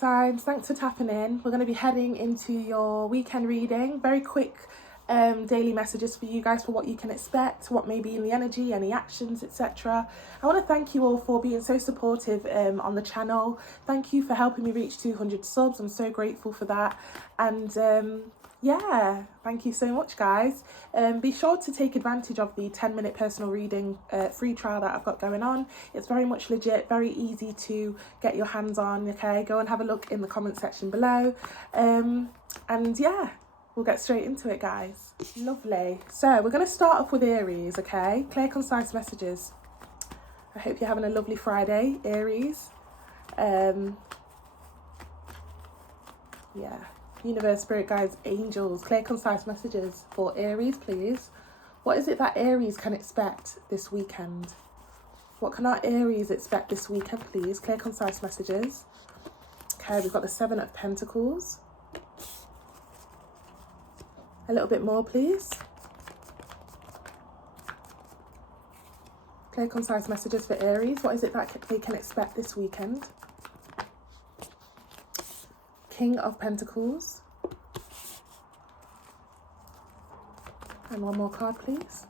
signs, thanks for tapping in. We're going to be heading into your weekend reading. Very quick daily messages for you guys for what you can expect, what may be in the energy, any actions, etc. I want to thank you all for being so supportive on the channel. Thank you for helping me reach 200 subs. I'm so grateful for that. And yeah, thank you so much, guys. Be sure to take advantage of the 10-minute personal reading free trial that I've got going on. It's very much legit, very easy to get your hands on, okay? Go and have a look in the comment section below. And yeah, we'll get straight into it, guys. Lovely. So we're going to start off with Aries, okay? Clear, concise messages. I hope you're having a lovely Friday, Aries. Yeah. Universe, spirit guides, angels, clear, concise messages for Aries, please. What is it that Aries can expect this weekend? What can our Aries expect this weekend, please? Clear, concise messages. Okay, we've got the 7 of Pentacles. A little bit more, please. Clear, concise messages for Aries. What is it that they can expect this weekend? King of Pentacles. And one more card, please.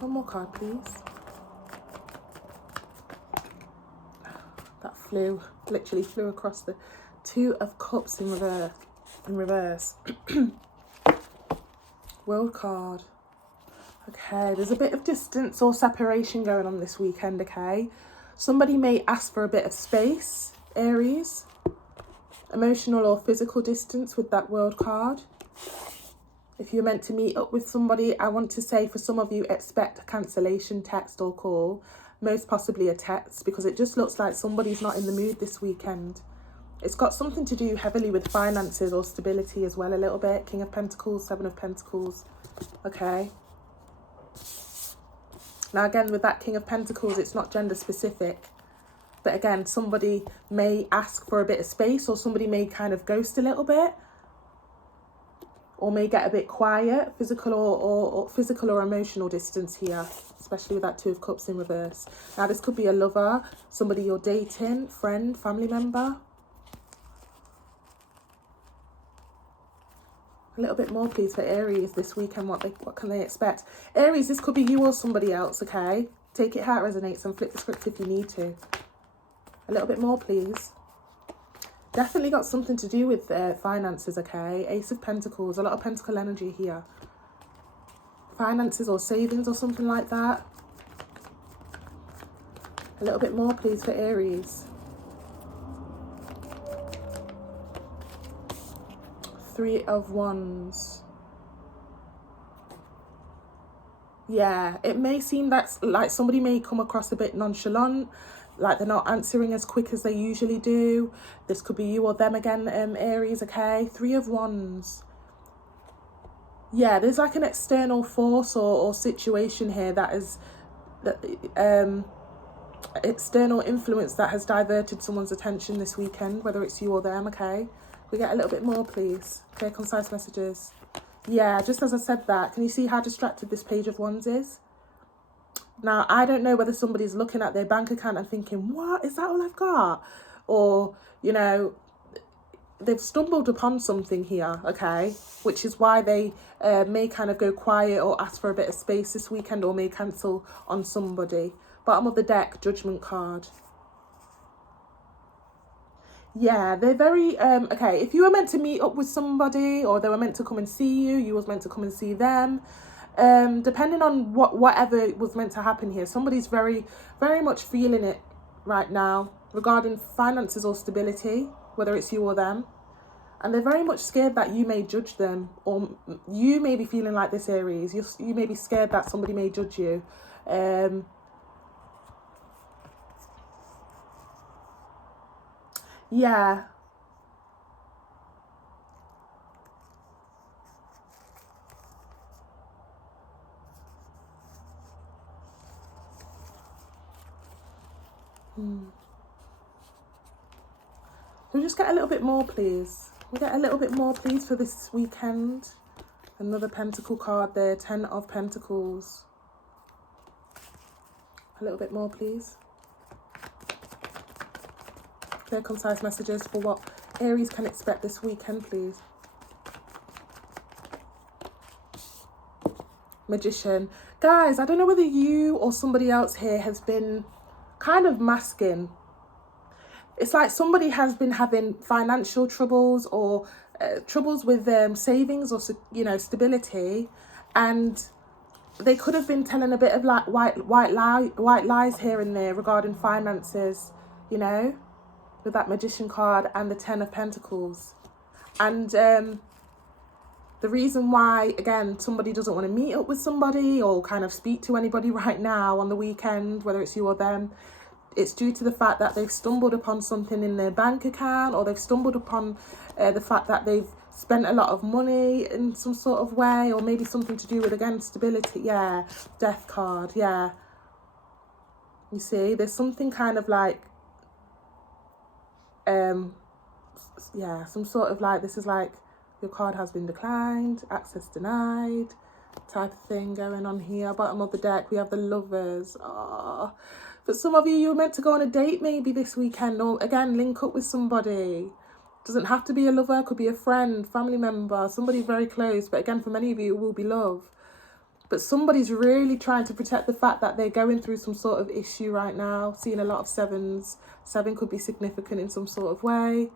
One more card, please. That flew, literally flew across the 2 of Cups in reverse. World card. Okay, there's a bit of distance or separation going on this weekend, okay? Somebody may ask for a bit of space, Aries. Emotional or physical distance with that World card. If you're meant to meet up with somebody, I want to say for some of you, expect a cancellation, text or call. Most possibly a text, because it just looks like somebody's not in the mood this weekend. It's got something to do heavily with finances or stability as well, a little bit. King of Pentacles, 7 of Pentacles. Okay. Now again, with that King of Pentacles, it's not gender specific. But again, somebody may ask for a bit of space, or somebody may kind of ghost a little bit, or may get a bit quiet, physical or physical or emotional distance here, especially with that 2 of Cups in reverse. Now this could be a lover, somebody you're dating, friend, family member. A little bit more, please, for Aries this weekend. What can they expect? Aries, this could be you or somebody else, okay? Take it how it resonates and flip the script if you need to. A little bit more, please. Definitely got something to do with finances, okay? Ace of Pentacles, a lot of pentacle energy here. Finances or savings or something like that. A little bit more, please, for Aries. 3 of Wands. Yeah, it may seem that's like somebody may come across a bit nonchalant, like they're not answering as quick as they usually do. This could be you or them again, Aries, okay? 3 of Wands. Yeah, there's like an external force or situation here that is external influence that has diverted someone's attention this weekend, whether it's you or them, okay? We get a little bit more, please. Clear, concise messages. Yeah, just as I said that, can you see how distracted this Page of Wands is? Now, I don't know whether somebody's looking at their bank account and thinking, what, is that all I've got? Or, you know, they've stumbled upon something here, okay? Which is why they may kind of go quiet or ask for a bit of space this weekend, or may cancel on somebody. Bottom of the deck, Judgment card. Yeah, they're very, okay, if you were meant to meet up with somebody, or they were meant to come and see you, you was meant to come and see them, depending on whatever was meant to happen here, somebody's very, very much feeling it right now regarding finances or stability, whether it's you or them. And they're very much scared that you may judge them, or you may be feeling like this, Aries. You may be scared that somebody may judge you. Yeah. We'll just get a little bit more, please. We'll get a little bit more, please, for this weekend. Another Pentacle card there, 10 of Pentacles. A little bit more, please. Clear, concise messages for what Aries can expect this weekend, please. Magician. Guys, I don't know whether you or somebody else here has been kind of masking. It's like somebody has been having financial troubles or troubles with savings or, you know, stability, and they could have been telling a bit of like white lies here and there regarding finances, you know, with that Magician card and the 10 of Pentacles. And the reason why, again, somebody doesn't want to meet up with somebody or kind of speak to anybody right now on the weekend, whether it's you or them, it's due to the fact that they've stumbled upon something in their bank account, or they've stumbled upon the fact that they've spent a lot of money in some sort of way, or maybe something to do with, again, stability. Yeah, death card, yeah. You see, there's something kind of like, yeah, some sort of like, this is like, your card has been declined, access denied, type of thing going on here. Bottom of the deck, we have the Lovers. Ah, for some of you, were meant to go on a date maybe this weekend, or again, link up with somebody. Doesn't have to be a lover, could be a friend, family member, somebody very close. But again, for many of you, it will be love. But somebody's really trying to protect the fact that they're going through some sort of issue right now. Seeing a lot of sevens. 7 could be significant in some sort of way.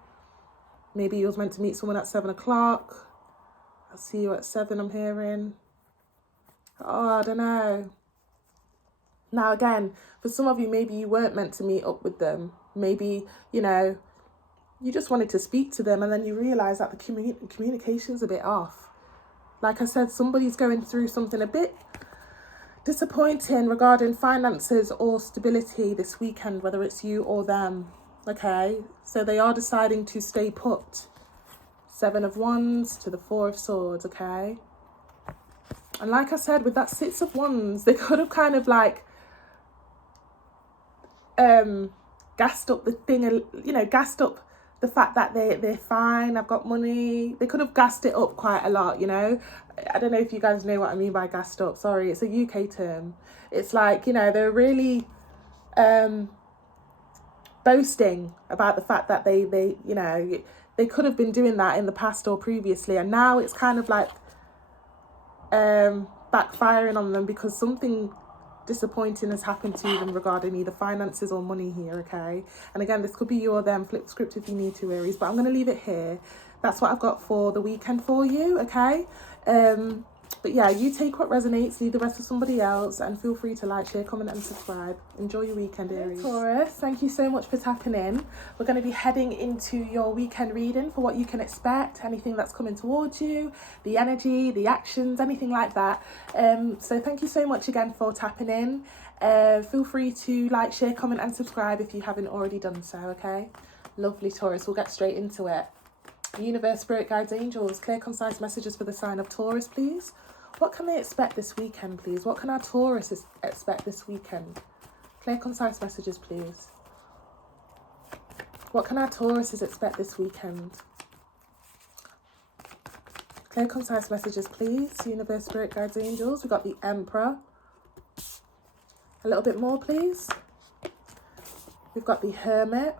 Maybe you was meant to meet someone at 7 o'clock. I'll see you at 7, I'm hearing. Oh, I don't know. Now, again, for some of you, maybe you weren't meant to meet up with them. Maybe, you know, you just wanted to speak to them and then you realise that the communication's a bit off. Like I said, somebody's going through something a bit disappointing regarding finances or stability this weekend, whether it's you or them. Okay, so they are deciding to stay put. 7 of Wands to the 4 of Swords, okay? And like I said, with that 6 of Wands, they could have kind of like gassed up the thing, you know, gassed up the fact that they're fine, I've got money. They could have gassed it up quite a lot, you know? I don't know if you guys know what I mean by gassed up. Sorry, it's a UK term. It's like, you know, they're really boasting about the fact that they you know, they could have been doing that in the past or previously, and now it's kind of like backfiring on them because something disappointing has happened to them regarding either finances or money here, okay? And again, this could be you or them. Flip the script if you need to, Aries, but I'm going to leave it here. That's what I've got for the weekend for you, okay? But yeah, you take what resonates, leave the rest to somebody else, and feel free to like, share, comment and subscribe. Enjoy your weekend, Aries. Taurus, thank you so much for tapping in. We're going to be heading into your weekend reading for what you can expect, anything that's coming towards you, the energy, the actions, anything like that. So thank you so much again for tapping in. Feel free to like, share, comment and subscribe if you haven't already done so, okay? Lovely, Taurus. We'll get straight into it. Universe, Spirit Guides, Angels, clear, concise messages for the sign of Taurus, please. What can they expect this weekend, please? What can our Taurus expect this weekend? Clear, concise messages, please. What can our Tauruses expect this weekend? Clear, concise messages, please. Universe, Spirit Guides, Angels. We've got the Emperor. A little bit more, please. We've got the Hermit.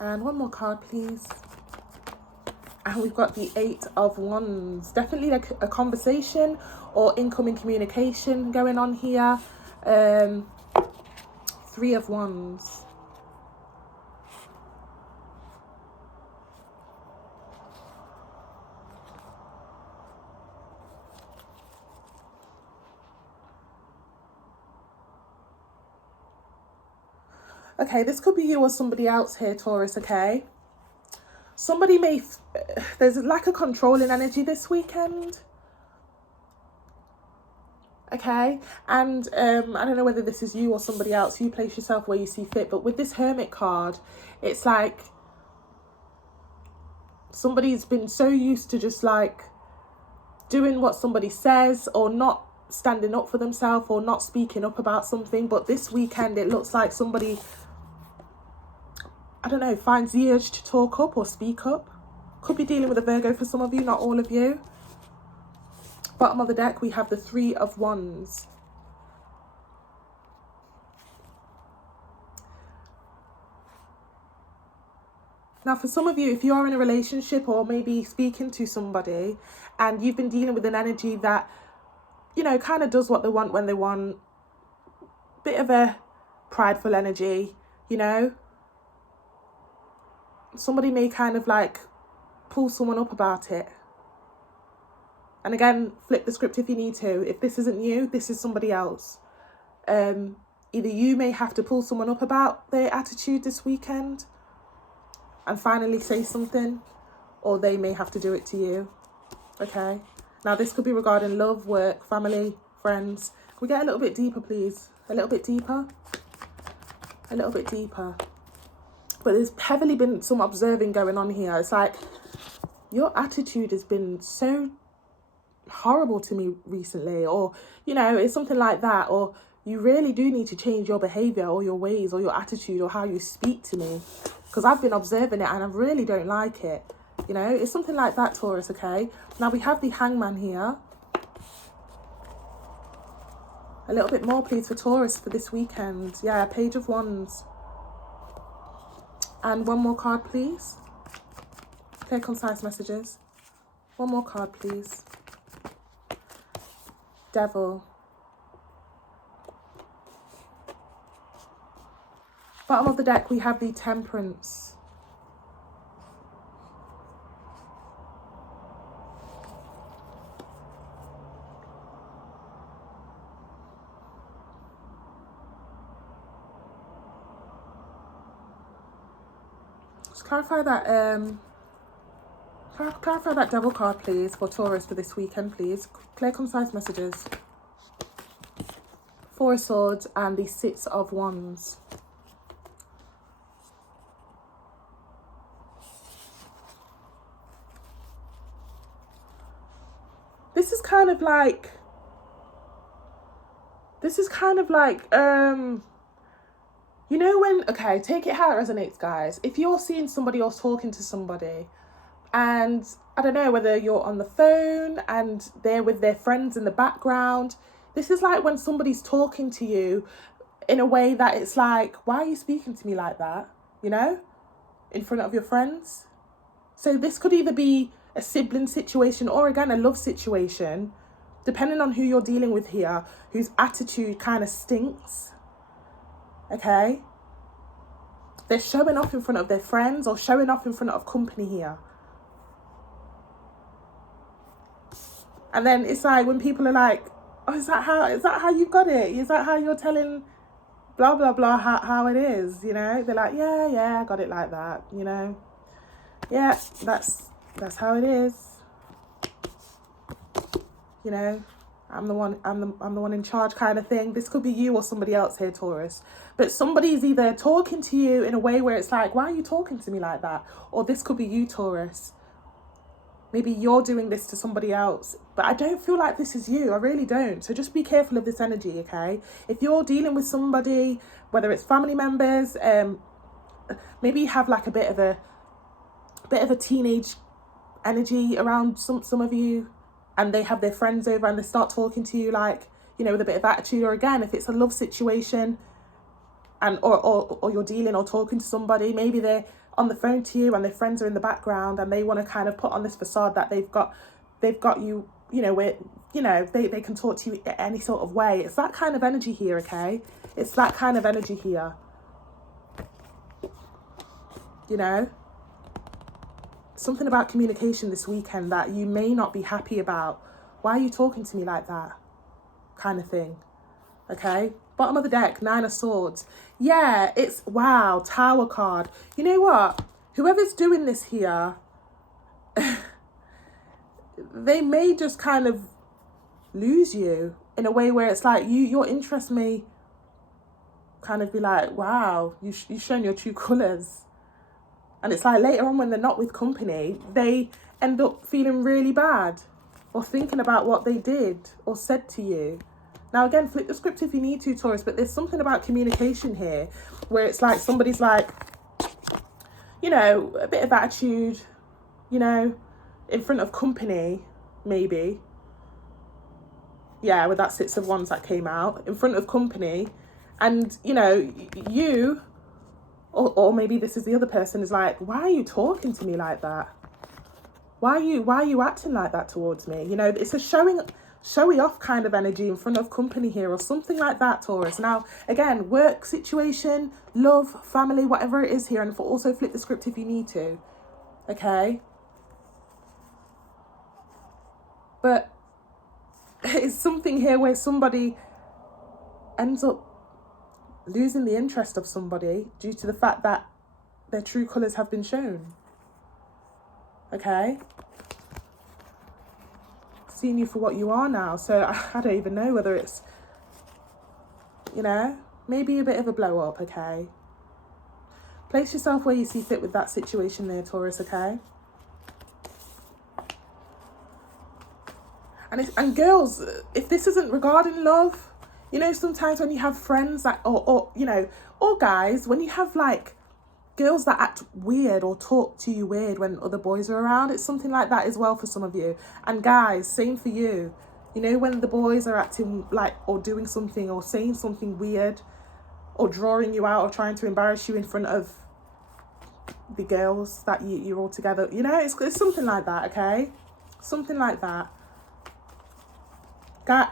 And one more card, please. And we've got the 8 of Wands. Definitely like a conversation or incoming communication going on here. 3 of Wands. Okay, this could be you or somebody else here, Taurus, okay? Somebody may... there's a lack of controlling energy this weekend. Okay? And I don't know whether this is you or somebody else. You place yourself where you see fit. But with this Hermit card, it's like... somebody's been so used to just like doing what somebody says or not standing up for themselves or not speaking up about something. But this weekend, it looks like somebody... I don't know, finds the urge to talk up or speak up. Could be dealing with a Virgo for some of you, not all of you. Bottom of the deck, we have the 3 of Wands. Now, for some of you, if you're in a relationship or maybe speaking to somebody and you've been dealing with an energy that, you know, kind of does what they want when they want, bit of a prideful energy, you know, somebody may kind of like pull someone up about it. And again, flip the script if you need to. If this isn't you, this is somebody else. Either you may have to pull someone up about their attitude this weekend and finally say something, or they may have to do it to you. Okay? Now, this could be regarding love, work, family, friends. Can we get a little bit deeper, please? A little bit deeper? A little bit deeper. But there's heavily been some observing going on here. It's like your attitude has been so horrible to me recently, or, you know, it's something like that, or you really do need to change your behavior or your ways or your attitude or how you speak to me, because I've been observing it and I really don't like it. You know, it's something like that, Taurus. Okay, now we have the Hangman here. A little bit more, please, for Taurus for this weekend. Yeah, Page of Wands. And one more card, please. Clear, concise messages. One more card, please. Devil. Bottom of the deck, we have the Temperance. Just clarify that Devil card, please, for Taurus for this weekend, please. Clear, concise messages. Four of Swords and the Six of Wands. This is kind of like, you know when, okay, take it how it resonates, guys. If you're seeing somebody else talking to somebody, and I don't know whether you're on the phone and they're with their friends in the background, this is like when somebody's talking to you in a way that it's like, why are you speaking to me like that? You know, in front of your friends. So this could either be a sibling situation or, again, a love situation, depending on who you're dealing with here, whose attitude kind of stinks. Okay? They're showing off in front of their friends or showing off in front of company here. And then it's like when people are like, oh, is that how you've got it? Is that how you're telling blah, blah, blah, how it is? You know, they're like, yeah, I got it like that, you know. Yeah, that's how it is. You know, I'm the one in charge kind of thing. This could be you or somebody else here, Taurus. But somebody's either talking to you in a way where it's like, why are you talking to me like that? Or this could be you, Taurus. Maybe you're doing this to somebody else. But I don't feel like this is you. I really don't. So just be careful of this energy, okay? If you're dealing with somebody, whether it's family members, maybe you have like a bit of a teenage energy around some of you, and they have their friends over and they start talking to you like, you know, with a bit of attitude. Or again, if it's a love situation and or you're dealing or talking to somebody, maybe they're on the phone to you and their friends are in the background and they want to kind of put on this facade that they've got you, you know, where, you know, they can talk to you any sort of way. It's that kind of energy here, okay? It's that kind of energy here. You know? Something about communication this weekend that you may not be happy about. Why are you talking to me like that? Kind of thing. Okay? Bottom of the deck, Nine of Swords. Yeah, it's, wow, Tower card. You know what? Whoever's doing this here, they may just kind of lose you in a way where it's like your interest may kind of be like, wow, you've shown your true colours. And it's like later on when they're not with company, they end up feeling really bad or thinking about what they did or said to you. Now, again, flip the script if you need to, Taurus, but there's something about communication here where it's like somebody's like, you know, a bit of attitude, you know, in front of company, maybe. Yeah, with that Six of Wands that came out, in front of company. And, you know, you Or maybe this is the other person is like, why are you talking to me like that? Why are you acting like that towards me? You know, it's a showy off kind of energy in front of company here or something like that, Taurus. Now, again, work situation, love, family, whatever it is here. And also flip the script if you need to. Okay? But it's something here where somebody ends up losing the interest of somebody due to the fact that their true colours have been shown. Okay? Seeing you for what you are now. So I don't even know whether it's, you know, maybe a bit of a blow up, okay? Place yourself where you see fit with that situation there, Taurus, okay? And girls, if this isn't regarding love, you know, sometimes when you have friends that, or you know, or guys, when you have like girls that act weird or talk to you weird when other boys are around, it's something like that as well for some of you. And guys, same for you. You know, when the boys are acting like, or doing something or saying something weird or drawing you out or trying to embarrass you in front of the girls that you're all together, you know, it's something like that, okay? Something like that.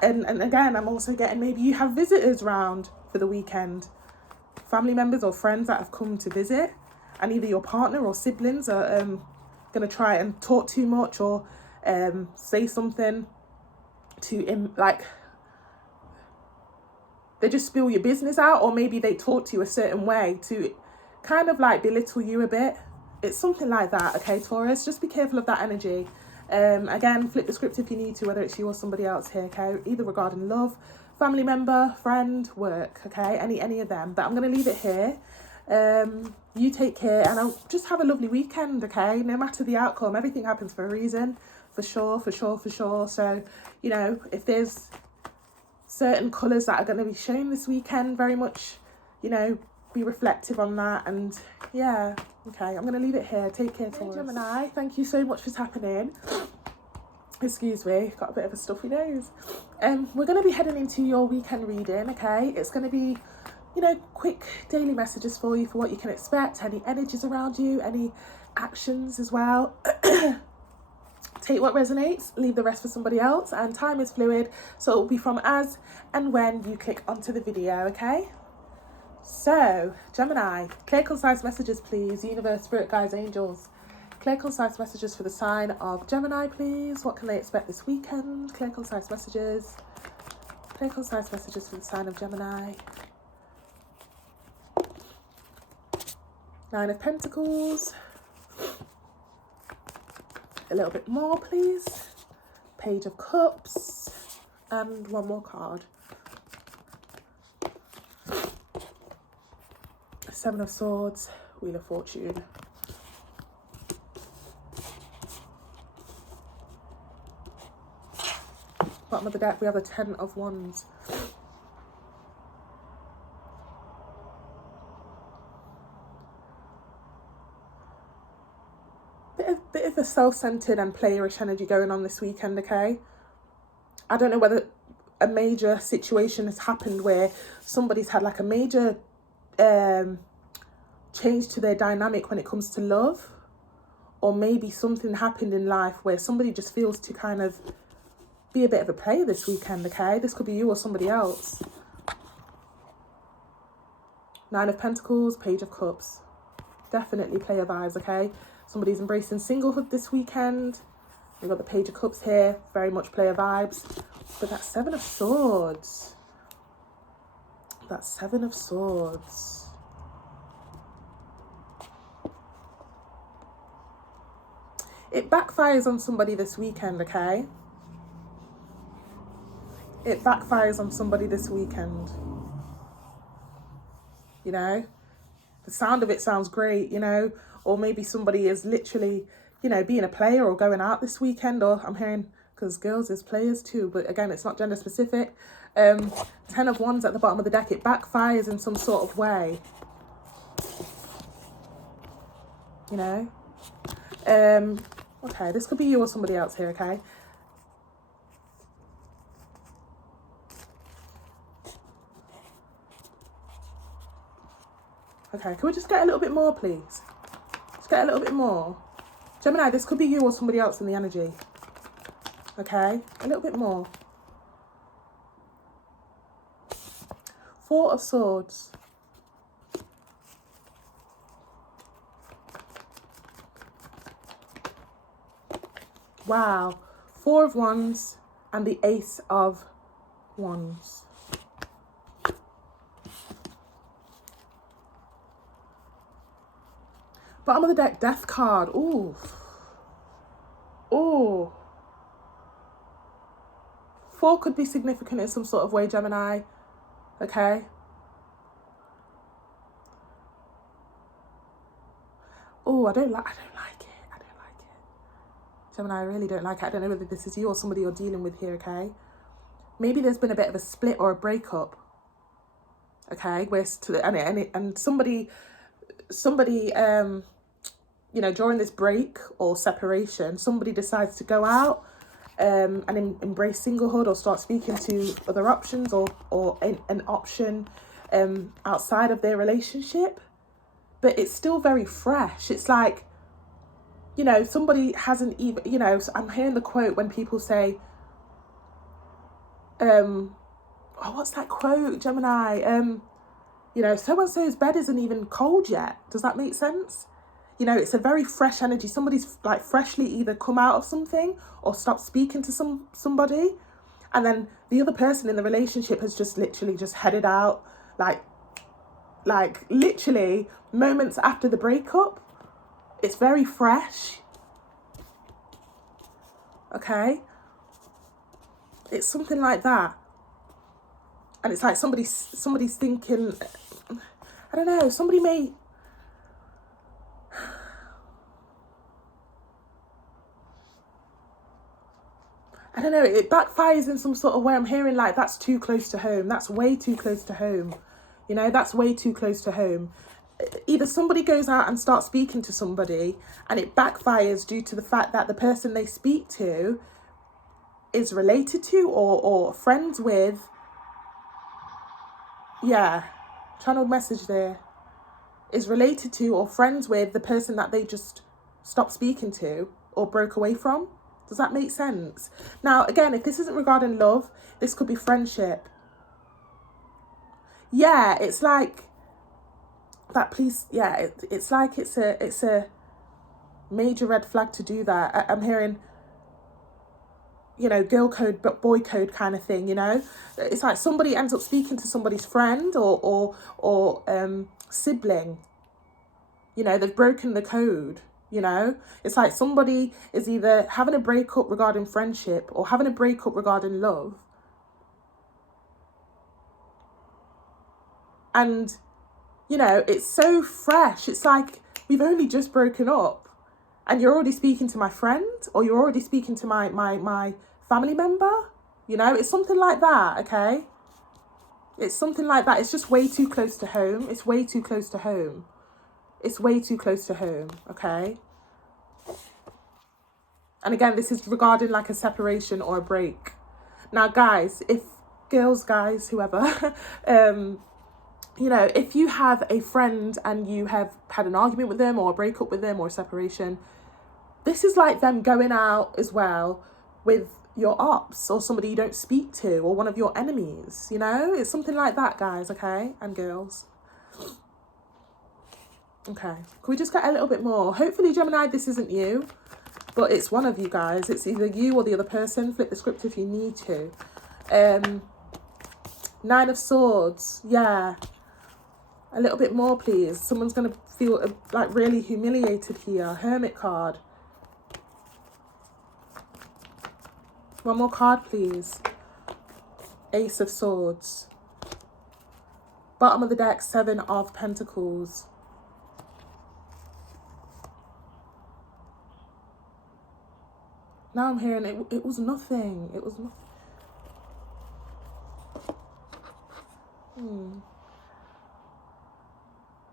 And again, I'm also getting maybe you have visitors round for the weekend. Family members or friends that have come to visit, and either your partner or siblings are going to try and talk too much or say something to like they just spill your business out, or maybe they talk to you a certain way to kind of like belittle you a bit. It's something like that, okay, Taurus? Just be careful of that energy. Again, flip the script if you need to, whether it's you or somebody else here, okay? Either regarding love, family member, friend, work, okay? Any of them. But I'm going to leave it here. You take care, and I'll just have a lovely weekend, okay? No matter the outcome, everything happens for a reason, for sure. So, you know, if there's certain colours that are going to be shown this weekend, very much, you know, be reflective on that. And yeah, okay, I'm going to leave it here. Take care, Taurus. Hey, Gemini, thank you so much for tapping in. Excuse me, got a bit of a stuffy nose. We're going to be heading into your weekend reading, okay? It's going to be, you know, quick daily messages for you for what you can expect, any energies around you, any actions as well. Take what resonates, leave the rest for somebody else, and time is fluid, so it will be from as and when you click onto the video, okay? So, Gemini, clear, concise messages, please. Universe, spirit, guides, angels. Clear, concise messages for the sign of Gemini, please. What can they expect this weekend? Clear, concise messages. Clear, concise messages for the sign of Gemini. Nine of Pentacles. A little bit more, please. Page of Cups. And one more card. Seven of Swords. Wheel of Fortune. Bottom of the deck, we have a Ten of Wands. Bit of a self-centered and playerish energy going on this weekend, okay? I don't know whether a major situation has happened where somebody's had like a major change to their dynamic when it comes to love, or maybe something happened in life where somebody just feels to kind of be a bit of a player this weekend, okay? This could be you or somebody else. Nine of Pentacles, Page of Cups. Definitely player vibes, okay? Somebody's embracing singlehood this weekend. We've got the Page of Cups here, very much player vibes. But that Seven of Swords. That Seven of Swords. It backfires on somebody this weekend, okay? It backfires on somebody this weekend. You know? The sound of it sounds great, you know? Or maybe somebody is literally, you know, being a player or going out this weekend, or I'm hearing, because girls is players too, but again, it's not gender specific. 10 of Wands at the bottom of the deck, it backfires in some sort of way. You know? Okay, this could be you or somebody else here, okay? Okay, can we just get a little bit more, please? Just get a little bit more. Gemini, this could be you or somebody else in the energy. Okay, a little bit more. Four of Swords. Wow. Four of Wands and the Ace of Wands. Bottom of the deck, Death card. Ooh. Ooh. Four could be significant in some sort of way, Gemini. Okay. Oh, I don't like it. Gemini, I really don't like it. I don't know whether this is you or somebody you're dealing with here, okay? Maybe there's been a bit of a split or a breakup. Okay, where and somebody you know, during this break or separation, somebody decides to go out and embrace singlehood or start speaking to other options or an option outside of their relationship. But it's still very fresh. It's like, you know, somebody hasn't even, you know, I'm hearing the quote when people say, oh, what's that quote, Gemini? You know, so-and-so's bed isn't even cold yet. Does that make sense? You know, it's a very fresh energy. Somebody's like freshly either come out of something or stopped speaking to somebody. And then the other person in the relationship has just literally just headed out, like literally moments after the breakup. It's very fresh. Okay. It's something like that. And it's like somebody's thinking, I don't know, somebody may, I don't know, it backfires in some sort of way. I'm hearing like, that's too close to home. That's way too close to home. You know, that's way too close to home. Either somebody goes out and starts speaking to somebody and it backfires due to the fact that the person they speak to is related to or friends with. Yeah, channeled message there. Is related to or friends with the person that they just stopped speaking to or broke away from. Does that make sense? Now, again, if this isn't regarding love, this could be friendship. Yeah, it's like that. Please, yeah, it's like it's a major red flag to do that. I'm hearing, you know, girl code but boy code kind of thing. You know, it's like somebody ends up speaking to somebody's friend or sibling. You know, they've broken the code. You know, it's like somebody is either having a breakup regarding friendship or having a breakup regarding love. And, you know, it's so fresh. It's like we've only just broken up and you're already speaking to my friend or you're already speaking to my family member. You know, it's something like that, okay? It's something like that. It's just way too close to home. It's way too close to home. It's way too close to home, okay? And again, this is regarding like a separation or a break. Now, guys, guys, whoever, you know, if you have a friend and you have had an argument with them or a breakup with them or a separation, this is like them going out as well with your ops or somebody you don't speak to or one of your enemies, you know? It's something like that, guys, okay? And girls. Okay, can we just get a little bit more? Hopefully, Gemini, this isn't you, but it's one of you guys. It's either you or the other person. Flip the script if you need to. Nine of Swords, yeah. A little bit more, please. Someone's going to feel like really humiliated here. Hermit card. One more card, please. Ace of Swords. Bottom of the deck, Seven of Pentacles. Now I'm hearing it was nothing. It was nothing.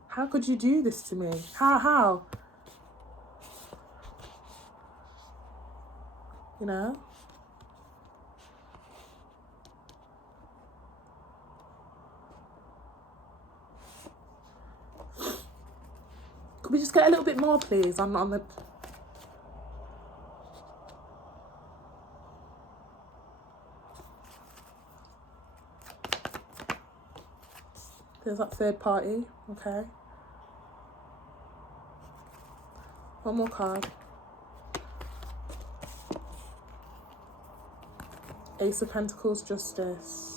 How could you do this to me? How? You know? Could we just get a little bit more, please, on the... There's that third party. Okay. One more card. Ace of Pentacles, Justice.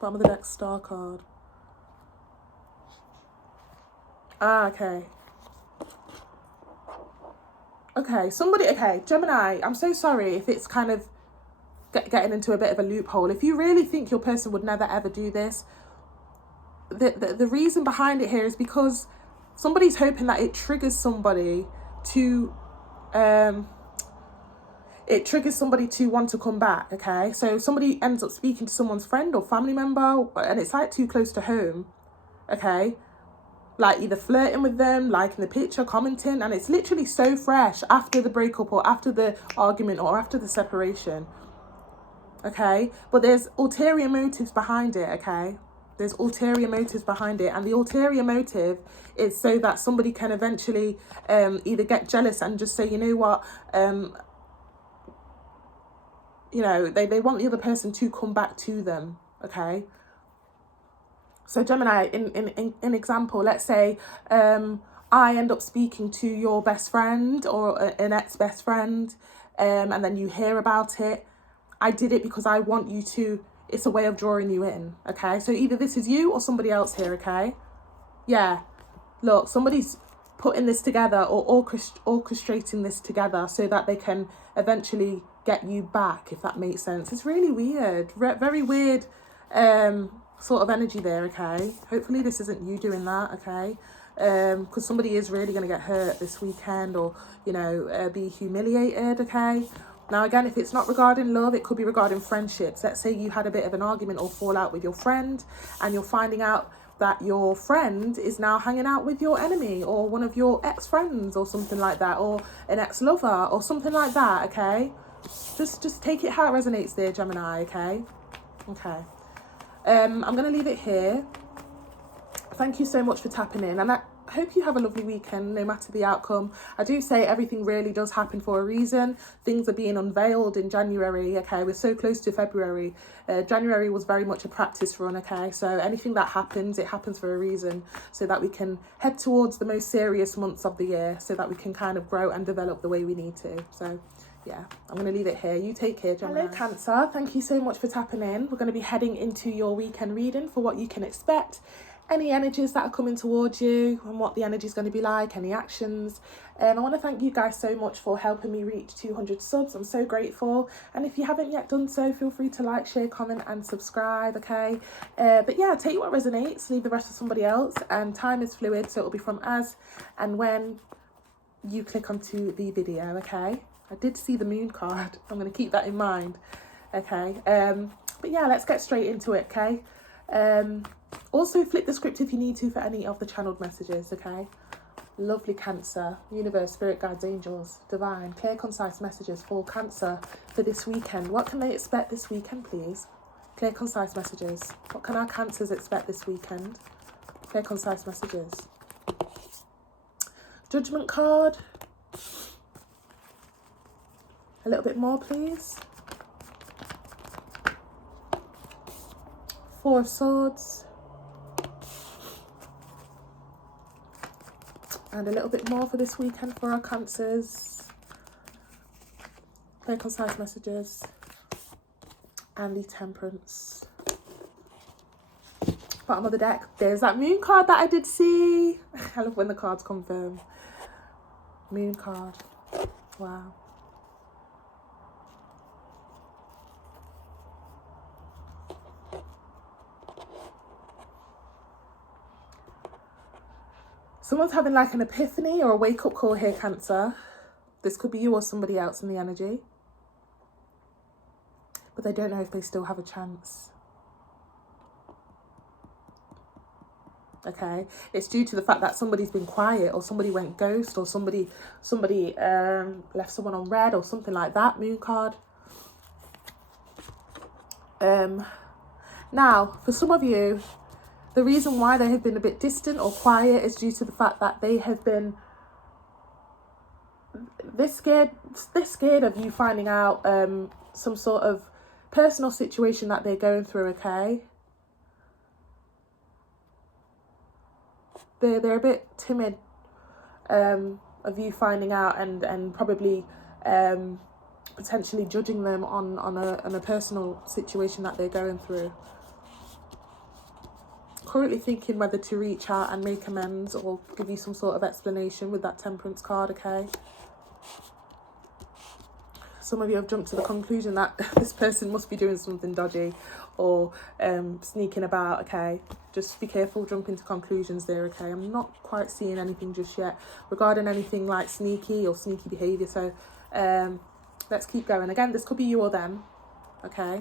Bottom of the deck, Star card. Ah, okay. Okay, Gemini, I'm so sorry if it's kind of getting into a bit of a loophole. If you really think your person would never ever do this, the reason behind it here is because somebody's hoping that it triggers somebody to want to come back, okay? So somebody ends up speaking to someone's friend or family member, and it's like too close to home, okay? Like either flirting with them, liking the picture, commenting, and it's literally so fresh after the breakup or after the argument or after the separation, okay? But there's ulterior motives behind it, okay? There's ulterior motives behind it, and the ulterior motive is so that somebody can eventually either get jealous and just say, you know what, you know, they want the other person to come back to them, okay? So Gemini, in example, let's say I end up speaking to your best friend or an ex-best friend, and then you hear about it. I did it because I want you to, it's a way of drawing you in, okay? So either this is you or somebody else here, okay? Yeah, look, somebody's putting this together or orchestrating this together so that they can eventually get you back, if that makes sense. It's really weird, very weird sort of energy there, okay? Hopefully this isn't you doing that, okay? Because somebody is really going to get hurt this weekend or, you know, be humiliated, okay? Now, again, if it's not regarding love, it could be regarding friendships. Let's say you had a bit of an argument or fallout with your friend and you're finding out that your friend is now hanging out with your enemy or one of your ex-friends or something like that, or an ex-lover or something like that, okay? Just take it how it resonates there, Gemini, okay? Okay. I'm going to leave it here. Thank you so much for tapping in, and I hope you have a lovely weekend no matter the outcome. I do say everything really does happen for a reason. Things are being unveiled in January, okay? We're so close to February. January was very much a practice run, okay? So anything that happens, it happens for a reason, so that we can head towards the most serious months of the year, so that we can kind of grow and develop the way we need to. So yeah, I'm going to leave it here. You take care, Gemini. Hello, Cancer. Thank you so much for tapping in. We're going to be heading into your weekend reading for what you can expect, any energies that are coming towards you and what the energy is going to be like, any actions. I want to thank you guys so much for helping me reach 200 subs. I'm so grateful. And if you haven't yet done so, feel free to like, share, comment and subscribe, okay? But yeah, take what resonates, leave the rest to somebody else. And time is fluid, so it'll be from as and when you click onto the video, okay? I did see the moon card. I'm going to keep that in mind, okay? But yeah, let's get straight into it, okay? Also, flip the script if you need to for any of the channeled messages, okay? Lovely Cancer, universe, spirit guides, angels, divine, clear, concise messages for Cancer for this weekend. What can they expect this weekend, please? Clear, concise messages. What can our Cancers expect this weekend? Clear, concise messages. Judgment card. A little bit more, please. Four of Swords. And a little bit more for this weekend for our Cancers. Clear, concise messages. And the Temperance. Bottom of the deck. There's that moon card that I did see. I love when the cards confirm. Moon card. Wow. Someone's having like an epiphany or a wake-up call here, Cancer. This could be you or somebody else in the energy. But they don't know if they still have a chance. Okay? It's due to the fact that somebody's been quiet or somebody went ghost or somebody left someone on red or something like that, moon card. Now, for some of you, the reason why they have been a bit distant or quiet is due to the fact that they have been, they're scared of you finding out some sort of personal situation that they're going through, okay? They're a bit timid of you finding out, and probably potentially judging them on a personal situation that they're going through. Currently thinking whether to reach out and make amends or give you some sort of explanation with that Temperance card, okay? Some of you have jumped to the conclusion that this person must be doing something dodgy or sneaking about, okay? Just be careful jumping to conclusions there, okay? I'm not quite seeing anything just yet regarding anything like sneaky or sneaky behaviour. So let's keep going. Again, this could be you or them, okay?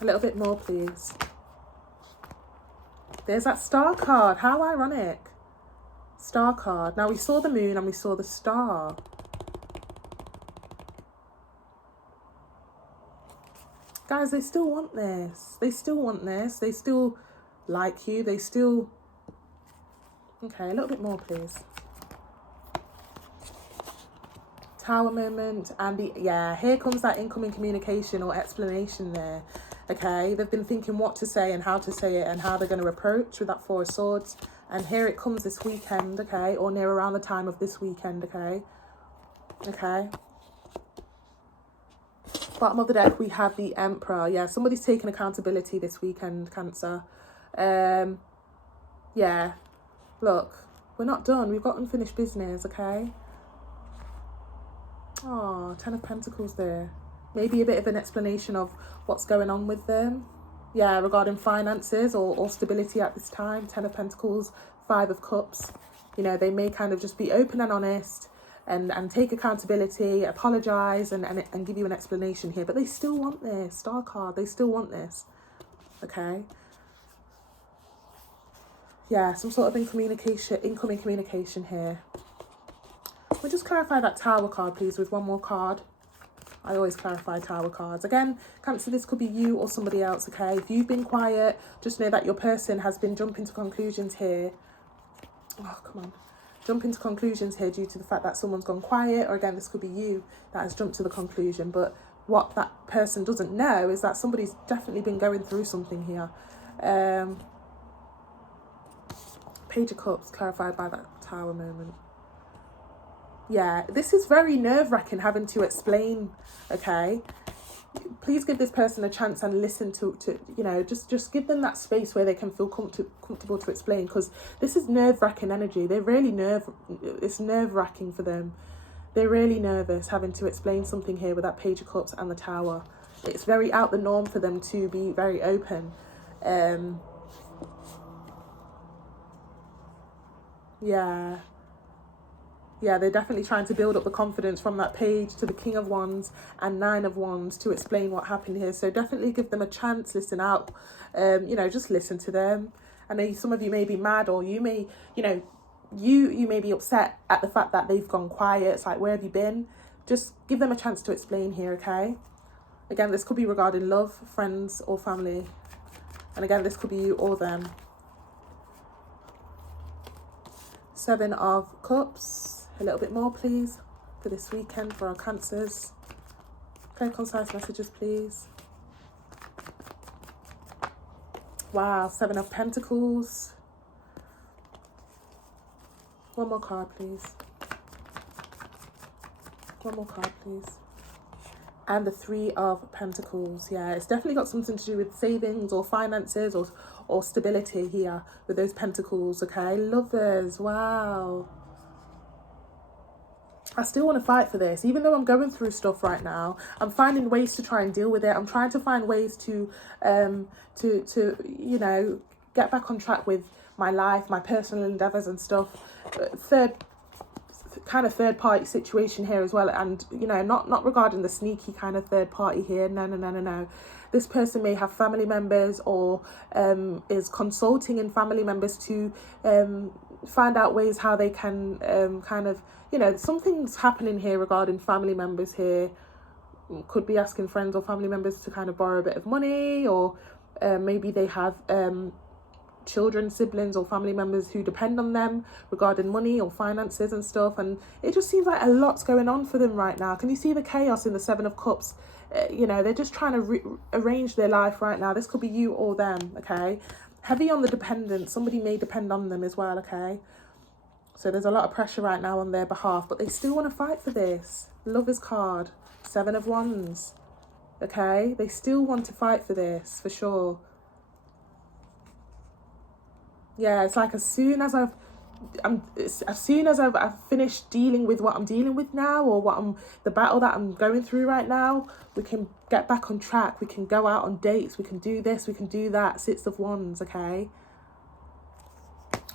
A little bit more, please. There's that star card. How ironic. Star card. Now, we saw the moon and we saw the star. Guys, they still want this. They still want this. They still like you. They still... Okay, a little bit more, please. Tower moment. And here comes that incoming communication or explanation there. Okay, they've been thinking what to say and how to say it and how they're going to approach with that Four of Swords. And here it comes this weekend, okay? Or near around the time of this weekend, okay? Okay. Bottom of the deck, we have the Emperor. Yeah, somebody's taking accountability this weekend, Cancer. Yeah, look, we're not done. We've got unfinished business, okay? Oh, Ten of Pentacles there. Maybe a bit of an explanation of what's going on with them. Yeah, regarding finances or stability at this time. Ten of Pentacles, Five of Cups. You know, they may kind of just be open and honest and take accountability, apologise and give you an explanation here. But they still want this. Star card, they still want this. Okay. Yeah, some sort of incoming communication here. We'll just clarify that Tower card, please, with one more card. I always clarify Tower cards. Again, Cancer, this could be you or somebody else, okay? If you've been quiet, just know that your person has been jumping to conclusions here. Oh, come on. Jumping to conclusions here due to the fact that someone's gone quiet, or again, this could be you that has jumped to the conclusion. But what that person doesn't know is that somebody's definitely been going through something here. Page of Cups, clarified by that Tower moment. Yeah, this is very nerve-wracking having to explain, okay? Please give this person a chance and listen to you know, just give them that space where they can feel comfortable to explain, because this is nerve-wracking energy. They're really it's nerve-wracking for them. They're really nervous having to explain something here with that Page of Cups and the Tower. It's very out the norm for them to be very open. Yeah, they're definitely trying to build up the confidence from that Page to the King of Wands and Nine of Wands to explain what happened here. So definitely give them a chance, listen out, you know, just listen to them. I know some of you may be mad, or you may, you know, you may be upset at the fact that they've gone quiet. It's like, where have you been? Just give them a chance to explain here, okay? Again, this could be regarding love, friends or family. And again, this could be you or them. Seven of Cups. A little bit more, please, for this weekend for our Cancers. Clear, concise messages, please. Wow, Seven of Pentacles. One more card, please. One more card, please. And the Three of Pentacles. Yeah, it's definitely got something to do with savings or finances or stability here with those pentacles, okay? Lovers, wow. I still want to fight for this. Even though I'm going through stuff right now, I'm finding ways to try and deal with it. I'm trying to find ways to you know, get back on track with my life, my personal endeavours and stuff. Third party situation here as well. And, you know, not regarding the sneaky kind of third party here. No. This person may have family members or is consulting in family members to find out ways how they can kind of, you know, something's happening here regarding family members here. could be asking friends or family members to kind of borrow a bit of money, or maybe they have children, siblings or family members who depend on them regarding money or finances and stuff. And it just seems like a lot's going on for them right now. Can you see the chaos in the Seven of Cups? You know, they're just trying to arrange their life right now. This could be you or them, okay? Heavy on the dependent. Somebody may depend on them as well, okay? So there's a lot of pressure right now on their behalf, but they still want to fight for this. Lover's card, Seven of Wands, okay? They still want to fight for this, for sure. Yeah, it's like as soon as I've finished dealing with what I'm dealing with now, or the battle that I'm going through right now, we can get back on track. We can go out on dates. We can do this. We can do that. Six of Wands, okay?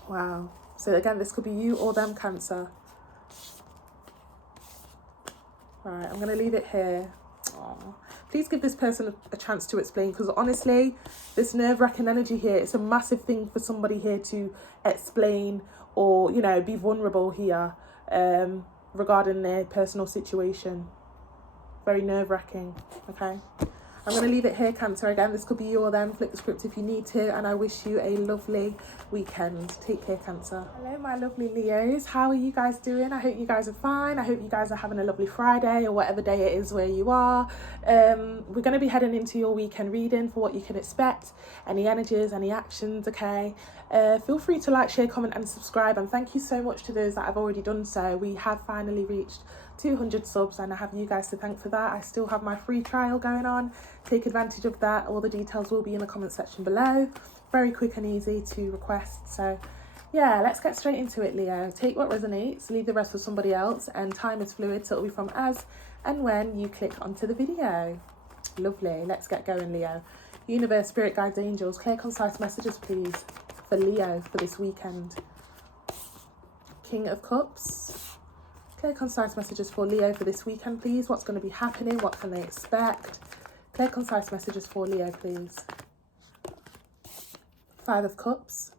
Wow. So again, this could be you or them, Cancer. Right, I'm going to leave it here. Aww. Please give this person a chance to explain, because honestly, this nerve-wracking energy here, it's a massive thing for somebody here to explain or, you know, be vulnerable here regarding their personal situation. Very nerve-wracking, okay? I'm going to leave it here, Cancer. Again, this could be you or them. Flip the script if you need to, and I wish you a lovely weekend. Take care, Cancer. Hello, my lovely Leos. How are you guys doing? I hope you guys are fine. I hope you guys are having a lovely Friday or whatever day it is where you are. We're going to be heading into your weekend reading for what you can expect, any energies, any actions, okay? Feel free to like, share, comment and subscribe, and thank you so much to those that have already done so. We have finally reached 200 subs and I have you guys to thank for that. I still have my free trial going on. Take advantage of that. All the details will be in the comment section below. Very quick and easy to request. So yeah, let's get straight into it, Leo. Take what resonates, leave the rest for somebody else, and time is fluid, so it'll be from as and when you click onto the video. Lovely. Let's get going, Leo. Universe, spirit guides, angels, clear, concise messages, please, for Leo for this weekend. King of Cups. Clear, concise messages for Leo for this weekend, please. What's going to be happening? What can they expect? Clear, concise messages for Leo, please. Five of Cups.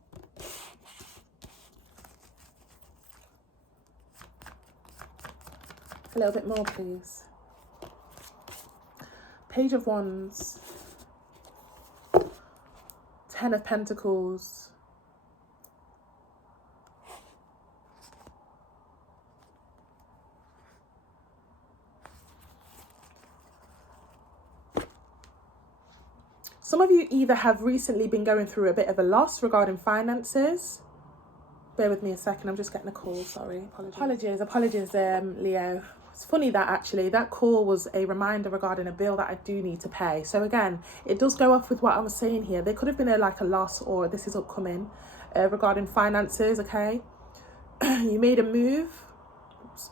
A little bit more, please. Page of Wands. Ten of Pentacles. Some of you either have recently been going through a bit of a loss regarding finances. Bear with me a second, I'm just getting a call, sorry. Apologies, Leo. It's funny that actually that call was a reminder regarding a bill that I do need to pay. So again, it does go off with what I was saying here. There could have been a loss, or this is upcoming regarding finances, okay? You made a move,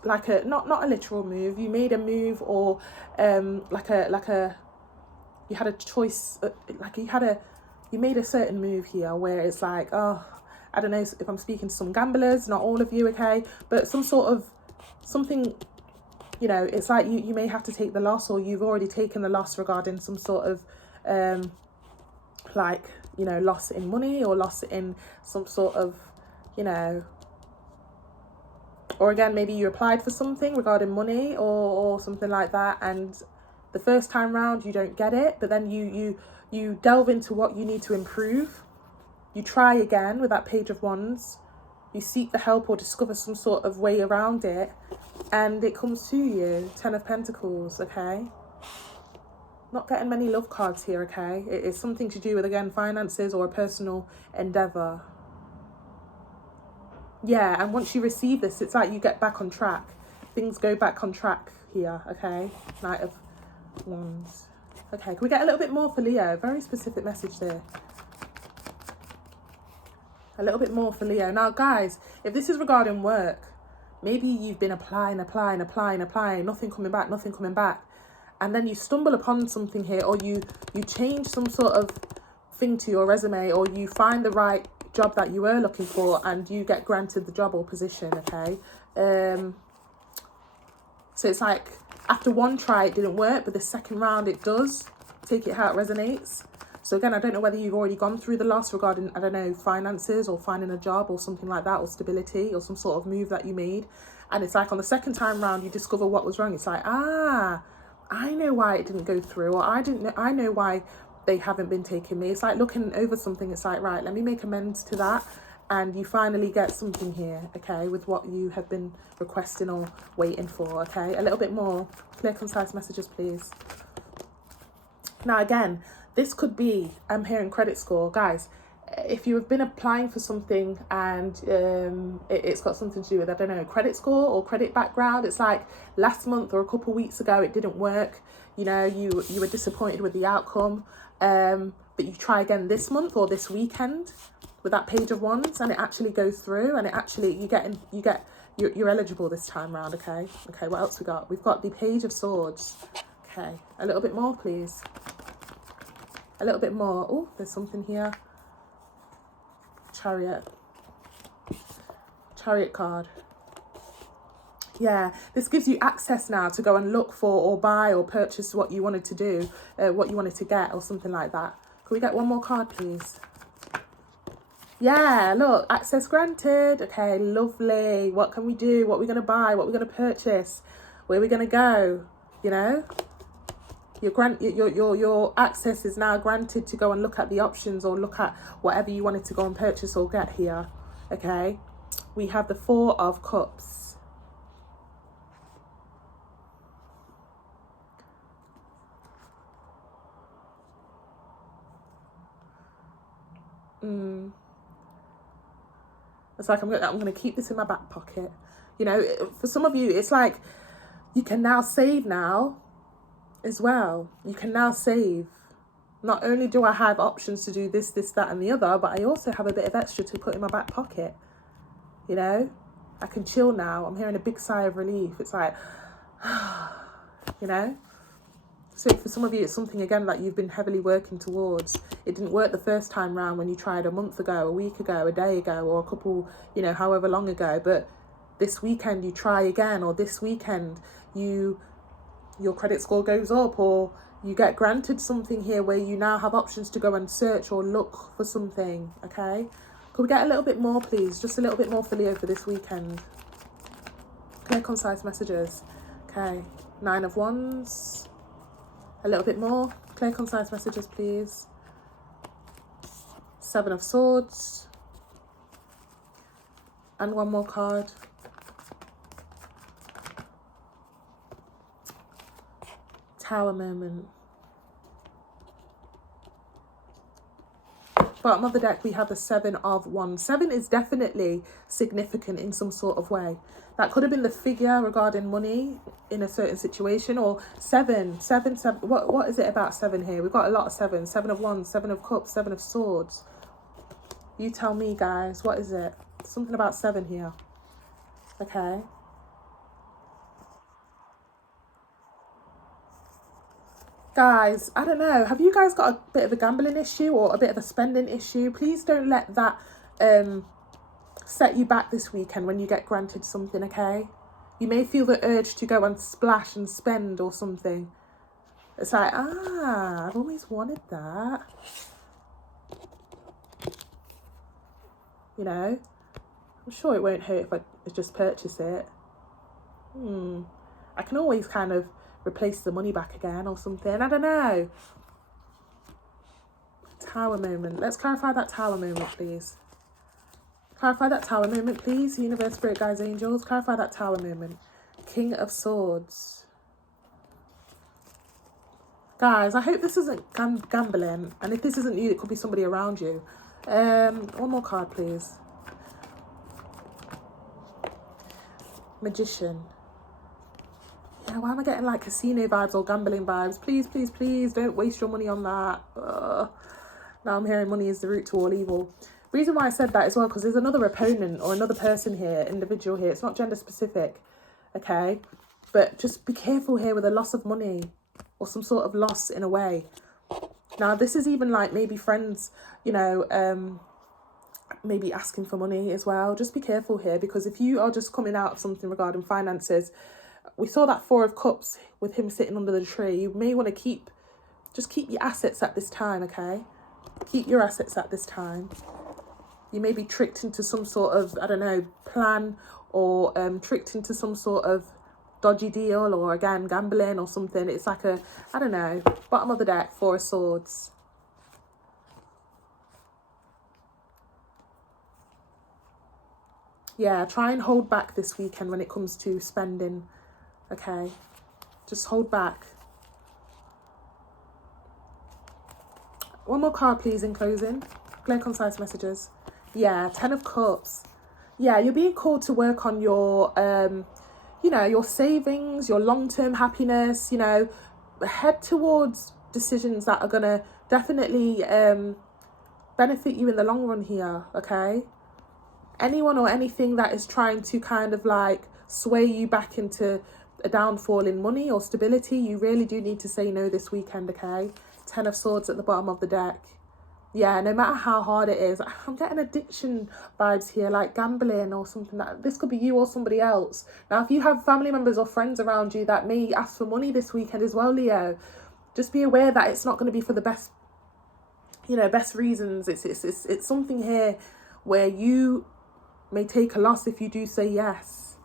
like a, not a literal move. You made a move, or you had a choice, you made a certain move here where it's like, oh, I don't know if I'm speaking to some gamblers, not all of you, okay, but some sort of something, you know, it's like you may have to take the loss, or you've already taken the loss regarding some sort of you know, loss in money, or loss in some sort of, you know, or again, maybe you applied for something regarding money or something like that, and the first time round you don't get it, but then you delve into what you need to improve. You try again with that Page of Wands. You seek the help or discover some sort of way around it, and it comes to you. Ten of Pentacles, okay? Not getting many love cards here, okay? It is something to do with, again, finances or a personal endeavour. Yeah, and once you receive this, it's like you get back on track. Things go back on track here, okay? Knight of Wands. Okay, can we get a little bit more for Leo? Very specific message there. A little bit more for Leo. Now, guys, if this is regarding work, maybe you've been applying, nothing coming back. And then you stumble upon something here, or you change some sort of thing to your resume, or you find the right job that you were looking for and you get granted the job or position, okay? So it's like, after one try, it didn't work, but the second round, it does. Take it how it resonates. So again, I don't know whether you've already gone through the loss regarding, I don't know, finances or finding a job or something like that, or stability or some sort of move that you made. And it's like on the second time round, you discover what was wrong. It's like, I know why it didn't go through, or I know why they haven't been taking me. It's like looking over something. It's like, right, let me make amends to that. And you finally get something here, okay, with what you have been requesting or waiting for, okay? A little bit more. Clear, concise messages, please. Now, again, this could be, I'm hearing credit score. Guys, if you have been applying for something and it's got something to do with, I don't know, credit score or credit background, it's like last month or a couple of weeks ago, it didn't work. You know, you were disappointed with the outcome, but you try again this month or this weekend with that page of wands, and it actually goes through, and it actually, you're eligible this time round, okay? Okay, what else we got? We've got the page of swords. Okay, a little bit more, please. A little bit more. Oh, there's something here. Chariot card. Yeah, this gives you access now to go and look for or buy or purchase what you wanted to do, what you wanted to get or something like that. Can we get one more card, please? Yeah, look, access granted. Okay, lovely. What can we do? What are we going to buy? What are we going to purchase? Where are we going to go? You know? Your access is now granted to go and look at the options or look at whatever you wanted to go and purchase or get here. Okay, we have the Four of Cups. It's like I'm gonna keep this in my back pocket. You know, for some of you, it's like you can now save now as well. You can now save. Not only do I have options to do this, that, and the other, but I also have a bit of extra to put in my back pocket. You know, I can chill now. I'm hearing a big sigh of relief. It's like, you know. So for some of you, it's something, again, that you've been heavily working towards. It didn't work the first time round when you tried a month ago, a week ago, a day ago, or a couple, you know, however long ago. But this weekend you try again, or this weekend your credit score goes up, or you get granted something here where you now have options to go and search or look for something, okay? Could we get a little bit more, please? Just a little bit more for Leo for this weekend. Clear, concise messages. Okay, 9 of Wands. A little bit more. Clear, concise messages, please. 7 of Swords. And one more card. Tower moment. Bottom of the deck, we have the 7 of Wands. 7 is definitely significant in some sort of way. That could have been the figure regarding money in a certain situation, or 7. What is it about 7 here? We've got a lot of 7. 7 of Wands, 7 of Cups, 7 of Swords. You tell me, guys, what is it? Something about 7 here. Okay. Guys, I don't know. Have you guys got a bit of a gambling issue or a bit of a spending issue? Please don't let that set you back this weekend when you get granted something, okay? You may feel the urge to go and splash and spend or something. It's like, I've always wanted that. You know? I'm sure it won't hurt if I just purchase it. I can always kind of replace the money back again or something. I don't know. Tower moment. Let's clarify that tower moment, please. Clarify that tower moment, please. Universe, Spirit, Guides, Angels. Clarify that tower moment. King of Swords. Guys, I hope this isn't gambling. And if this isn't you, it could be somebody around you. One more card, please. Magician. Yeah, why am I getting like casino vibes or gambling vibes? Please, please, please don't waste your money on that. Now I'm hearing money is the root to all evil. Reason why I said that as well, because there's another opponent or another person here, individual here. It's not gender specific, okay? But just be careful here with a loss of money or some sort of loss in a way. Now, this is even like maybe friends, you know, maybe asking for money as well. Just be careful here, because if you are just coming out of something regarding finances, we saw that 4 of Cups with him sitting under the tree. You may want to just keep your assets at this time, okay? Keep your assets at this time. You may be tricked into some sort of, I don't know, plan, or tricked into some sort of dodgy deal, or again, gambling or something. It's like a, I don't know, bottom of the deck, Four of Swords. Yeah, try and hold back this weekend when it comes to spending, okay? Just hold back. One more card, please, in closing. Clear, concise messages. Yeah, Ten of Cups. Yeah, you're being called to work on your, you know, your savings, your long-term happiness, you know, head towards decisions that are going to definitely benefit you in the long run here, okay? Anyone or anything that is trying to kind of like sway you back into a downfall in money or stability, you really do need to say no this weekend, okay? Ten of Swords at the bottom of the deck. Yeah, no matter how hard it is, I'm getting addiction vibes here, like gambling or something. That this could be you or somebody else. Now, if you have family members or friends around you that may ask for money this weekend as well, Leo, just be aware that it's not going to be for the best, you know, best reasons. It's something here where you may take a loss if you do say yes.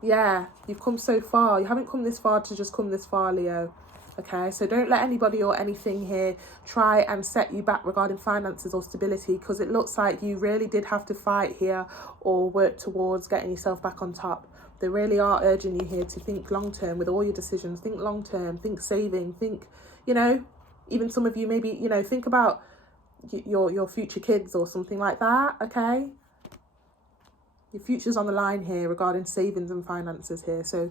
Yeah, you've come so far. You haven't come this far to just come this far, Leo. Okay, so don't let anybody or anything here try and set you back regarding finances or stability, because it looks like you really did have to fight here or work towards getting yourself back on top. They really are urging you here to think long term with all your decisions. Think long term, think saving, think, you know, even some of you maybe, you know, think about your future kids or something like that, okay? Your future's on the line here regarding savings and finances here, so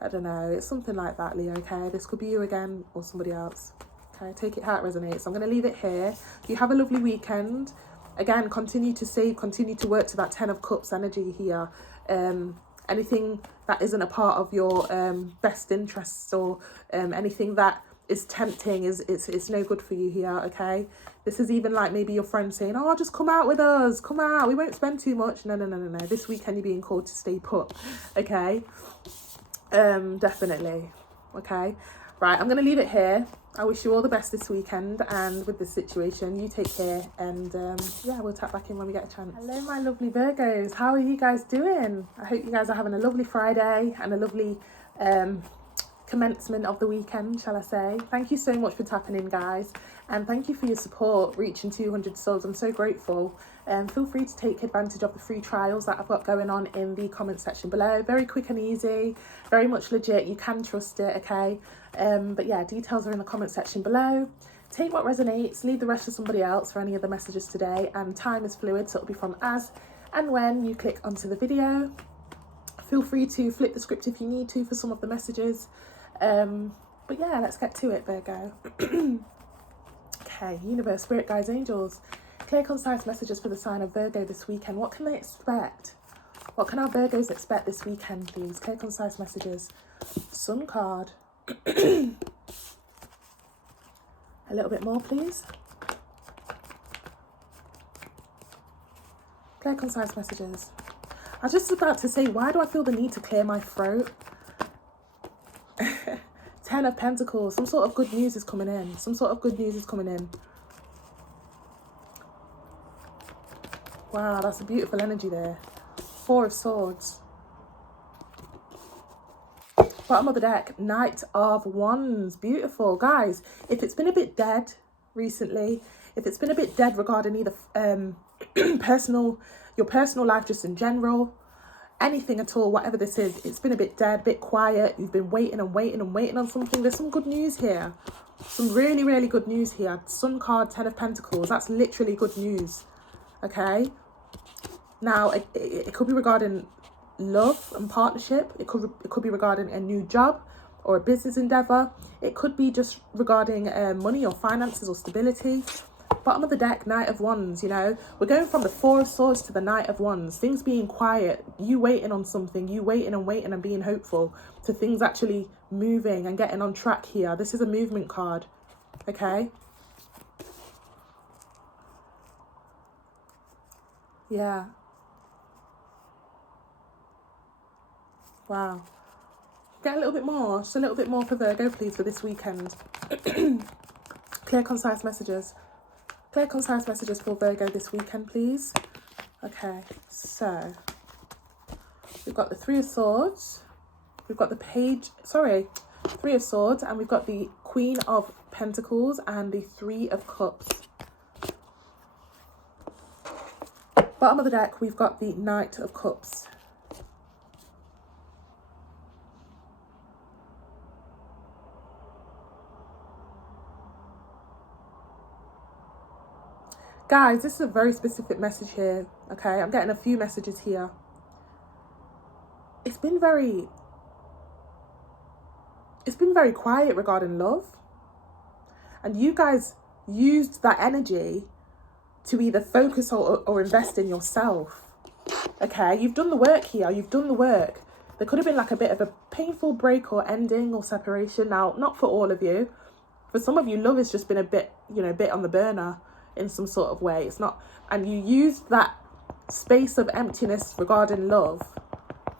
I don't know, it's something like that, Leo, okay? This could be you again or somebody else, okay? Take it how it resonates. I'm going to leave it here. You have a lovely weekend. Again, continue to save, continue to work to that Ten of Cups energy here. Anything that isn't a part of your best interests or anything that is tempting, it's no good for you here, okay? This is even like maybe your friend saying, oh, just come out with us, come out, we won't spend too much. No. This weekend you're being called to stay put, okay? Definitely. Okay, right, I'm gonna leave it here. I wish you all the best this weekend, and with this situation, you take care, and yeah, we'll tap back in when we get a chance. Hello my lovely Virgos, how are you guys doing? I hope you guys are having a lovely Friday and a lovely commencement of the weekend, shall I say. Thank you so much for tapping in, guys, and thank you for your support reaching 200 subs. I'm so grateful. Feel free to take advantage of the free trials that I've got going on in the comment section below. Very quick and easy, very much legit. You can trust it, okay? But yeah, details are in the comment section below. Take what resonates, leave the rest to somebody else for any of the messages today, and time is fluid, so it'll be from as and when you click onto the video. Feel free to flip the script if you need to for some of the messages. But yeah, let's get to it, Virgo. Okay, universe, spirit guides, angels, clear, concise messages for the sign of Virgo this weekend. What can they expect? What can our Virgos expect this weekend, please? Clear, concise messages. Sun card. A little bit more, please. Clear, concise messages. I was just about to say, why do I feel the need to clear my throat? Ten of Pentacles. Some sort of good news is coming in. Some sort of good news is coming in. Wow, that's a beautiful energy there. Four of Swords. Bottom of the deck, Knight of Wands. Beautiful. Guys, if it's been a bit dead recently, if it's been a bit dead regarding either your personal life just in general, anything at all, whatever this is, it's been a bit dead, a bit quiet, you've been waiting and waiting and waiting on something, there's some good news here. Some really, really good news here. Sun card, Ten of Pentacles. That's literally good news. Okay? Now, it could be regarding love and partnership. It could be regarding a new job or a business endeavor. It could be just regarding money or finances or stability. Bottom of the deck, Knight of Wands, you know. We're going from the Four of Swords to the Knight of Wands. Things being quiet, you waiting on something, you waiting and being hopeful to things actually moving and getting on track here. This is a movement card, okay? Yeah. Wow. Get a little bit more, just a little bit more for Virgo, please, for this weekend. Clear, concise messages. Clear, concise messages for Virgo this weekend, please. Okay, so We've got the Three of Swords. We've got the Three of Swords, and we've got the Queen of Pentacles and the Three of Cups. Bottom of the deck, we've got the Knight of Cups. Guys, this is a very specific message here, okay? I'm getting a few messages here. It's been very quiet regarding love. And you guys used that energy to either focus or invest in yourself. Okay, you've done the work here. You've done the work. There could have been like a bit of a painful break or ending or separation. Now, not for all of you. For some of you, love has just been a bit, a bit on the burner in some sort of way. It's not, and you used that space of emptiness regarding love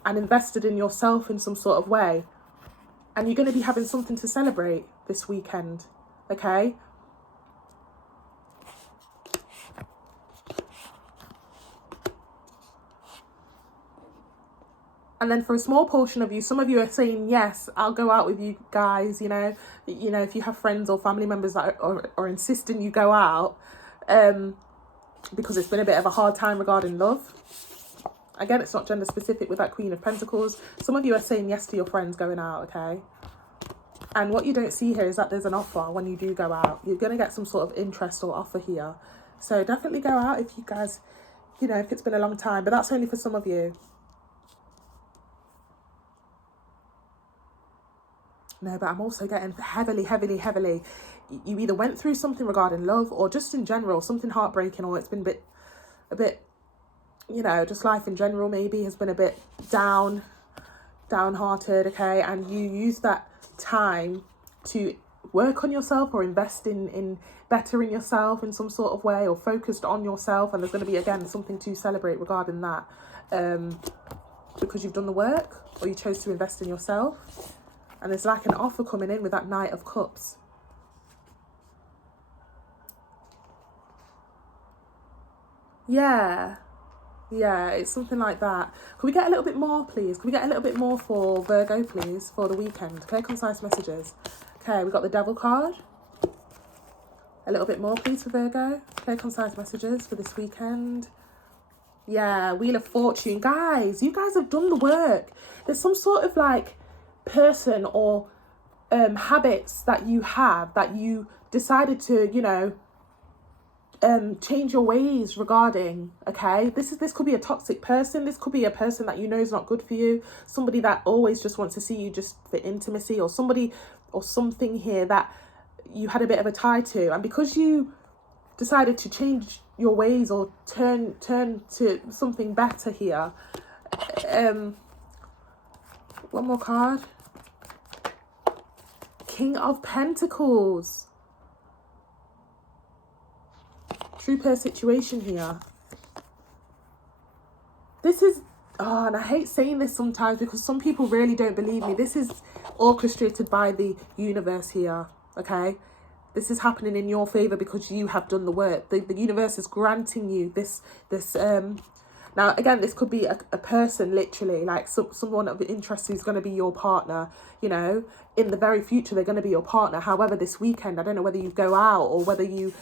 and invested in yourself in some sort of way. And you're going to be having something to celebrate this weekend. Okay? And then for a small portion of you, some of you are saying, yes, I'll go out with you guys, if you have friends or family members that are insisting you go out, because it's been a bit of a hard time regarding love. Again, it's not gender specific with that Queen of Pentacles. Some of you are saying yes to your friends going out, okay? And what you don't see here is that there's an offer when you do go out. You're going to get some sort of interest or offer here. So definitely go out if you guys, if it's been a long time. But that's only for some of you. No, but I'm also getting heavily. You either went through something regarding love or just in general, something heartbreaking, or it's been a bit, just life in general maybe has been a bit downhearted, okay? And you use that time to work on yourself or invest in bettering yourself in some sort of way, or focused on yourself, and there's going to be again something to celebrate regarding that, because you've done the work or you chose to invest in yourself. And there's like an offer coming in with that Knight of Cups. Yeah, it's something like that. Could we get a little bit more, please? Could we get a little bit more for Virgo, please, for the weekend? Clear, concise messages. Okay, we got the Devil card. A little bit more, please, for Virgo. Clear, concise messages for this weekend. Yeah, Wheel of Fortune. Guys, you guys have done the work. There's some sort of like person or habits that you have that you decided to, change your ways regarding, okay? This could be a toxic person. This could be a person that is not good for you. Somebody that always just wants to see you just for intimacy, or somebody or something here that you had a bit of a tie to. And because you decided to change your ways or turn to something better here, one more card. King of Pentacles. True pair situation here. This is, and I hate saying this sometimes because some people really don't believe me. This is orchestrated by the universe here, okay? This is happening in your favor because you have done the work. The universe is granting you this now, again, this could be a person, literally, like someone of interest who's going to be your partner, in the very future, they're going to be your partner. However, this weekend, I don't know whether you go out or whether you,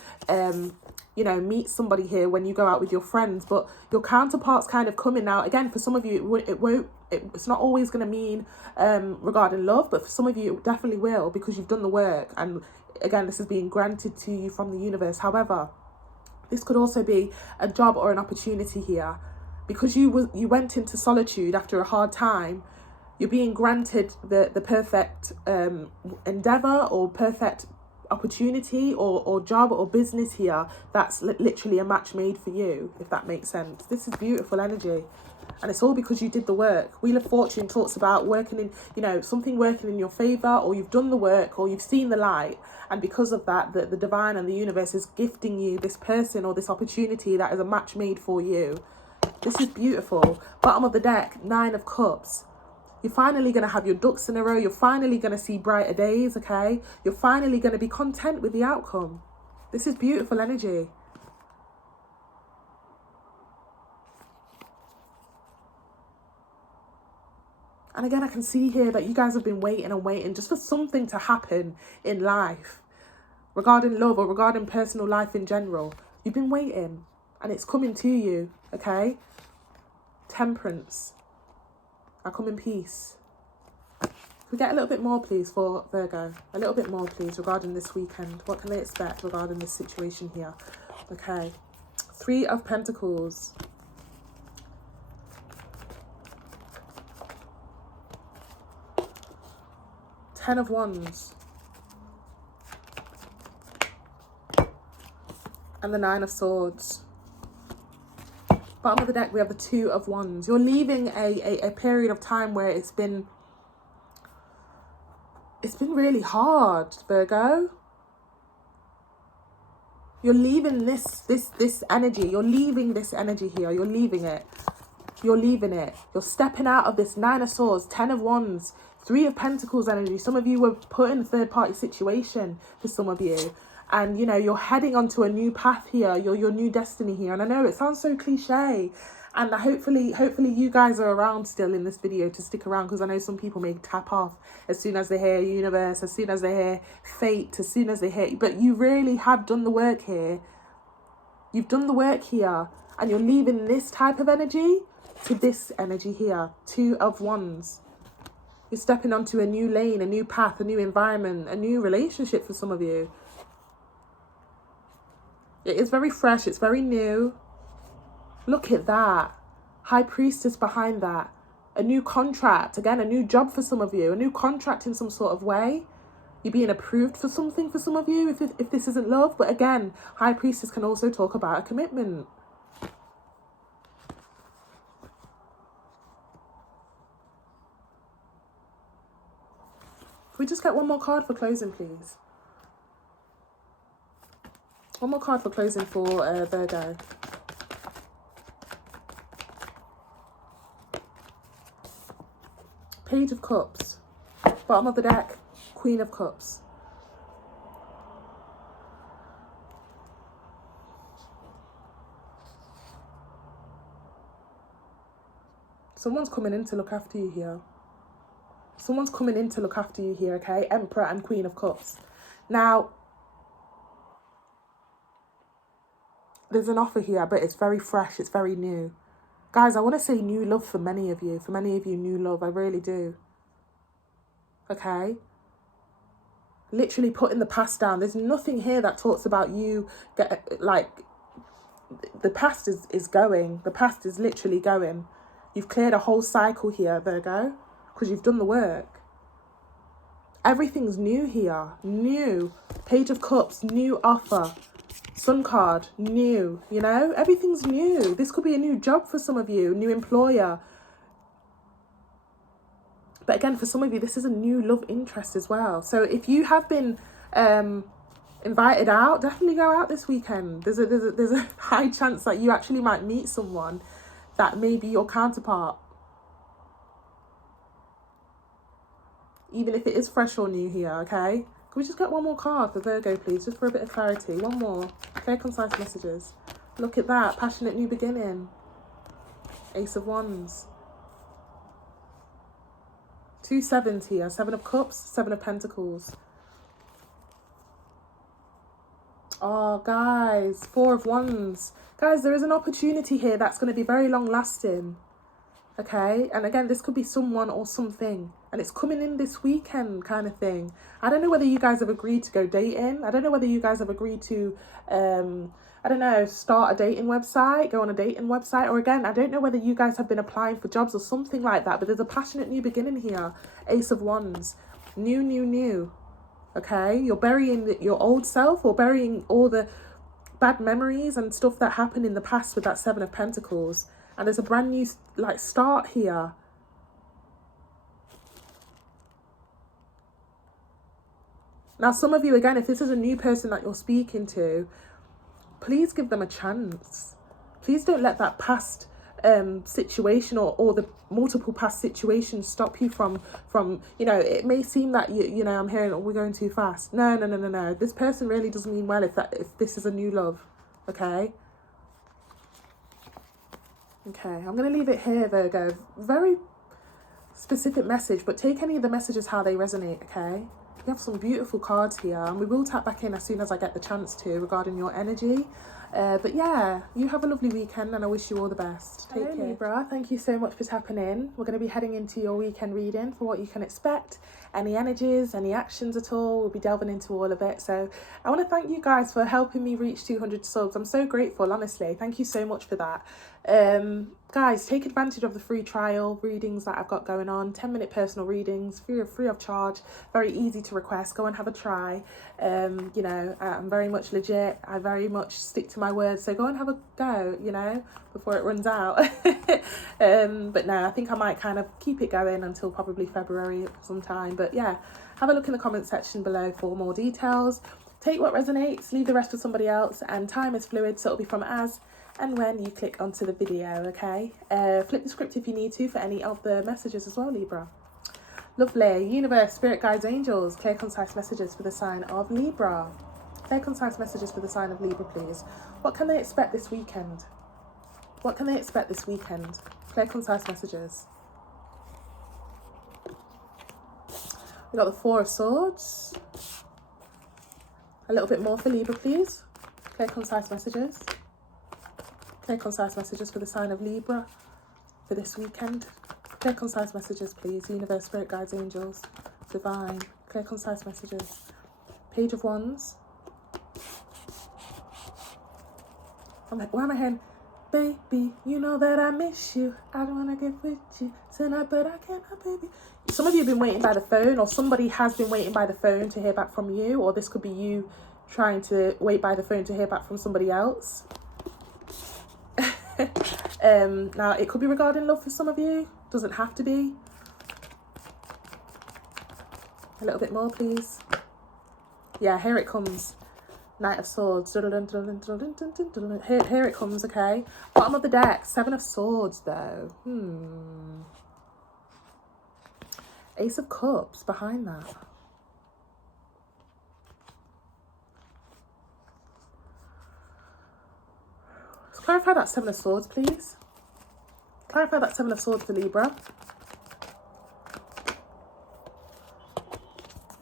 meet somebody here when you go out with your friends, but your counterpart's kind of coming now. Again, for some of you, it's not always going to mean regarding love, but for some of you, it definitely will, because you've done the work. And again, this is being granted to you from the universe. However, this could also be a job or an opportunity here. Because you went into solitude after a hard time, you're being granted the perfect endeavour or perfect opportunity or job or business here that's literally a match made for you, if that makes sense. This is beautiful energy. And it's all because you did the work. Wheel of Fortune talks about working in, something working in your favour, or you've done the work, or you've seen the light. And because of that, the divine and the universe is gifting you this person or this opportunity that is a match made for you. This is beautiful. Bottom of the deck, Nine of Cups. You're finally going to have your ducks in a row. You're finally going to see brighter days, okay? You're finally going to be content with the outcome. This is beautiful energy. And again, I can see here that you guys have been waiting and waiting just for something to happen in life, regarding love or regarding personal life in general. You've been waiting and it's coming to you, okay? Temperance. I come in peace. Can we get a little bit more, please, for Virgo? A little bit more, please, regarding this weekend. What can they expect regarding this situation here? Okay. 3 of Pentacles. Ten of Wands. And the 9 of Swords. Bottom of the deck, we have the 2 of Wands. You're leaving a period of time where it's been really hard, Virgo. You're leaving this energy. You're leaving this energy here. You're leaving it. You're leaving it. You're stepping out of this 9 of Swords, 10 of Wands, 3 of Pentacles energy. Some of you were put in a third-party situation for some of you. And, you know, you're heading onto a new path here. Your new destiny here. And I know it sounds so cliche. And hopefully you guys are around still in this video to stick around, because I know some people may tap off as soon as they hear universe, as soon as they hear fate, as soon as they hear... But you really have done the work here. You've done the work here. And you're leaving this type of energy to this energy here. 2 of Wands. You're stepping onto a new lane, a new path, a new environment, a new relationship for some of you. It is very fresh. It's very new. Look at that. High Priestess behind that. A new contract. Again, a new job for some of you. A new contract in some sort of way. You're being approved for something for some of you if this isn't love. But again, High Priestess can also talk about a commitment. Can we just get one more card for closing, please? One more card for closing for Virgo. Page of Cups. Bottom of the deck, Queen of Cups. Someone's coming in to look after you here. Someone's coming in to look after you here, okay? Emperor and Queen of Cups. Now, there's an offer here, but it's very fresh. It's very new. Guys, I want to say new love for many of you. For many of you, new love. I really do. Okay? Literally putting the past down. There's nothing here that talks about you, the past is going. The past is literally going. You've cleared a whole cycle here, Virgo, because you've done the work. Everything's new here. New. Page of Cups, new offer. Sun card, new, you know, everything's new. This could be a new job for some of you, new employer. But again, for some of you, this is a new love interest as well. So if you have been invited out, definitely go out this weekend. There's a high chance that you actually might meet someone that may be your counterpart. Even if it is fresh or new here, okay? Can we just get one more card for Virgo, please? Just for a bit of clarity. One more. Clear, concise messages. Look at that. Passionate new beginning. Ace of Wands. 2 sevens here. 7 of Cups, 7 of Pentacles. Oh, guys. 4 of Wands. Guys, there is an opportunity here that's going to be very long lasting. Okay? And again, this could be someone or something. And it's coming in this weekend kind of thing. I don't know whether you guys have agreed to go dating. I don't know whether you guys have agreed to, I don't know, start a dating website, go on a dating website. Or again, I don't know whether you guys have been applying for jobs or something like that. But there's a passionate new beginning here. Ace of Wands. New, new, new. Okay? You're burying your old self or burying all the bad memories and stuff that happened in the past with that 7 of Pentacles. And there's a brand new, start here. Now, some of you, again, if this is a new person that you're speaking to, please give them a chance. Please don't let that past situation or the multiple past situations stop you from, you know, it may seem that, you know, I'm hearing, oh, we're going too fast. No. This person really doesn't mean well if this is a new love, okay? Okay, I'm going to leave it here, Virgo. Very specific message, but take any of the messages how they resonate, okay? We have some beautiful cards here, and we will tap back in as soon as I get the chance to regarding your energy. But yeah, you have a lovely weekend, and I wish you all the best. Take care. Libra, thank you so much for tapping in. We're going to be heading into your weekend reading for what you can expect, any energies, any actions at all. We'll be delving into all of it. So I want to thank you guys for helping me reach 200 subs. I'm so grateful, honestly. Thank you so much for that. Guys, take advantage of the free trial readings that I've got going on. 10-minute personal readings, free of charge, very easy to request. Go and have a try. You know, I'm very much legit. I very much stick to my words, so go and have a go, you know, before it runs out. But no, I think I might kind of keep it going until probably February sometime. But yeah, have a look in the comment section below for more details. Take what resonates, leave the rest for somebody else, and time is fluid, so it'll be from as and when you click onto the video, okay? Flip the script if you need to for any of the messages as well, Libra. Lovely. Universe, spirit guides, angels, clear, concise messages for the sign of Libra. Clear, concise messages for the sign of Libra, please. What can they expect this weekend? What can they expect this weekend? Clear, concise messages. We got the Four of Swords. A little bit more for Libra, please. Clear, concise messages. Clear, concise messages for the sign of Libra for this weekend. Clear, concise messages, please. Universe, spirit guides, angels, divine. Clear, concise messages. Page of Wands. I'm like, why am I hearing, baby, you know that I miss you. I don't want to get with you tonight, but I cannot, baby. Some of you have been waiting by the phone, or somebody has been waiting by the phone to hear back from you, or this could be you trying to wait by the phone to hear back from somebody else. Now, it could be regarding love for some of you. Doesn't have to be. A little bit more, please. Yeah, here it comes. Knight of Swords. Here it comes, okay. Bottom of the deck. Seven of Swords, though. Ace of Cups behind that. Let's clarify that Seven of Swords, please. Clarify that Seven of Swords for Libra.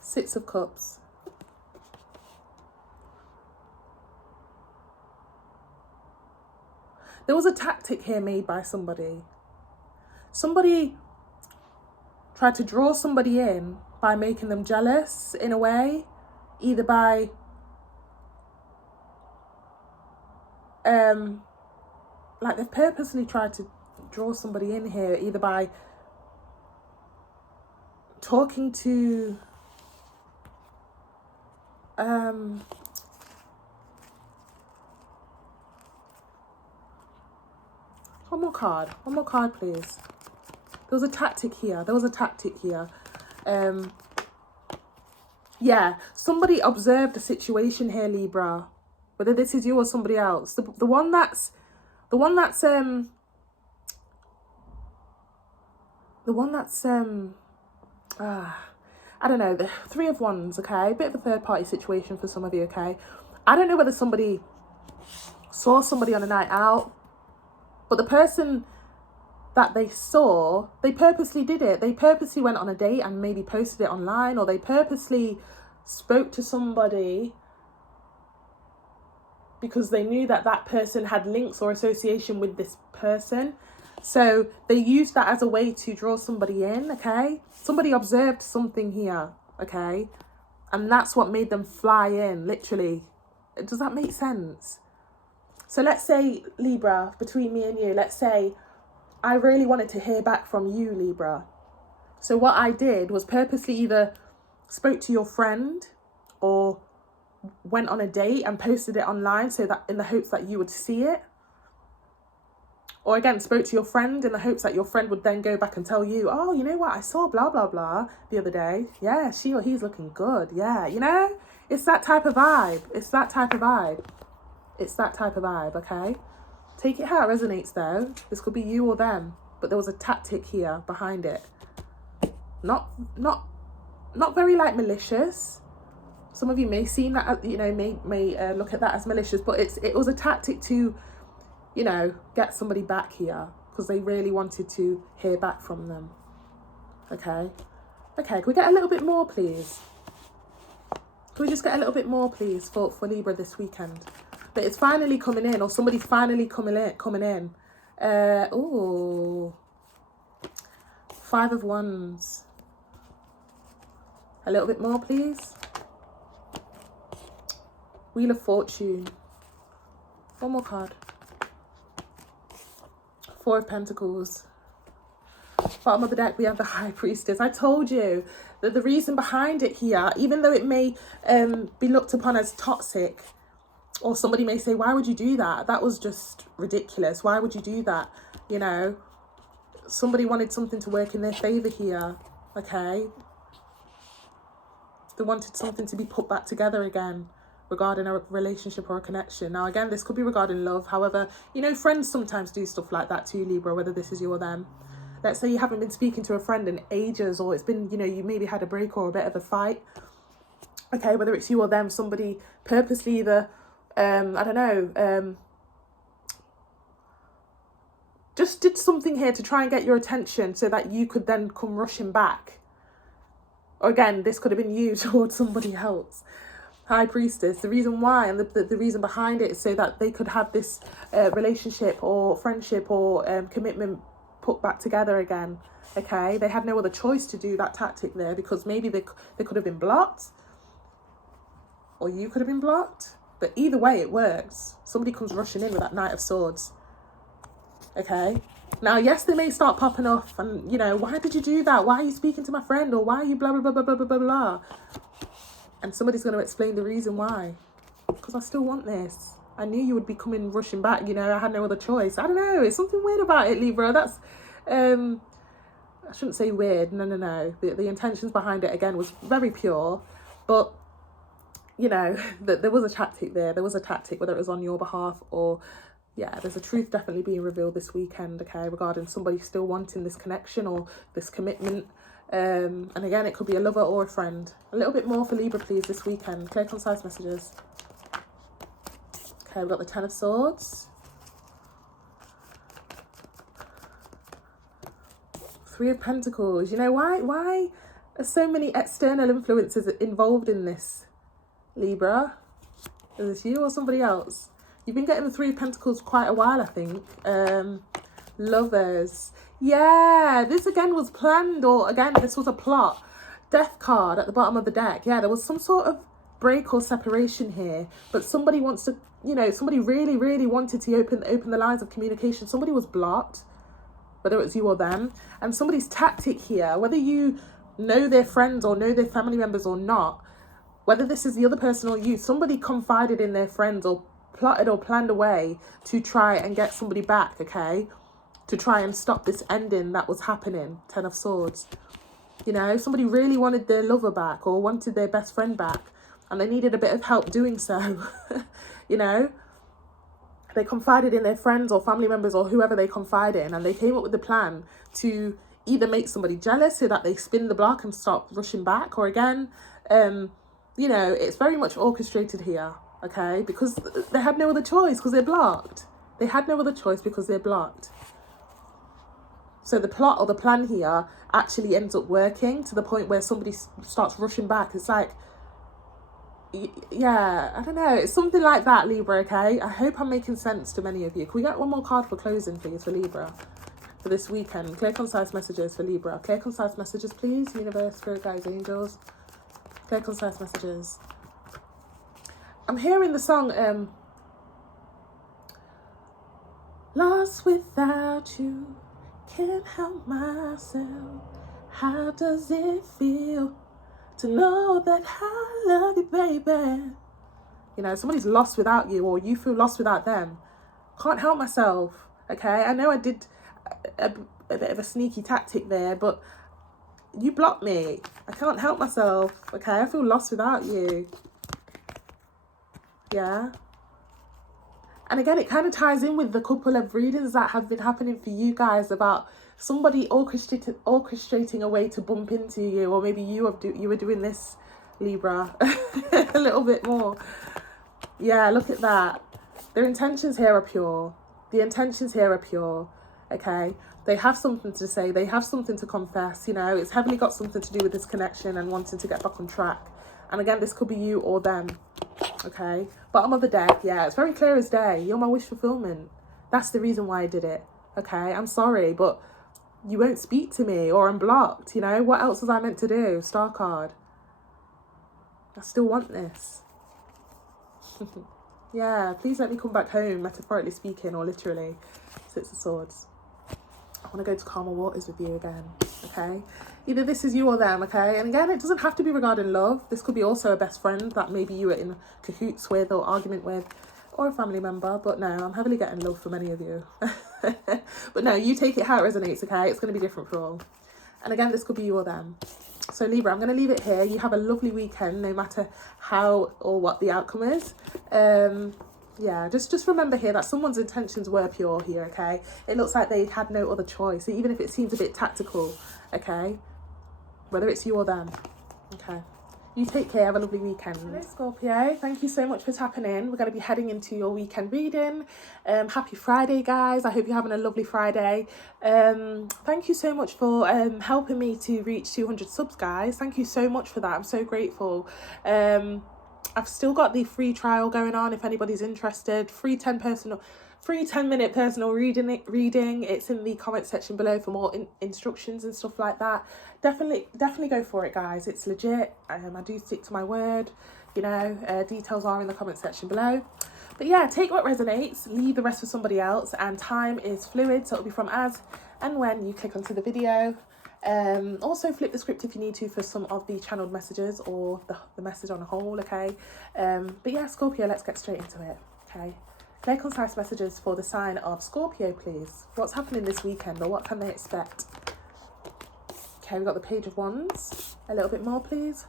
Six of Cups. There was a tactic here made by somebody. Somebody tried to draw somebody in by making them jealous in a way, either by like they've purposely tried to draw somebody in here, either by talking to one more card, please. There was a tactic here. Yeah, somebody observed the situation here, Libra, whether this is you or somebody else. The one that's I don't know, the Three of Wands, okay? A bit of a third party situation for some of you, okay? I don't know whether somebody saw somebody on a night out, but the person that they saw, they purposely did it. They purposely went on a date and maybe posted it online, or they purposely spoke to somebody because they knew that that person had links or association with this person. So they used that as a way to draw somebody in, okay? Somebody observed something here, okay? And that's what made them fly in, literally. Does that make sense? So let's say, Libra, between me and you, let's say I really wanted to hear back from you, Libra. So what I did was purposely either spoke to your friend or went on a date and posted it online so that in the hopes that you would see it. Or again, spoke to your friend in the hopes that your friend would then go back and tell you, oh, you know what, I saw blah, blah, blah the other day. Yeah, she or he's looking good. Yeah, you know, it's that type of vibe. Okay? Take it how it resonates, though. This could be you or them, but there was a tactic here behind it. Not very, like, malicious. Some of you may see that, you know, may look at that as malicious, but it was a tactic to, you know, get somebody back here because they really wanted to hear back from them. Okay. Okay, can we get a little bit more, please? Can we just get a little bit more, please, for Libra this weekend? But it's finally coming in, or somebody's finally coming in. Ooh. 5 of Wands. A little bit more, please. Wheel of Fortune. One more card. 4 of Pentacles. Bottom of the deck, we have the High Priestess. I told you that the reason behind it here, even though it may be looked upon as toxic, or somebody may say, why would you do that? That was just ridiculous. Why would you do that? You know, somebody wanted something to work in their favour here, okay? They wanted something to be put back together again regarding a relationship or a connection. Now, again, this could be regarding love. However, you know, friends sometimes do stuff like that too, Libra, whether this is you or them. Let's say you haven't been speaking to a friend in ages, or it's been, you know, you maybe had a break or a bit of a fight. Okay, whether it's you or them, somebody purposely either, I don't know, just did something here to try and get your attention so that you could then come rushing back. Or again, this could have been you towards somebody else. High Priestess, the reason why and the reason behind it is so that they could have this relationship or friendship or commitment put back together again. Okay, they had no other choice to do that tactic there, because maybe they could have been blocked, or you could have been blocked. But either way, it works. Somebody comes rushing in with that Knight of Swords. Okay. Now, yes, they may start popping off and, you know, why did you do that? Why are you speaking to my friend? Or why are you blah, blah, blah, blah, blah, blah, blah, blah. And somebody's going to explain the reason why. Because I still want this. I knew you would be coming rushing back. You know, I had no other choice. I don't know. It's something weird about it, Libra. That's, I shouldn't say weird. No. The intentions behind it, again, was very pure. But, you know, there was a tactic there. There was a tactic, whether it was on your behalf or... Yeah, there's a truth definitely being revealed this weekend, okay, regarding somebody still wanting this connection or this commitment. And again, it could be a lover or a friend. A little bit more for Libra, please, this weekend. Clear, concise messages. Okay, we've got the 10 of Swords. 3 of Pentacles. You know, why are so many external influences involved in this, Libra? Is this you or somebody else? You've been getting the 3 of Pentacles quite a while, I think. Lovers. Yeah, this again was planned, or again, this was a plot. Death card at the bottom of the deck. Yeah, there was some sort of break or separation here, but somebody wants to, you know, somebody really, really wanted to open the lines of communication. Somebody was blocked, whether it was you or them. And somebody's tactic here, whether you know their friends or know their family members or not, whether this is the other person or you, somebody confided in their friends or plotted or planned a way to try and get somebody back, okay? To try and stop this ending that was happening. 10 of Swords. You know, somebody really wanted their lover back or wanted their best friend back, and they needed a bit of help doing so. You know, they confided in their friends or family members or whoever they confide in, and they came up with the plan to either make somebody jealous so that they spin the block and stop rushing back, or again, you know, it's very much orchestrated here. Okay, because they had no other choice because they're blocked. They had no other choice because they're blocked. So the plot or the plan here actually ends up working to the point where somebody starts rushing back. It's like, yeah, I don't know. It's something like that, Libra, okay? I hope I'm making sense to many of you. Can we get one more card for closing, please, for Libra? For this weekend. Clear, concise messages for Libra. Clear, concise messages, please. Universe, Spirit, Guides, Angels. Clear, concise messages. I'm hearing the song, Lost without you, can't help myself. How does it feel to know that I love you, baby? You know, somebody's lost without you, or you feel lost without them. Can't help myself, okay? I know I did a bit of a sneaky tactic there, but you blocked me. I can't help myself, okay? I feel lost without you. Yeah. And again, it kind of ties in with the couple of readings that have been happening for you guys about somebody orchestrating a way to bump into you, or maybe you were doing this, Libra, a little bit more. Yeah, look at that. Their intentions here are pure. The intentions here are pure. okay? They have something to say, they have something to confess, you know, it's heavily got something to do with this connection and wanting to get back on track. And again, this could be you or them, okay? Bottom of the deck, yeah, it's very clear as day. You're my wish fulfillment. That's the reason why I did it, okay? I'm sorry, but you won't speak to me, or I'm blocked, you know? What else was I meant to do? Star card. I still want this. Yeah, please let me come back home, metaphorically speaking, or literally. Six of Swords. I want to go to calmer waters with you again, okay? Either this is you or them, okay? And again, it doesn't have to be regarding love. This could be also a best friend that maybe you were in cahoots with or argument with, or a family member. But no, I'm heavily getting love for many of you. But no, you take it how it resonates, okay? It's going to be different for all. And again, this could be you or them. So Libra, I'm going to leave it here. You have a lovely weekend, no matter how or what the outcome is. Yeah, just remember here that someone's intentions were pure here, okay? It looks like they had no other choice, even if it seems a bit tactical, okay? Whether it's you or them, okay? You take care, have a lovely weekend. Hello Scorpio, thank you so much for tapping in. We're going to be heading into your weekend reading. Happy Friday, guys. I hope you're having a lovely Friday. Thank you so much for helping me to reach 200 subs, guys. Thank you so much for that. I'm so grateful. I've still got the free trial going on if anybody's interested. Free 10-minute personal reading. It's in the comment section below for more instructions and stuff like that. Definitely go for it, guys. It's legit. I do stick to my word, you know. Details are in the comment section below. But yeah, take what resonates, leave the rest for somebody else, and time is fluid, so it'll be from as and when you click onto the video. Also flip the script if you need to for some of the channeled messages or the message on a whole, okay? But yeah, Scorpio, let's get straight into it, okay? Clear, concise messages for the sign of Scorpio, please. What's happening this weekend, or what can they expect? Okay, we've got the Page of Wands. A little bit more, please.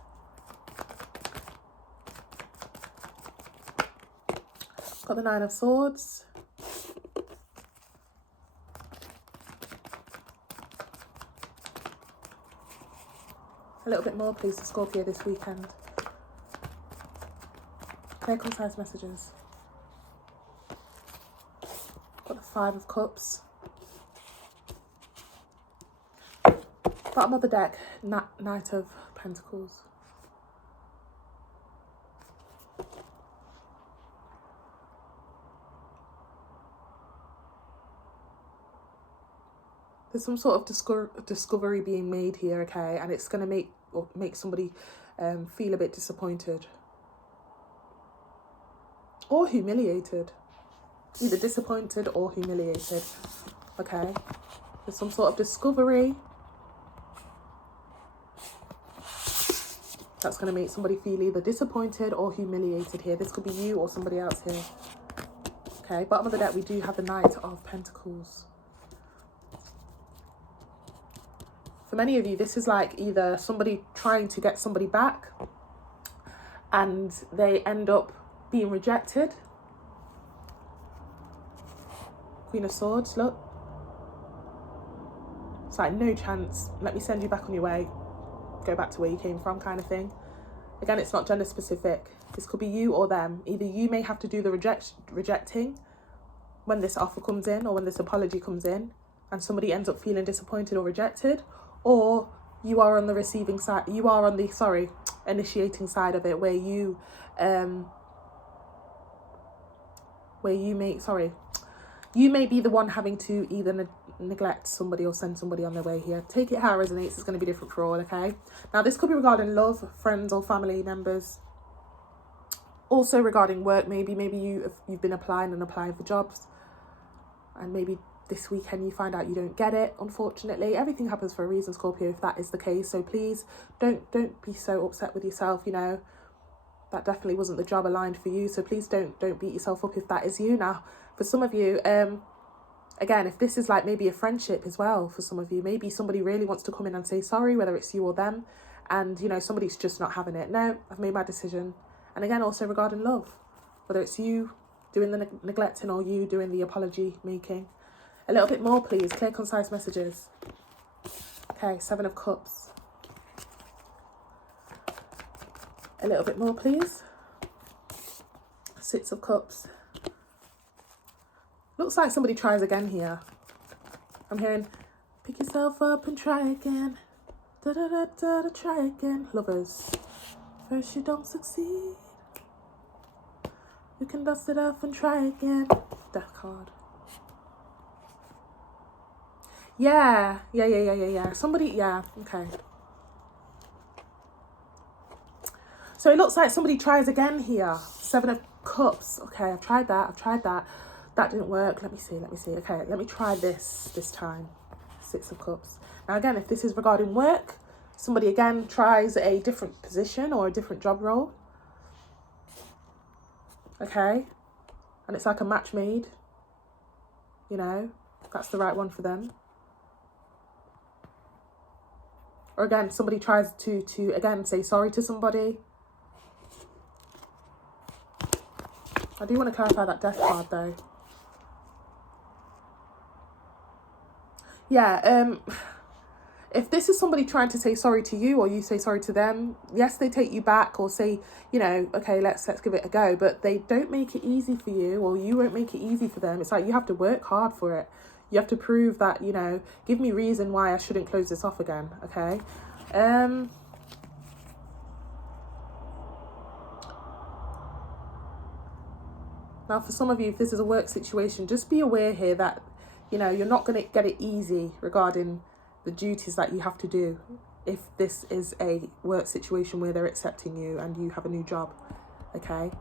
Got the Nine of Swords. A little bit more, please, for Scorpio this weekend. Clear, concise messages. Got the Five of Cups. Bottom of the deck, Knight of Pentacles. There's some sort of discovery being made here, okay? And it's going to make somebody feel a bit disappointed. Or humiliated. Either disappointed or humiliated, okay? There's some sort of discovery that's going to make somebody feel either disappointed or humiliated here. This could be you or somebody else here. Okay, bottom of the deck, we do have the Knight of Pentacles. For many of you, this is like either somebody trying to get somebody back and they end up being rejected. Queen of Swords, look. It's like, no chance. Let me send you back on your way. Go back to where you came from, kind of thing. Again, it's not gender specific. This could be you or them. Either you may have to do the rejecting when this offer comes in or when this apology comes in and somebody ends up feeling disappointed or rejected, or you are on the receiving side, you are on the, initiating side of it, where you may be the one having to either neglect somebody or send somebody on their way here. Take it how it resonates. It's going to be different for all, okay? Now, this could be regarding love, friends or family members. Also regarding work, maybe you've been applying for jobs, and maybe this weekend you find out you don't get it, unfortunately. Everything happens for a reason, Scorpio, if that is the case. So please don't be so upset with yourself, you know. That definitely wasn't the job aligned for you. So please don't beat yourself up if that is you. Now, for some of you, again, if this is like maybe a friendship as well, for some of you, maybe somebody really wants to come in and say sorry, whether it's you or them, and, you know, somebody's just not having it. No, I've made my decision. And again, also regarding love, whether it's you doing the neglecting or you doing the apology making. A little bit more, please. Clear, concise messages. Okay, Seven of Cups. A little bit more, please. Six of Cups. Looks like somebody tries again here. I'm hearing, pick yourself up and try again. Da da da da da, try again. Lovers. First you don't succeed. You can dust it off and try again. Death card. Yeah. Somebody, yeah, okay. So it looks like somebody tries again here. 7 of Cups. Okay, I've tried that. That didn't work. Let me see. Okay, let me try this time. 6 of Cups. Now again, if this is regarding work, somebody again tries a different position or a different job role. Okay. And it's like a match made. You know, that's the right one for them. Or again, somebody tries to again say sorry to somebody. I do want to clarify that Death card though. Yeah, if this is somebody trying to say sorry to you or you say sorry to them, yes, they take you back or say, you know, okay, let's give it a go, but they don't make it easy for you, or you won't make it easy for them. It's like you have to work hard for it. You have to prove that, you know, give me reason why I shouldn't close this off again, okay? Now, for some of you, if this is a work situation, just be aware here that, you know, you're not going to get it easy regarding the duties that you have to do if this is a work situation where they're accepting you and you have a new job, okay?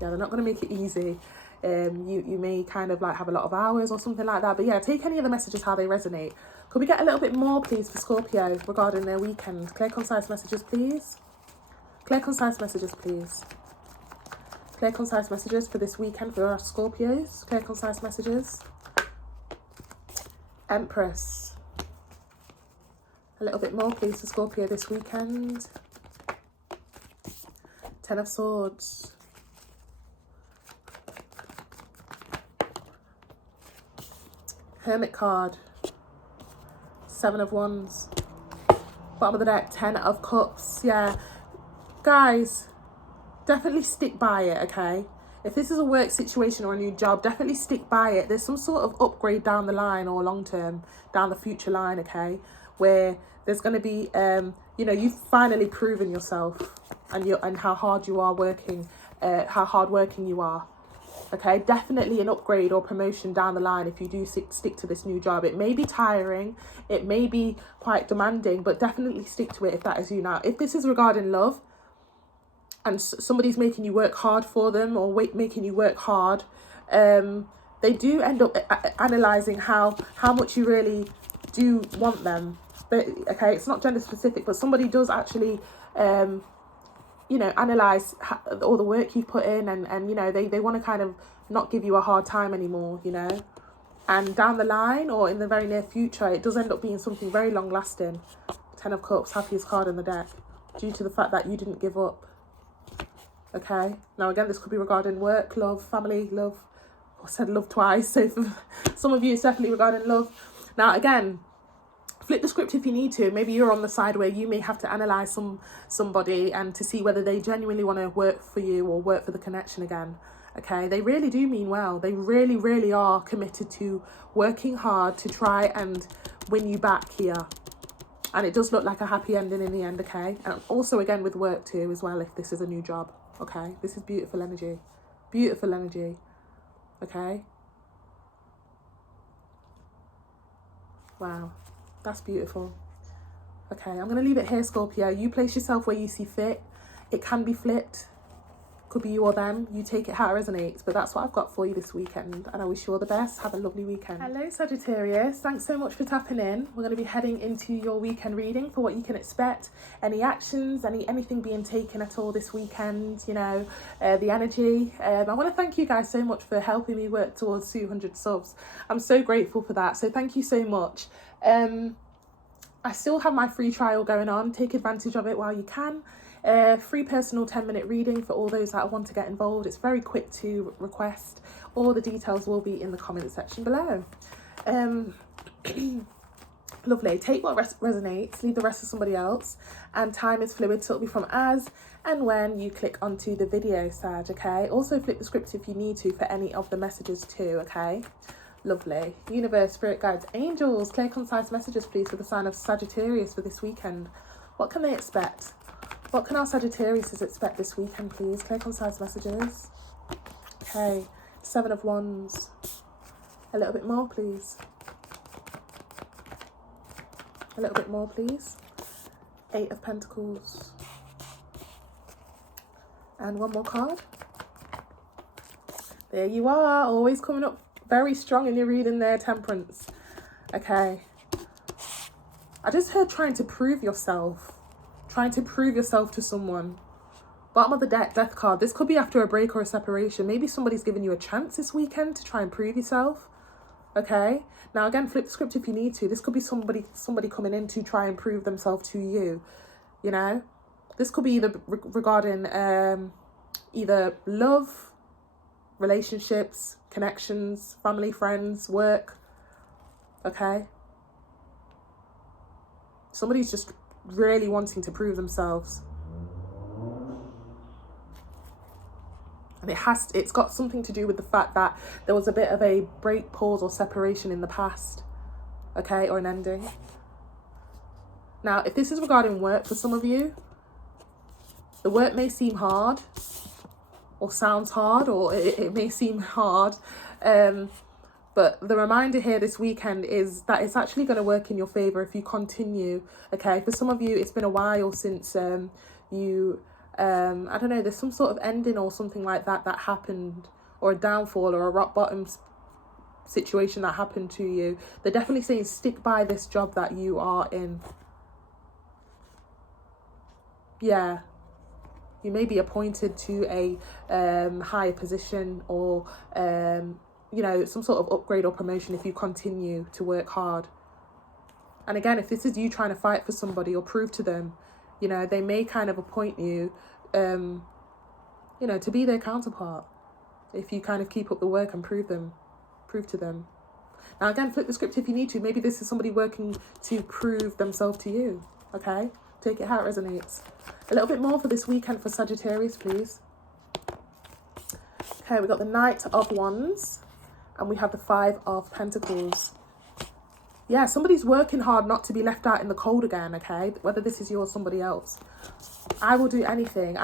Yeah, they're not going to make it easy. You may kind of like have a lot of hours or something like that. But yeah, take any of the messages how they resonate. Could we get a little bit more, please, for Scorpio regarding their weekend? Clear, concise messages, please. Clear, concise messages, please. Clear, concise messages for this weekend for our Scorpios. Clear, concise messages. Empress. A little bit more, please, for Scorpio this weekend. 10 of Swords. Hermit card. 7 of Wands. Bottom of the deck, 10 of Cups. Yeah. Guys, definitely stick by it, okay? If this is a work situation or a new job, definitely stick by it. There's some sort of upgrade down the line or long term, down the future line, okay? Where there's going to be, you know, you've finally proven yourself and how hard you are working, how hard working you are. Okay, definitely an upgrade or promotion down the line if you do stick to this new job. It may be tiring, it may be quite demanding, but definitely stick to it if that is you. Now, if this is regarding love and somebody's making you work hard for them or making you work hard, they do end up analysing how much you really do want them. But, okay, it's not gender specific, but somebody does actually you know, analyse all the work you've put in and you know, they want to kind of not give you a hard time anymore, you know. And down the line or in the very near future, it does end up being something very long lasting. 10 of Cups, happiest card in the deck, due to the fact that you didn't give up. Okay, now again, this could be regarding work, love, family, love. I said love twice, so for some of you, it's definitely regarding love. Now again, flip the script if you need to. Maybe you're on the side where you may have to analyse somebody and to see whether they genuinely want to work for you or work for the connection again. Okay, they really do mean well. They really, really are committed to working hard to try and win you back here. And it does look like a happy ending in the end, okay? And also again with work too as well, if this is a new job, okay? This is beautiful energy. Beautiful energy, okay? Wow. That's beautiful. Okay, I'm going to leave it here, Scorpio. You place yourself where you see fit. It can be flipped. Could be you or them. You take it how it resonates. But that's what I've got for you this weekend. And I wish you all the best. Have a lovely weekend. Hello, Sagittarius. Thanks so much for tapping in. We're going to be heading into your weekend reading for what you can expect. Any actions, anything being taken at all this weekend, you know, the energy. I want to thank you guys so much for helping me work towards 200 subs. I'm so grateful for that. So thank you so much. I still have my free trial going on. Take advantage of it while you can. Free personal 10-minute reading for all those that want to get involved. It's very quick to request. All the details will be in the comment section below. Lovely. Take what resonates, leave the rest to somebody else. And time is fluid, so it'll be from as and when you click onto the video, Sag, okay? Also flip the script if you need to for any of the messages too, okay? Lovely. Universe, spirit guides, angels, clear, concise messages, please, for the sign of Sagittarius for this weekend. What can they expect? What can our Sagittarius expect this weekend, please? Clear, concise messages. Okay. 7 of Wands. A little bit more, please. A little bit more, please. 8 of Pentacles. And one more card. There you are. Always coming up very strong in your reading there, Temperance. Okay. I just heard trying to prove yourself. Trying to prove yourself to someone. Bottom of the deck, Death card. This could be after a break or a separation. Maybe somebody's giving you a chance this weekend to try and prove yourself. Okay. Now again, flip the script if you need to. This could be somebody coming in to try and prove themselves to you. You know, this could be either regarding either love, relationships, connections, family, friends, work. Okay. Somebody's just really wanting to prove themselves. And it's got something to do with the fact that there was a bit of a break, pause, or separation in the past. Okay, or an ending. Now, if this is regarding work for some of you, the work may seem hard, or sounds hard, or it may seem hard. But the reminder here this weekend is that it's actually going to work in your favour if you continue. Okay, for some of you, it's been a while since you... I don't know, there's some sort of ending or something like that happened, or a downfall or a rock bottom situation that happened to you. They're definitely saying stick by this job that you are in. Yeah, you may be appointed to a higher position, or you know, some sort of upgrade or promotion if you continue to work hard. And again, if this is you trying to fight for somebody or prove to them, you know, they may kind of appoint you, you know, to be their counterpart if you kind of keep up the work and prove to them. Now, again, flip the script if you need to. Maybe this is somebody working to prove themselves to you, okay? Take it how it resonates. A little bit more for this weekend for Sagittarius, please. Okay, we've got the Knight of Wands and we have the 5 of Pentacles. Yeah, somebody's working hard not to be left out in the cold again, okay? Whether this is you or somebody else. I will do anything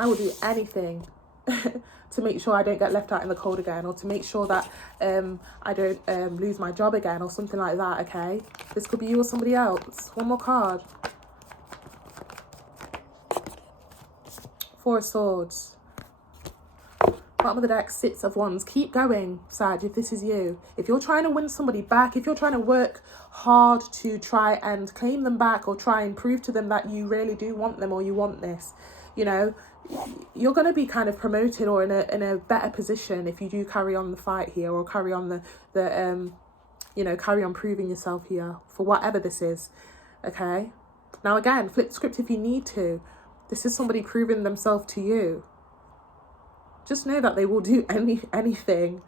to make sure I don't get left out in the cold again, or to make sure that I don't lose my job again, or something like that, okay? This could be you or somebody else. One more card. 4 of Swords. Bottom of the deck, 6 of Wands. Keep going, Sag, if this is you. If you're trying to win somebody back, if you're trying to work hard to try and claim them back, or try and prove to them that you really do want them, or you want this, you know, you're going to be kind of promoted or in a better position if you do carry on the fight here, or carry on the you know, carry on proving yourself here for whatever this is, okay? Now again, flip the script if you need to. This is somebody proving themselves to you. Just know that they will do anything.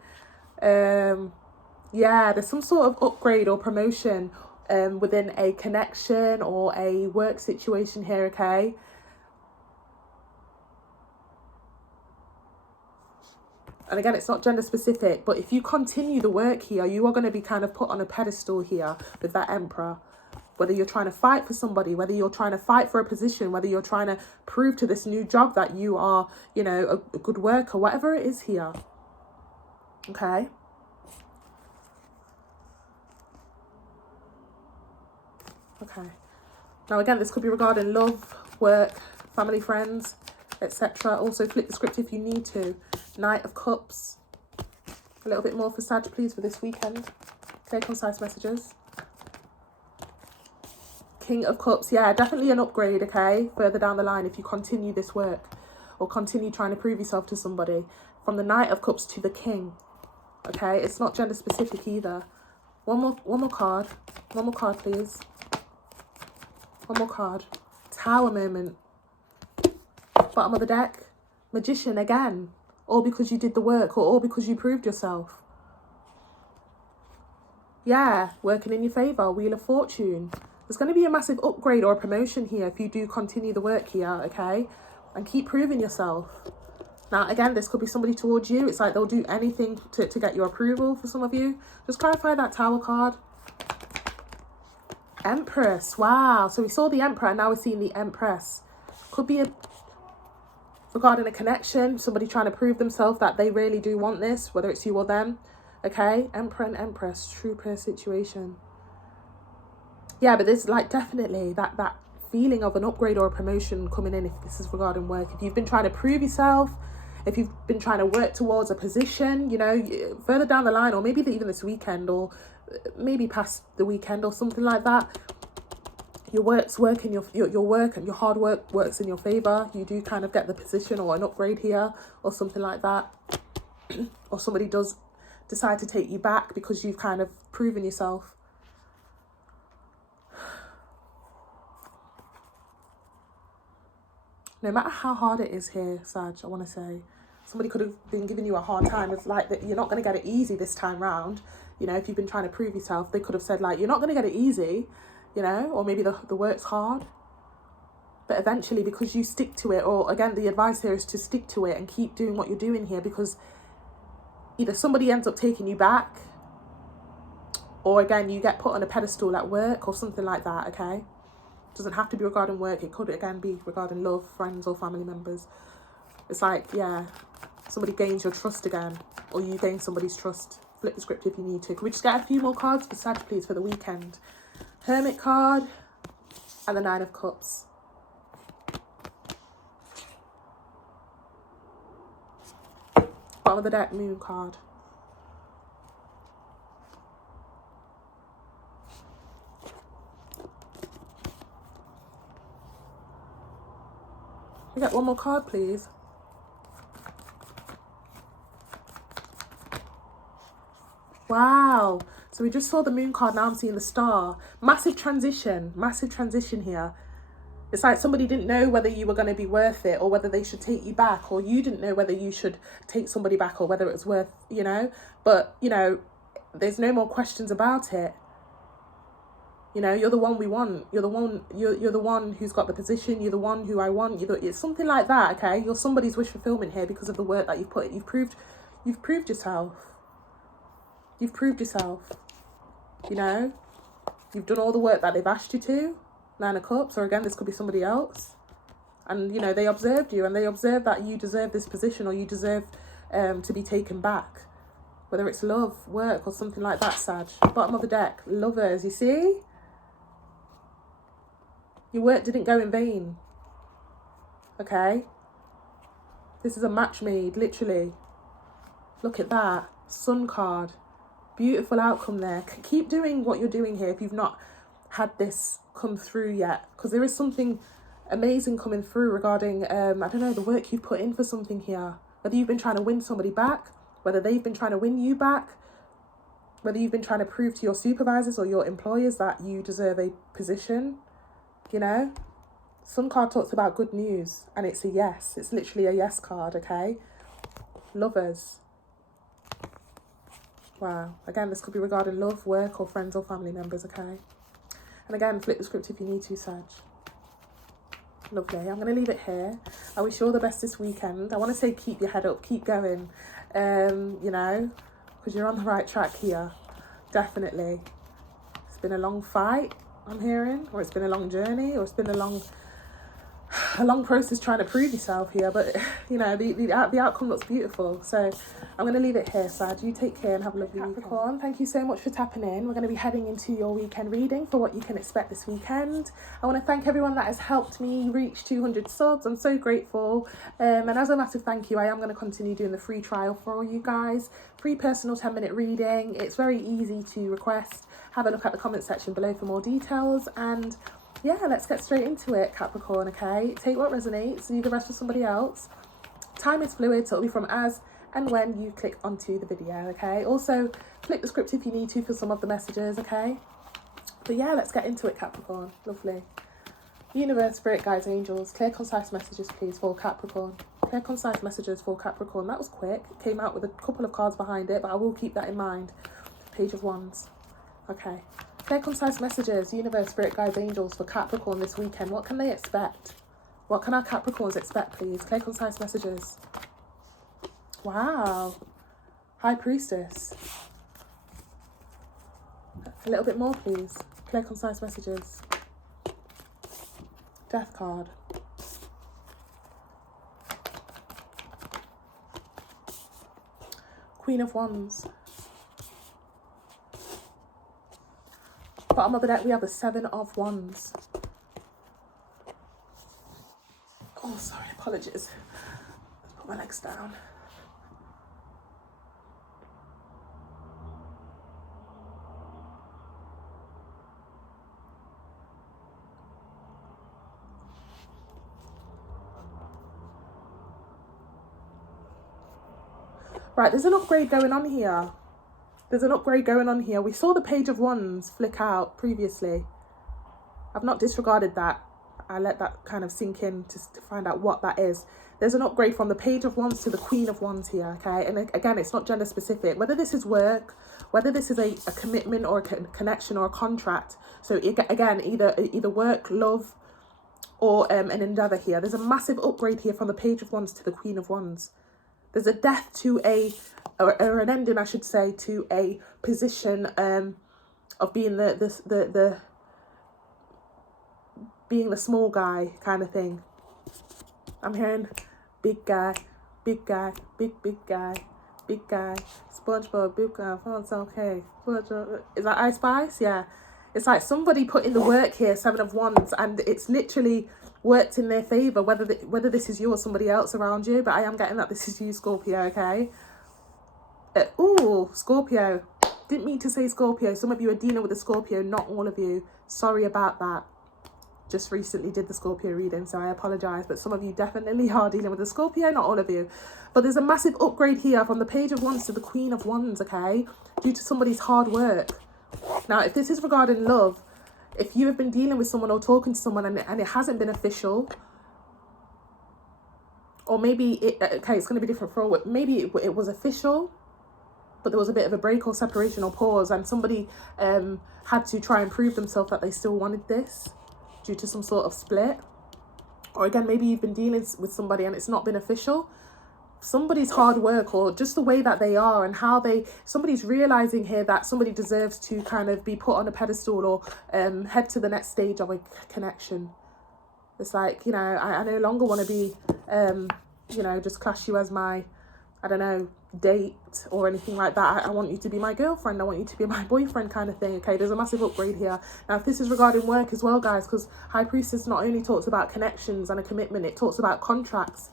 Yeah, there's some sort of upgrade or promotion within a connection or a work situation here, okay? And again, it's not gender specific, but if you continue the work here, you are going to be kind of put on a pedestal here with that Emperor. Whether you're trying to fight for somebody, whether you're trying to fight for a position, whether you're trying to prove to this new job that you are, you know, a good worker, whatever it is here. Okay. Okay. Now again, this could be regarding love, work, family, friends, etc. Also flip the script if you need to. Knight of Cups. A little bit more for Sag, please, for this weekend. Clear, concise messages. King of Cups. Yeah, definitely an upgrade, okay? Further down the line if you continue this work or continue trying to prove yourself to somebody. From the Knight of Cups to the King. Okay? It's not gender specific either. One more card. One more card, please. One more card. Tower moment. Bottom of the deck. Magician again. All because you did the work, or all because you proved yourself. Yeah, working in your favour. Wheel of Fortune. There's going to be a massive upgrade or a promotion here if you do continue the work here, okay? And keep proving yourself. Now, again, this could be somebody towards you. It's like they'll do anything to get your approval for some of you. Just clarify that Tower card. Empress. Wow. So we saw the Emperor and now we're seeing the Empress. Could be regarding a connection. Somebody trying to prove themselves that they really do want this, whether it's you or them. Okay? Emperor and Empress. True pair situation. Yeah, but there's like definitely that feeling of an upgrade or a promotion coming in if this is regarding work. If you've been trying to prove yourself, if you've been trying to work towards a position, you know, further down the line, or maybe even this weekend, or maybe past the weekend or something like that, your work and your work and your hard work works in your favor. You do kind of get the position or an upgrade here or something like that. Or somebody does decide to take you back because you've kind of proven yourself. No matter how hard it is here, Sag, I want to say, somebody could have been giving you a hard time. It's like that you're not going to get it easy this time round. You know, if you've been trying to prove yourself, they could have said like, you're not going to get it easy, you know, or maybe the work's hard. But eventually, because you stick to it, or again, the advice here is to stick to it and keep doing what you're doing here, because either somebody ends up taking you back, or again, you get put on a pedestal at work or something like that, okay? Doesn't have to be regarding work. It could again be regarding love, friends or family members. It's like, yeah, somebody gains your trust again, or you gain somebody's trust. Flip the script if you need to. Can we just get a few more cards for Sag, please, for the weekend? Hermit card and the Nine of Cups. Bottom of the deck, Moon card. We get one more card, please. Wow. So we just saw the Moon card, now I'm seeing the Star. Massive transition here. It's like somebody didn't know whether you were going to be worth it, or whether they should take you back, or you didn't know whether you should take somebody back, or whether it was worth, you know. But, you know, there's no more questions about it. You know, you're the one we want. You're the one who's got the position. You're the one who I want. It's something like that, okay? You're somebody's wish fulfillment here because of the work that you've put in. You've proved yourself. You've proved yourself. You know, you've done all the work that they've asked you to. Nine of Cups, or again, this could be somebody else. And, you know, they observed you, and they observed that you deserve this position, or you deserve to be taken back. Whether it's love, work, or something like that, Sag. Bottom of the deck, Lovers, you see? Your work didn't go in vain. Okay? This is a match made, literally. Look at that. Sun card. Beautiful outcome there. Keep doing what you're doing here if you've not had this come through yet. Because there is something amazing coming through regarding, I don't know, the work you've put in for something here. Whether you've been trying to win somebody back, whether they've been trying to win you back, whether you've been trying to prove to your supervisors or your employers that you deserve a position. You know, Sun card talks about good news, and it's a yes. It's literally a yes card, okay? Lovers. Wow. Again, this could be regarding love, work, or friends or family members, okay? And again, flip the script if you need to, Sag. Lovely. I'm going to leave it here. I wish you all the best this weekend. I want to say keep your head up, keep going, you know, because you're on the right track here. Definitely. It's been a long fight, I'm hearing, or it's been a long journey, or it's been a long process trying to prove yourself here, but you know, the outcome looks beautiful. So I'm going to leave it here, Sag. You take care and have a lovely Capricorn. Thank you so much for tapping in. We're going to be heading into your weekend reading for what you can expect this weekend. I want to thank everyone that has helped me reach 200 subs. I'm so grateful. And as a massive thank you, I am going to continue doing the free trial for all you guys. Free personal 10-minute reading. It's very easy to request. Have a look at the comment section below for more details, and yeah, let's get straight into it, Capricorn, okay? Take what resonates, leave the rest for somebody else. Time is fluid, so it'll be from as and when you click onto the video, okay? Also, flip the script if you need to for some of the messages, okay? But yeah, let's get into it, Capricorn. Lovely. Universe, Spirit, Guides, Angels, clear, concise messages, please, for Capricorn. Clear, concise messages for Capricorn. That was quick. It came out with a couple of cards behind it, but I will keep that in mind. Page of Wands. Okay. Clear, concise messages, universe, spirit guides, angels for Capricorn this weekend. What can they expect? What can our Capricorns expect, please? Clear, concise messages. Wow. High Priestess. A little bit more, please. Clear, concise messages. Death card. Queen of Wands. Bottom of the deck, we have the Seven of Wands. Oh, sorry, apologies. Let's put my legs down. Right, there's an upgrade going on here. There's an upgrade going on here. We saw the Page of Wands flick out previously. I've not disregarded that. I let that kind of sink in to find out what that is. There's an upgrade from the Page of Wands to the Queen of Wands here, okay? And again, it's not gender specific. Whether this is work, whether this is a commitment or a connection or a contract. So again, either work, love, or an endeavour here. There's a massive upgrade here from the Page of Wands to the Queen of Wands. There's a death to or an ending, I should say, to a position of being being the small guy kind of thing. I'm hearing big guy, big guy, big guy, big guy, SpongeBob, big guy, it's okay. Is that Ice Spice? Yeah. It's like somebody put in the work here, Seven of Wands, and it's literally worked in their favour, whether this is you or somebody else around you, but I am getting that this is you, Scorpio, okay? Ooh, Scorpio. Didn't mean to say Scorpio. Some of you are dealing with a Scorpio, not all of you. Sorry about that. Just recently did the Scorpio reading, so I apologise, but some of you definitely are dealing with a Scorpio, not all of you. But there's a massive upgrade here from the Page of Wands to the Queen of Wands, okay? Due to somebody's hard work. Now, if this is regarding love, if you have been dealing with someone or talking to someone and it hasn't been official, or maybe, it's going to be different for all, maybe it was official, but there was a bit of a break or separation or pause, and somebody had to try and prove themselves that they still wanted this due to some sort of split. Or again, maybe you've been dealing with somebody and it's not been official. Somebody's hard work, or just the way that they are and how somebody's realizing here that somebody deserves to kind of be put on a pedestal or head to the next stage of a connection. It's like, you know, I no longer want to be, you know, just class you as my, I don't know, date or anything like that. I want you to be my girlfriend. I want you to be my boyfriend kind of thing. Okay, there's a massive upgrade here. Now, if this is regarding work as well, guys, because High Priestess not only talks about connections and a commitment, it talks about contracts.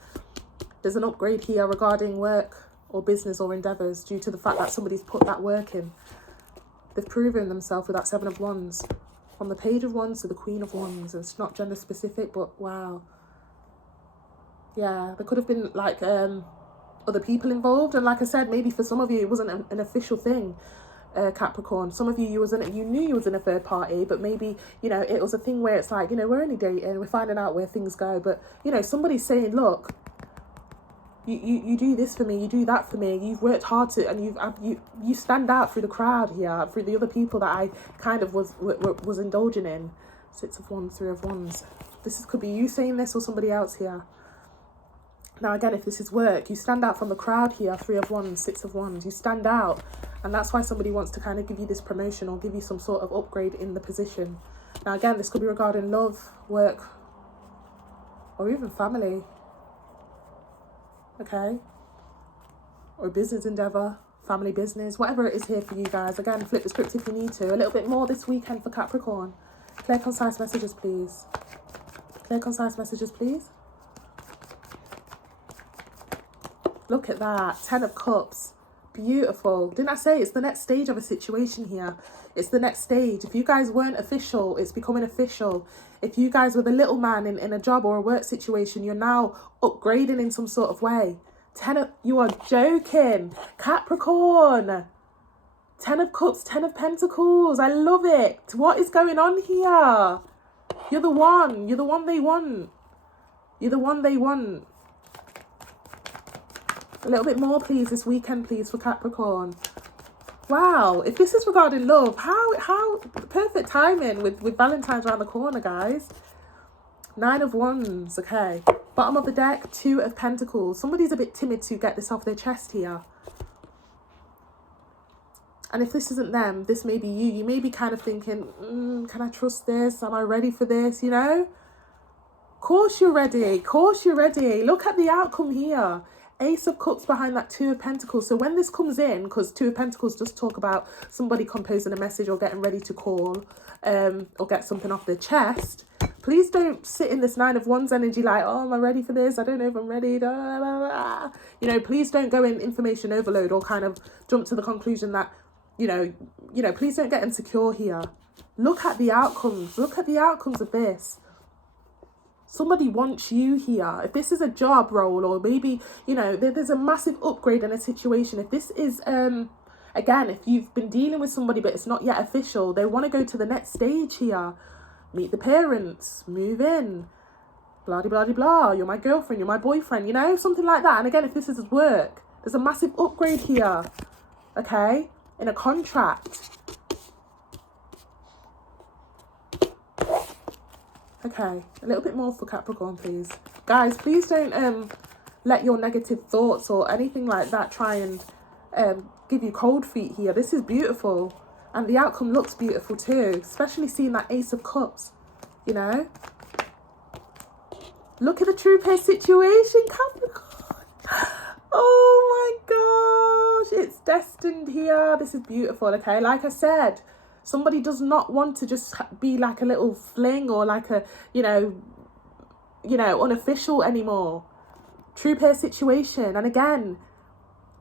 There's an upgrade here regarding work or business or endeavours due to the fact that somebody's put that work in. They've proven themselves with that Seven of Wands. From the Page of Wands to the Queen of Wands. It's not gender specific, but wow. Yeah, there could have been like other people involved. And like I said, maybe for some of you, it wasn't an official thing, Capricorn. Some of you, you knew you was in a third party, but maybe, you know, it was a thing where it's like, you know, we're only dating, we're finding out where things go. But, you know, somebody's saying, look, you do this for me, you do that for me, you've worked hard to, and you stand out through the crowd here, through the other people that I kind of was indulging in. Six of Wands, Three of Wands. Could be you saying this or somebody else here. Now again, if this is work, you stand out from the crowd here, Three of Wands, Six of Wands, you stand out. And that's why somebody wants to kind of give you this promotion or give you some sort of upgrade in the position. Now again, this could be regarding love, work, or even family. Okay? Or business endeavour, family business, whatever it is here for you guys. Again, flip the script if you need to. A little bit more this weekend for Capricorn. Clear, concise messages, please. Clear, concise messages, please. Look at that. 10 of Cups. Beautiful. Didn't I say it's the next stage of a situation here? It's the next stage. If you guys weren't official, it's becoming official. If you guys were the little man in a job or a work situation, you're now upgrading in some sort of way. You are joking. Capricorn. 10 of Cups, 10 of Pentacles. I love it. What is going on here? You're the one. You're the one they want. You're the one they want. A little bit more, please, this weekend, please, for Capricorn. Wow, if this is regarding love, how perfect timing with Valentine's around the corner, guys. 9 of Wands, okay. Bottom of the deck, 2 of Pentacles. Somebody's a bit timid to get this off their chest here. And if this isn't them, this may be you. You may be kind of thinking, can I trust this? Am I ready for this? You know? Course you're ready. Course you're ready. Look at the outcome here. Ace of Cups behind that 2 of Pentacles. So when this comes in, because 2 of Pentacles does talk about somebody composing a message or getting ready to call or get something off their chest, please don't sit in this 9 of Wands energy like, oh, am I ready for this? I don't know if I'm ready. You know, please don't go in information overload or kind of jump to the conclusion that, you know, please don't get insecure here. Look at the outcomes. Look at the outcomes of this. Somebody wants you here. If this is a job role, or maybe, you know, there's a massive upgrade in a situation. If this is, again, if you've been dealing with somebody but it's not yet official, they want to go to the next stage here. Meet the parents, move in, blah, blah, blah, blah. You're my girlfriend, you're my boyfriend, you know, something like that. And again, if this is work, there's a massive upgrade here, okay, in a contract. Okay, a little bit more for Capricorn, please. Guys, please don't let your negative thoughts or anything like that try and give you cold feet here. This is beautiful. And the outcome looks beautiful too, especially seeing that Ace of Cups, you know. Look at the true pair situation, Capricorn. Oh my gosh, it's destined here. This is beautiful, okay. Like I said, somebody does not want to just be like a little fling or like a, you know, unofficial anymore. True pair situation. And again,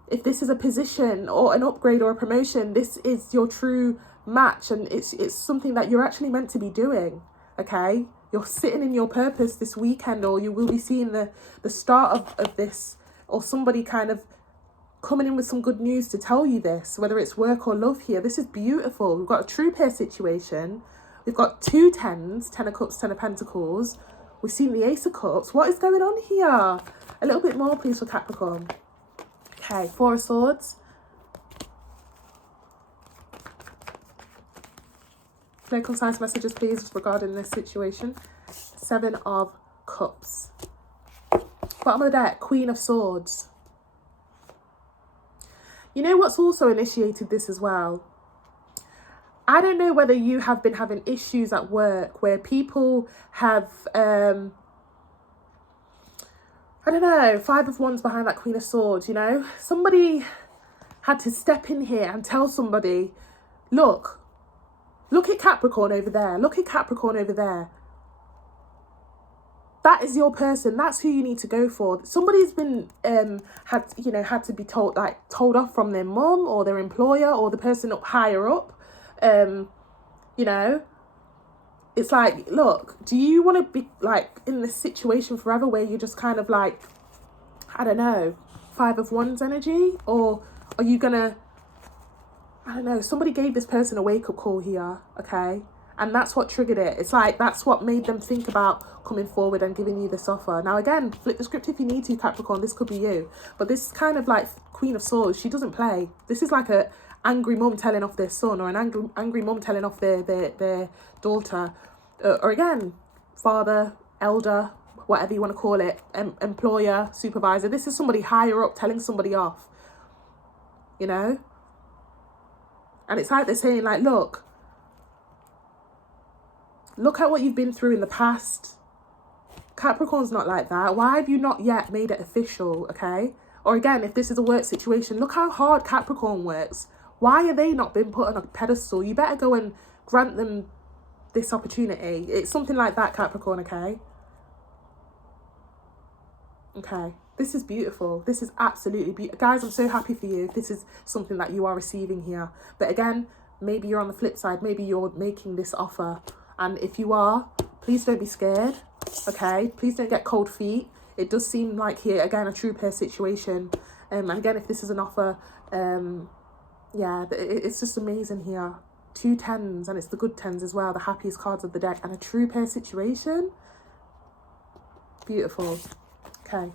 if this is a position or an upgrade or a promotion, this is your true match, and it's something that you're actually meant to be doing, okay? You're sitting in your purpose this weekend, or you will be seeing the start of this, or somebody kind of coming in with some good news to tell you this, whether it's work or love here. This is beautiful. We've got a true pair situation. We've got 2 tens, 10 of Cups, 10 of Pentacles. We've seen the Ace of Cups. What is going on here? A little bit more, please, for Capricorn. Okay, 4 of Swords. Local signs messages, please, regarding this situation. 7 of Cups. Bottom of the deck, Queen of Swords. You know what's also initiated this as well? I don't know whether you have been having issues at work where people have, I don't know, 5 of Wands behind that Queen of Swords, you know? Somebody had to step in here and tell somebody, look at Capricorn over there. Look at Capricorn over there. That is your person. That's who you need to go for. Somebody's been had to be told off from their mum or their employer or the person up higher up. You know, it's like, look, do you want to be like in this situation forever where you're just kind of like, I don't know, 5 of Wands energy, or are you gonna, I don't know, somebody gave this person a wake-up call here, okay? And that's what triggered it. It's like, that's what made them think about coming forward and giving you this offer. Now, again, flip the script if you need to, Capricorn. This could be you. But this kind of like Queen of Swords, she doesn't play. This is like a angry mum telling off their son, or an angry mum telling off their daughter. Or again, father, elder, whatever you want to call it, employer, supervisor. This is somebody higher up telling somebody off, you know? And it's like they're saying, like, look at what you've been through in the past. Capricorn's not like that. Why have you not yet made it official, okay? Or again, if this is a work situation, look how hard Capricorn works. Why are they not being put on a pedestal? You better go and grant them this opportunity. It's something like that, Capricorn, okay? Okay. This is beautiful. This is absolutely beautiful. Guys, I'm so happy for you if this is something that you are receiving here. But again, maybe you're on the flip side. Maybe you're making this offer. And if you are, please don't be scared, okay? Please don't get cold feet. It does seem like here, again, a true pair situation. And again, if this is an offer, yeah, it's just amazing here. 2 tens, and it's the good tens as well, the happiest cards of the deck. And a true pair situation. Beautiful. Okay.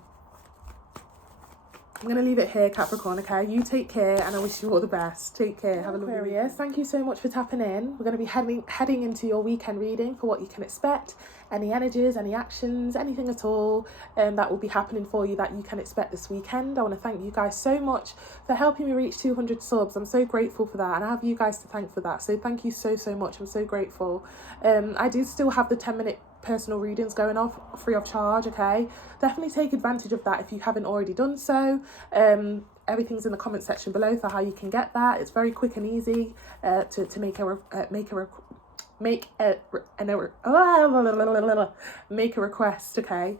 I'm going to leave it here, Capricorn, okay? You take care, and I wish you all the best. Take care. Have a lovely Aquarius. Thank you so much for tapping in. We're going to be heading into your weekend reading for what you can expect. Any energies, any actions, anything at all that will be happening for you that you can expect this weekend. I want to thank you guys so much for helping me reach 200 subs. I'm so grateful for that, and I have you guys to thank for that. So thank you so much. I'm so grateful. I do still have the 10-minute personal readings going off free of charge, okay? Definitely take advantage of that if you haven't already done so. Everything's in the comment section below for how you can get that. It's very quick and easy to make a request, okay?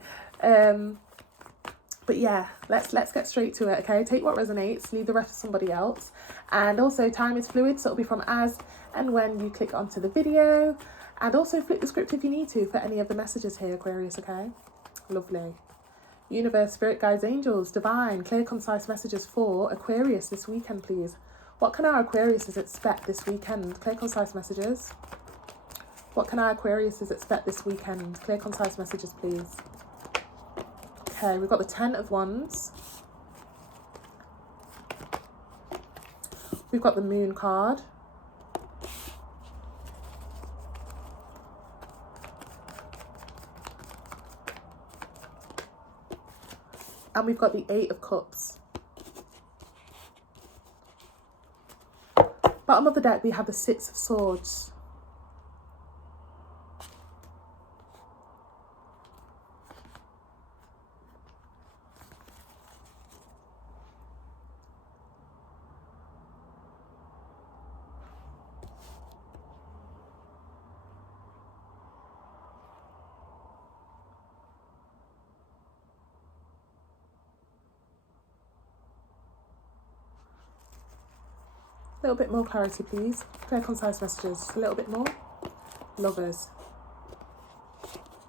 But yeah, let's get straight to it, okay? Take what resonates, leave the rest to somebody else. And also, time is fluid, so it'll be from as and when you click onto the video. And also flip the script if you need to for any of the messages here, Aquarius, okay? Lovely. Universe, spirit guides, angels, divine, clear, concise messages for Aquarius this weekend, please. What can our Aquariuses expect this weekend? Clear, concise messages. What can our Aquariuses expect this weekend? Clear, concise messages, please. Okay, we've got the 10 of Wands. We've got the Moon card. And we've got the 8 of Cups. Bottom of the deck, we have the 6 of Swords. A little bit more clarity, please. Clear, concise messages. A little bit more. Lovers.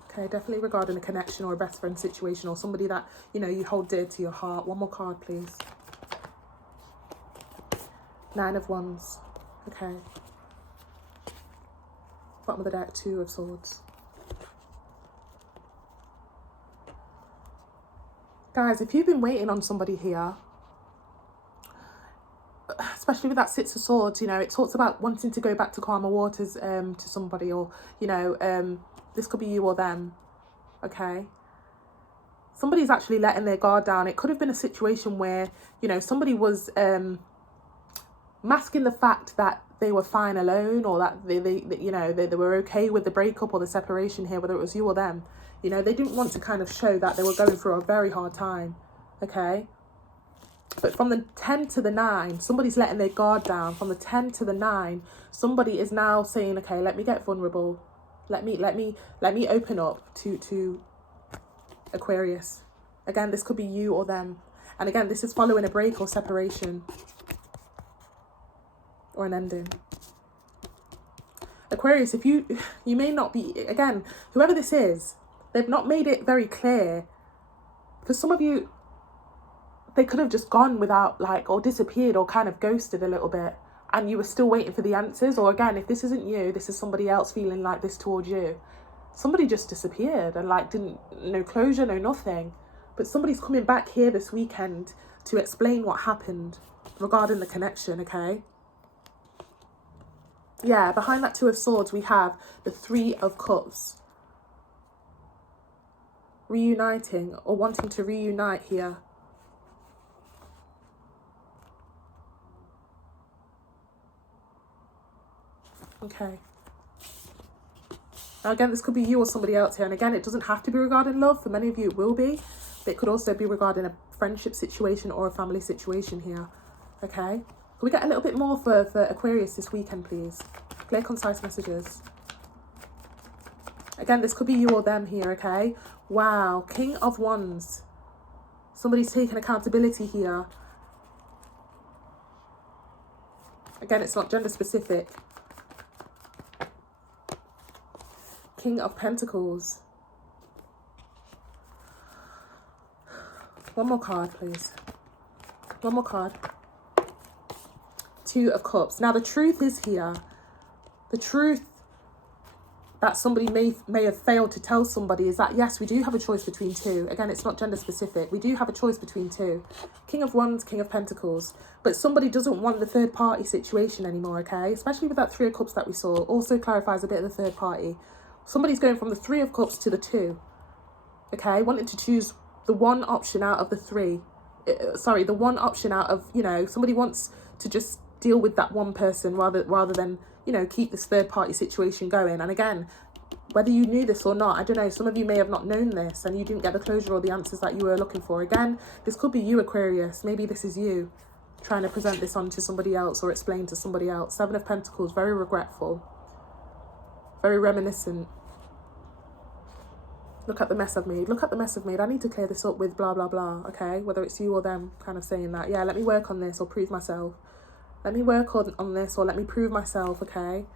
Okay, definitely regarding a connection or a best friend situation or somebody that, you know, you hold dear to your heart. One more card, please. 9 of Wands. Okay. Bottom of the deck, 2 of Swords. Guys, if you've been waiting on somebody here, especially with that 6 of Swords, you know, it talks about wanting to go back to calmer waters to somebody, or, you know, this could be you or them, okay? Somebody's actually letting their guard down. It could have been a situation where, you know, somebody was masking the fact that they were fine alone, or that they you know, they were okay with the breakup or the separation here, whether it was you or them. You know, they didn't want to kind of show that they were going through a very hard time, okay? But from the 10 to the 9, somebody's letting their guard down. From the 10 to the 9, somebody is now saying, okay, let me get vulnerable. Let me open up to Aquarius. Again, this could be you or them. And again, this is following a break or separation or an ending. Aquarius, if you may not be, again, whoever this is, they've not made it very clear. For some of you, they could have just gone without, like, or disappeared or kind of ghosted a little bit, and you were still waiting for the answers. Or again, if this isn't you, this is somebody else feeling like this towards you. Somebody just disappeared and, like, no closure, no nothing. But somebody's coming back here this weekend to explain what happened regarding the connection, okay? Yeah, behind that 2 of Swords, we have the 3 of Cups. Reuniting or wanting to reunite here. Okay. Now again, this could be you or somebody else here. And again, it doesn't have to be regarding love. For many of you, it will be. But it could also be regarding a friendship situation or a family situation here. Okay. Can we get a little bit more for Aquarius this weekend, please? Clear, concise messages. Again, this could be you or them here, okay? Wow. King of Wands. Somebody's taking accountability here. Again, it's not gender specific. King of Pentacles. One more card, please. One more card. 2 of Cups. Now, the truth is here. The truth that somebody may have failed to tell somebody is that, yes, we do have a choice between two. Again, it's not gender specific. We do have a choice between two. King of Wands, King of Pentacles. But somebody doesn't want the third party situation anymore, okay? Especially with that Three of Cups that we saw. Also clarifies a bit of the third party. Somebody's going from the Three of Cups to the two, okay? Wanting to choose the one option out of the three. Sorry, the one option out of, you know, somebody wants to just deal with that one person rather than, you know, keep this third party situation going. And again, whether you knew this or not, I don't know, some of you may have not known this and you didn't get the closure or the answers that you were looking for. Again, this could be you, Aquarius. Maybe this is you trying to present this on to somebody else or explain to somebody else. Seven of Pentacles, very regretful, very reminiscent. Look at the mess I've made. Look at the mess I've made. I need to clear this up with blah, blah, blah, okay? Whether it's you or them kind of saying that. Yeah, let me work on this or prove myself. Let me work on this or let me prove myself, okay?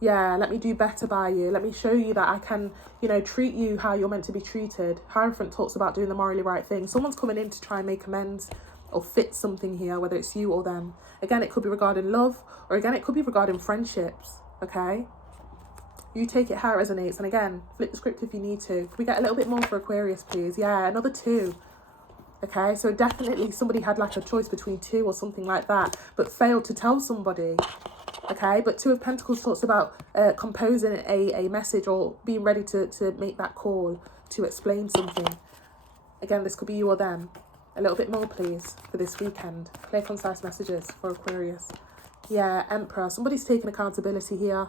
Yeah, let me do better by you. Let me show you that I can, you know, treat you how you're meant to be treated. Hierophant talks about doing the morally right thing. Someone's coming in to try and make amends or fix something here, whether it's you or them. Again, it could be regarding love, or again, it could be regarding friendships, okay? You take it how it resonates. And again, flip the script if you need to. Can we get a little bit more for Aquarius, please? Yeah, another two. Okay, so definitely somebody had like a choice between two or something like that, but failed to tell somebody. Okay, but Two of Pentacles talks about composing a message or being ready to make that call to explain something. Again, this could be you or them. A little bit more, please, for this weekend. Clear, concise messages for Aquarius. Yeah, Emperor. Somebody's taking accountability here.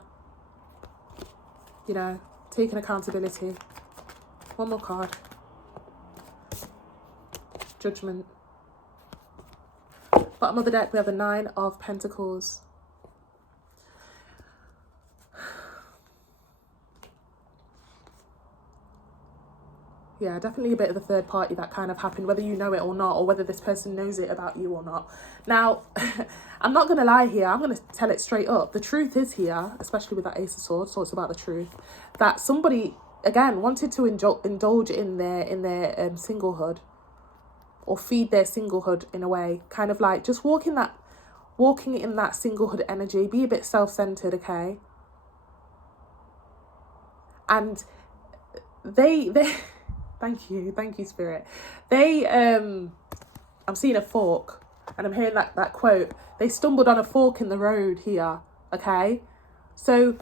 You know, taking accountability. One more card. Judgment. Bottom of the deck, we have the Nine of Pentacles. Yeah, definitely a bit of the third party that kind of happened, whether you know it or not, or whether this person knows it about you or not. Now, I'm not going to lie here. I'm going to tell it straight up. The truth is here, especially with that Ace of Swords, talks about the truth, that somebody, again, wanted to indulge in their singlehood, or feed their singlehood in a way, kind of like just walking in that singlehood energy, be a bit self-centered, okay? And they thank you Spirit. I'm seeing a fork and I'm hearing that quote. They stumbled on a fork in the road here, okay? So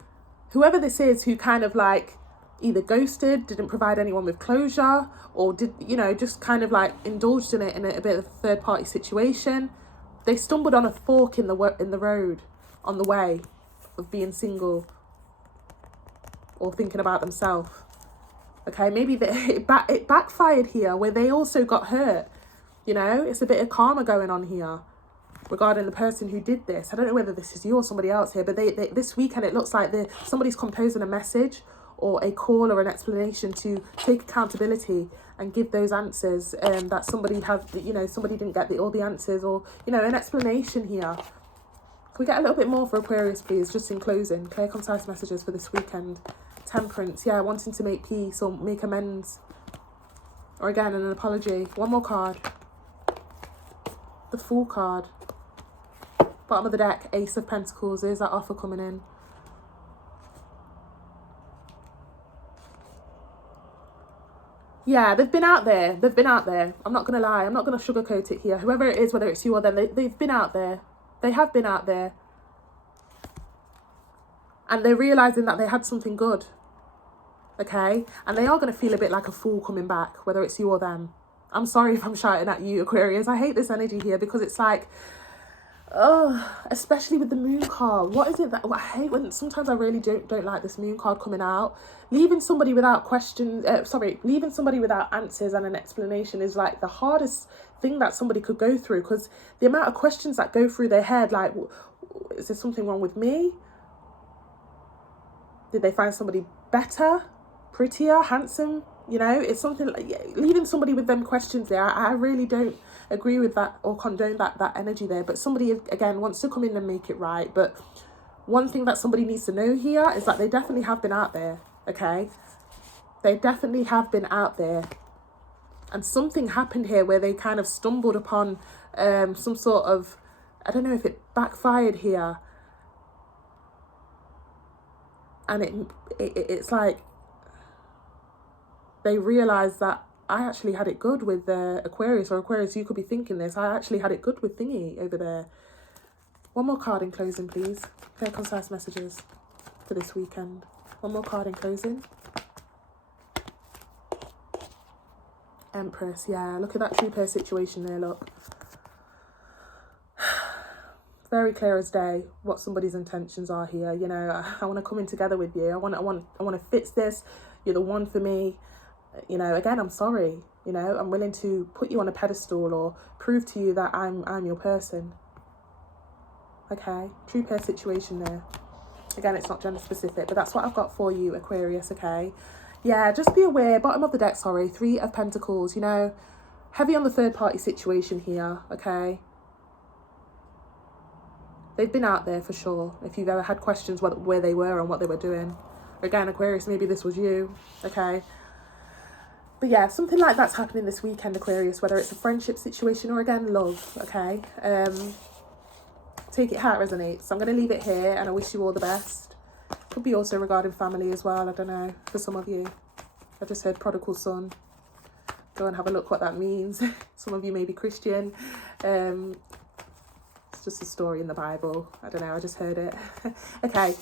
whoever this is who kind of like either ghosted, didn't provide anyone with closure, or did, you know, just kind of like indulged in it in a bit of a third party situation, they stumbled on a fork in the road on the way of being single or thinking about themselves. Okay, maybe it backfired here where they also got hurt. You know, it's a bit of karma going on here regarding the person who did this. I don't know whether this is you or somebody else here, but they this weekend it looks like somebody's composing a message or a call or an explanation to take accountability and give those answers that somebody didn't get all the answers, or, you know, an explanation here. Can we get a little bit more for Aquarius, please, just in closing? Clear, concise messages for this weekend. Temperance, yeah, wanting to make peace or make amends, or again an apology. One more card. The Fool card. Bottom of the deck, Ace of Pentacles. Is that offer coming in? Yeah, they've been out there. I'm not going to lie. I'm not going to sugarcoat it here. Whoever it is, whether it's you or them, they've been out there. They have been out there. And they're realising that they had something good. Okay? And they are going to feel a bit like a fool coming back, whether it's you or them. I'm sorry if I'm shouting at you, Aquarius. I hate this energy here because it's like, oh, especially with the Moon card. What is it that I hate when sometimes I really don't like this Moon card coming out? Leaving somebody without leaving somebody without answers and an explanation is like the hardest thing that somebody could go through, because the amount of questions that go through their head, like, is there something wrong with me? Did they find somebody better, prettier, handsome? You know, it's something like leaving somebody with them questions there. I really don't agree with that or condone that energy there. But somebody, again, wants to come in and make it right. But one thing that somebody needs to know here is that they definitely have been out there, okay? They definitely have been out there. And something happened here where they kind of stumbled upon some sort of, I don't know if it backfired here. and it's like they realise that I actually had it good with Aquarius, or Aquarius, you could be thinking this. I actually had it good with Thingy over there. One more card in closing, please. Clear, concise messages for this weekend. One more card in closing. Empress, yeah. Look at that true pair situation there, look. Very clear as day what somebody's intentions are here. You know, I want to come in together with you. I want to fix this. You're the one for me. You know, again, I'm sorry. You know, I'm willing to put you on a pedestal or prove to you that I'm your person. Okay, true pair situation there. Again, it's not gender specific, but that's what I've got for you, Aquarius, okay? Yeah, just be aware, bottom of the deck, sorry, 3 of Pentacles, you know, heavy on the third party situation here, okay? They've been out there for sure, if you've ever had questions where they were and what they were doing. Again, Aquarius, maybe this was you, okay? But yeah, something like that's happening this weekend, Aquarius, whether it's a friendship situation or, again, love, okay? Take it how it resonates. So I'm going to leave it here, and I wish you all the best. Could be also regarding family as well, I don't know, for some of you. I just heard prodigal son. Go and have a look what that means. Some of you may be Christian. It's just a story in the Bible. I don't know, I just heard it. Okay.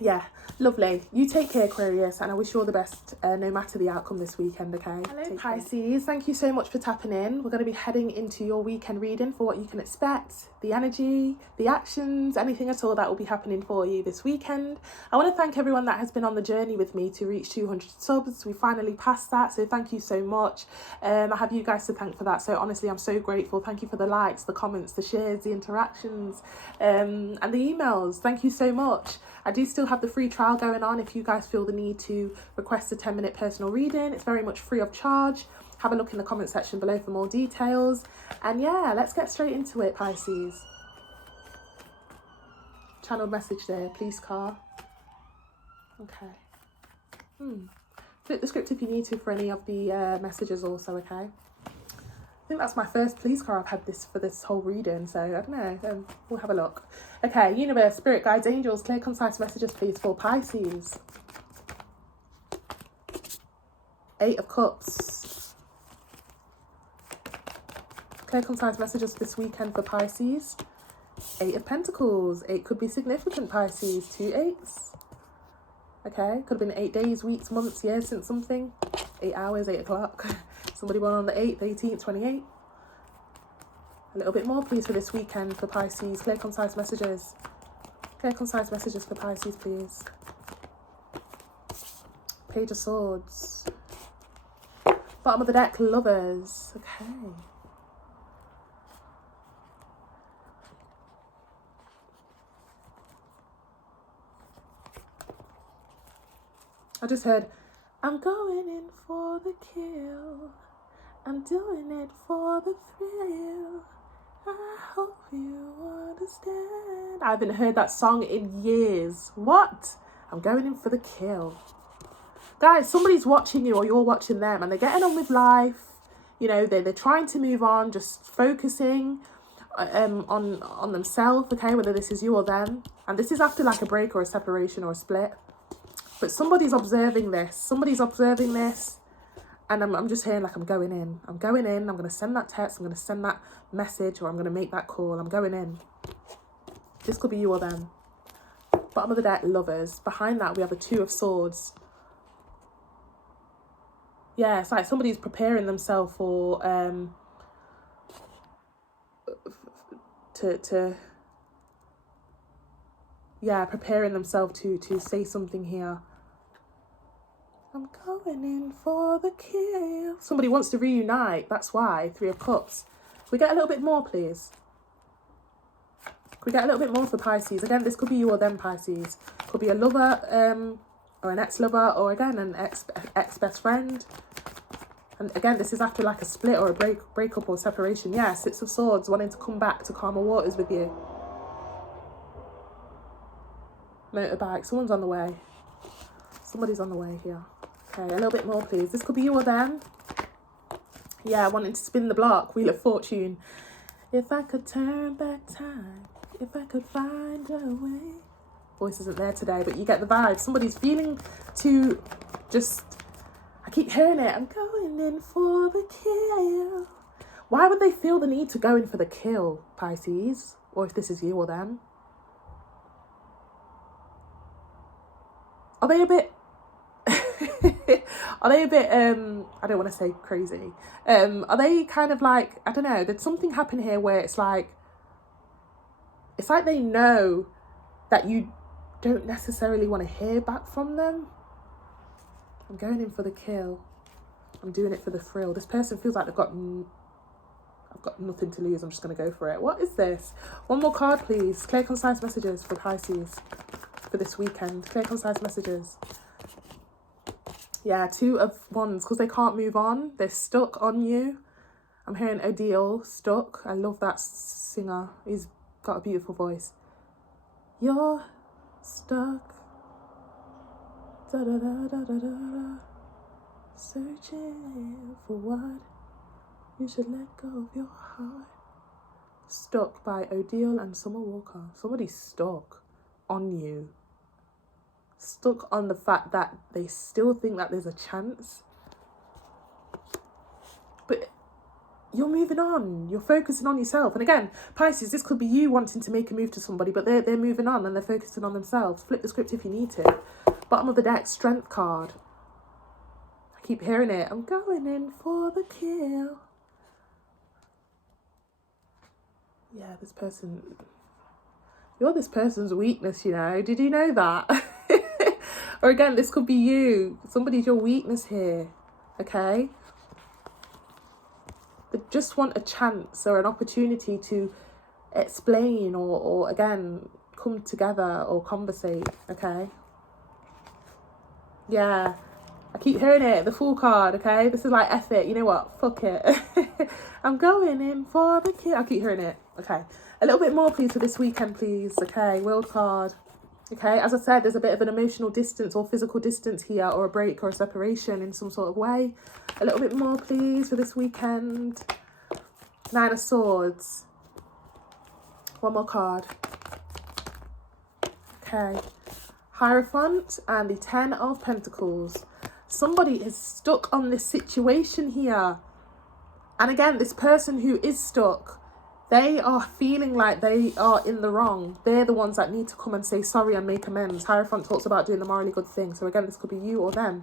Yeah, lovely. You take care, Aquarius, and I wish you all the best, no matter the outcome this weekend, okay? Hello, Pisces. Thank you so much for tapping in. We're going to be heading into your weekend reading for what you can expect, the energy, the actions, anything at all that will be happening for you this weekend. I want to thank everyone that has been on the journey with me to reach 200 subs. We finally passed that, so thank you so much. I have you guys to thank for that, so honestly, I'm so grateful. Thank you for the likes, the comments, the shares, the interactions, and the emails. Thank you so much. I do still have the free trial going on if you guys feel the need to request a 10-minute personal reading. It's very much free of charge. Have a look in the comment section below for more details. And yeah, let's get straight into it, Pisces. Channeled message there, please, car. Okay. Flip the script if you need to for any of the messages also, okay? I think that's my first please car I've had for this whole reading, so I don't know, we'll have a look. Okay, universe, spirit guides, angels, clear concise messages please for Pisces. 8 of Cups. Clear concise messages this weekend for Pisces. 8 of Pentacles. 8 could be significant, Pisces. 2 8s. Okay, could have been 8 days, weeks, months, years since something. 8 hours, 8 o'clock. Somebody born on the 8th, 18th, 28th. A little bit more, please, for this weekend for Pisces. Clear, concise messages. Clear, concise messages for Pisces, please. Page of Swords. Bottom of the deck, Lovers. Okay. I just heard, I'm going in for the kill. I'm doing it for the thrill. I hope you understand. I haven't heard that song in years. What? I'm going in for the kill. Guys, somebody's watching you or you're watching them and they're getting on with life. You know, they're trying to move on, just focusing on themselves, okay, whether this is you or them. And this is after like a break or a separation or a split. But somebody's observing this. Somebody's observing this. And I'm just hearing like I'm going in. I'm going in. I'm going to send that text. I'm going to send that message, or I'm going to make that call. I'm going in. This could be you or them. Bottom of the deck, Lovers. Behind that, we have the 2 of Swords. Yeah, it's like somebody's preparing themselves for preparing themselves to say something here. I'm going in for the kill. Somebody wants to reunite. That's why. 3 of Cups. Can we get a little bit more, please? Can we get a little bit more for Pisces? Again, this could be you or them, Pisces. Could be a lover or an ex-lover, or again, an ex-best friend. And again, this is after like a split or a breakup or separation. Yeah, 6 of Swords, wanting to come back to calmer waters with you. Motorbike. Someone's on the way. Somebody's on the way here. Okay, a little bit more, please. This could be you or them. Yeah, wanting to spin the block. Wheel of Fortune. If I could turn back time, if I could find a way, voice isn't there today, but you get the vibe. Somebody's feeling to just, I keep hearing it, I'm going in for the kill. Why would they feel the need to go in for the kill, Pisces? Or if this is you or them. Are they a bit, I don't want to say crazy. Are they kind of like, I don't know, did something happen here where it's like they know that you don't necessarily want to hear back from them? I'm going in for the kill. I'm doing it for the thrill. This person feels like I've got nothing to lose. I'm just going to go for it. What is this? One more card, please. Clear, concise messages for Pisces for this weekend. Clear, concise messages. Yeah, 2 of Wands, because they can't move on. They're stuck on you. I'm hearing Odile, stuck. I love that singer. He's got a beautiful voice. You're stuck. Da, da, da, da, da, da. Searching for what you should let go of your heart. Stuck by Odile and Summer Walker. Somebody's stuck on you. Stuck on the fact that they still think that there's a chance. But you're moving on. You're focusing on yourself. And again, Pisces, this could be you wanting to make a move to somebody, but they're moving on and they're focusing on themselves. Flip the script if you need to. Bottom of the deck, Strength card. I keep hearing it. I'm going in for the kill. Yeah, this person, you're this person's weakness, you know. Did you know that? Or again, this could be you. Somebody's your weakness here, okay? They just want a chance or an opportunity to explain or again, come together or conversate, okay? Yeah, I keep hearing it, the Fool card, okay? This is like, F it, you know what? Fuck it. I'm going in for the kill. I keep hearing it, okay? A little bit more, please, for this weekend, please, okay? World card. Okay, as I said, there's a bit of an emotional distance or physical distance here, or a break or a separation in some sort of way. A little bit more, please, for this weekend. 9 of Swords. One more card. Okay. Hierophant and the 10 of Pentacles. Somebody is stuck on this situation here. And again, this person who is stuck, they are feeling like they are in the wrong. They're the ones that need to come and say sorry and make amends. Hierophant talks about doing the morally good thing. So again, this could be you or them.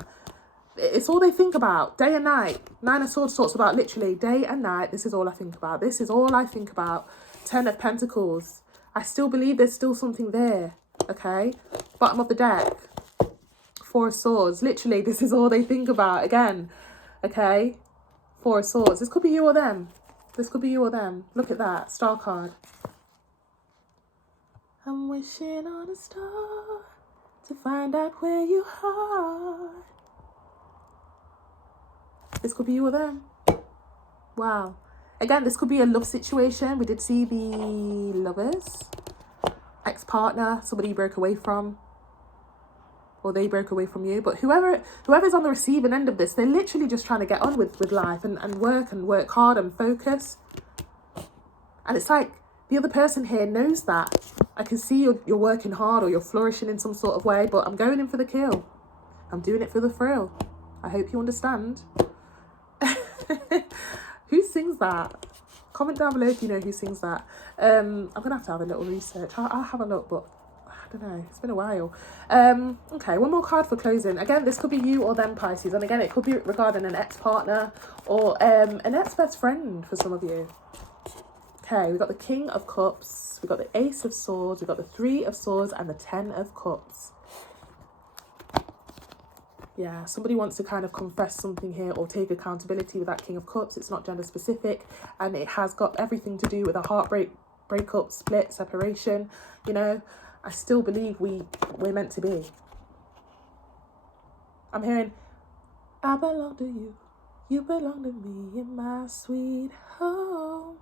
It's all they think about, day and night. 9 of Swords talks about literally day and night. This is all I think about. This is all I think about. 10 of Pentacles. I still believe there's still something there. Okay. Bottom of the deck. 4 of Swords. Literally, this is all they think about. Again. Okay. 4 of Swords. This could be you or them. This could be you or them. Look at that. Star card. I'm wishing on a star to find out where you are. This could be you or them. Wow. Again, this could be a love situation. We did see the Lovers. Ex-partner. Somebody you broke away from. Or they broke away from you. But whoever's on the receiving end of this, they're literally just trying to get on with life and work hard and focus. And it's like the other person here knows that. I can see you're working hard or you're flourishing in some sort of way, but I'm going in for the kill. I'm doing it for the thrill. I hope you understand. Who sings that? Comment down below if you know who sings that. I'm going to have a little research. I'll have a look, but I don't know. It's been a while. Okay, one more card for closing. Again, this could be you or them, Pisces. And again, it could be regarding an ex-partner or an ex-best friend for some of you. Okay, we've got the King of Cups. We've got the Ace of Swords. We've got the 3 of Swords and the 10 of Cups. Yeah, somebody wants to kind of confess something here or take accountability with that King of Cups. It's not gender specific and it has got everything to do with a heartbreak, breakup, split, separation. You know, I still believe we're meant to be. I'm hearing, I belong to you. You belong to me in my sweet home.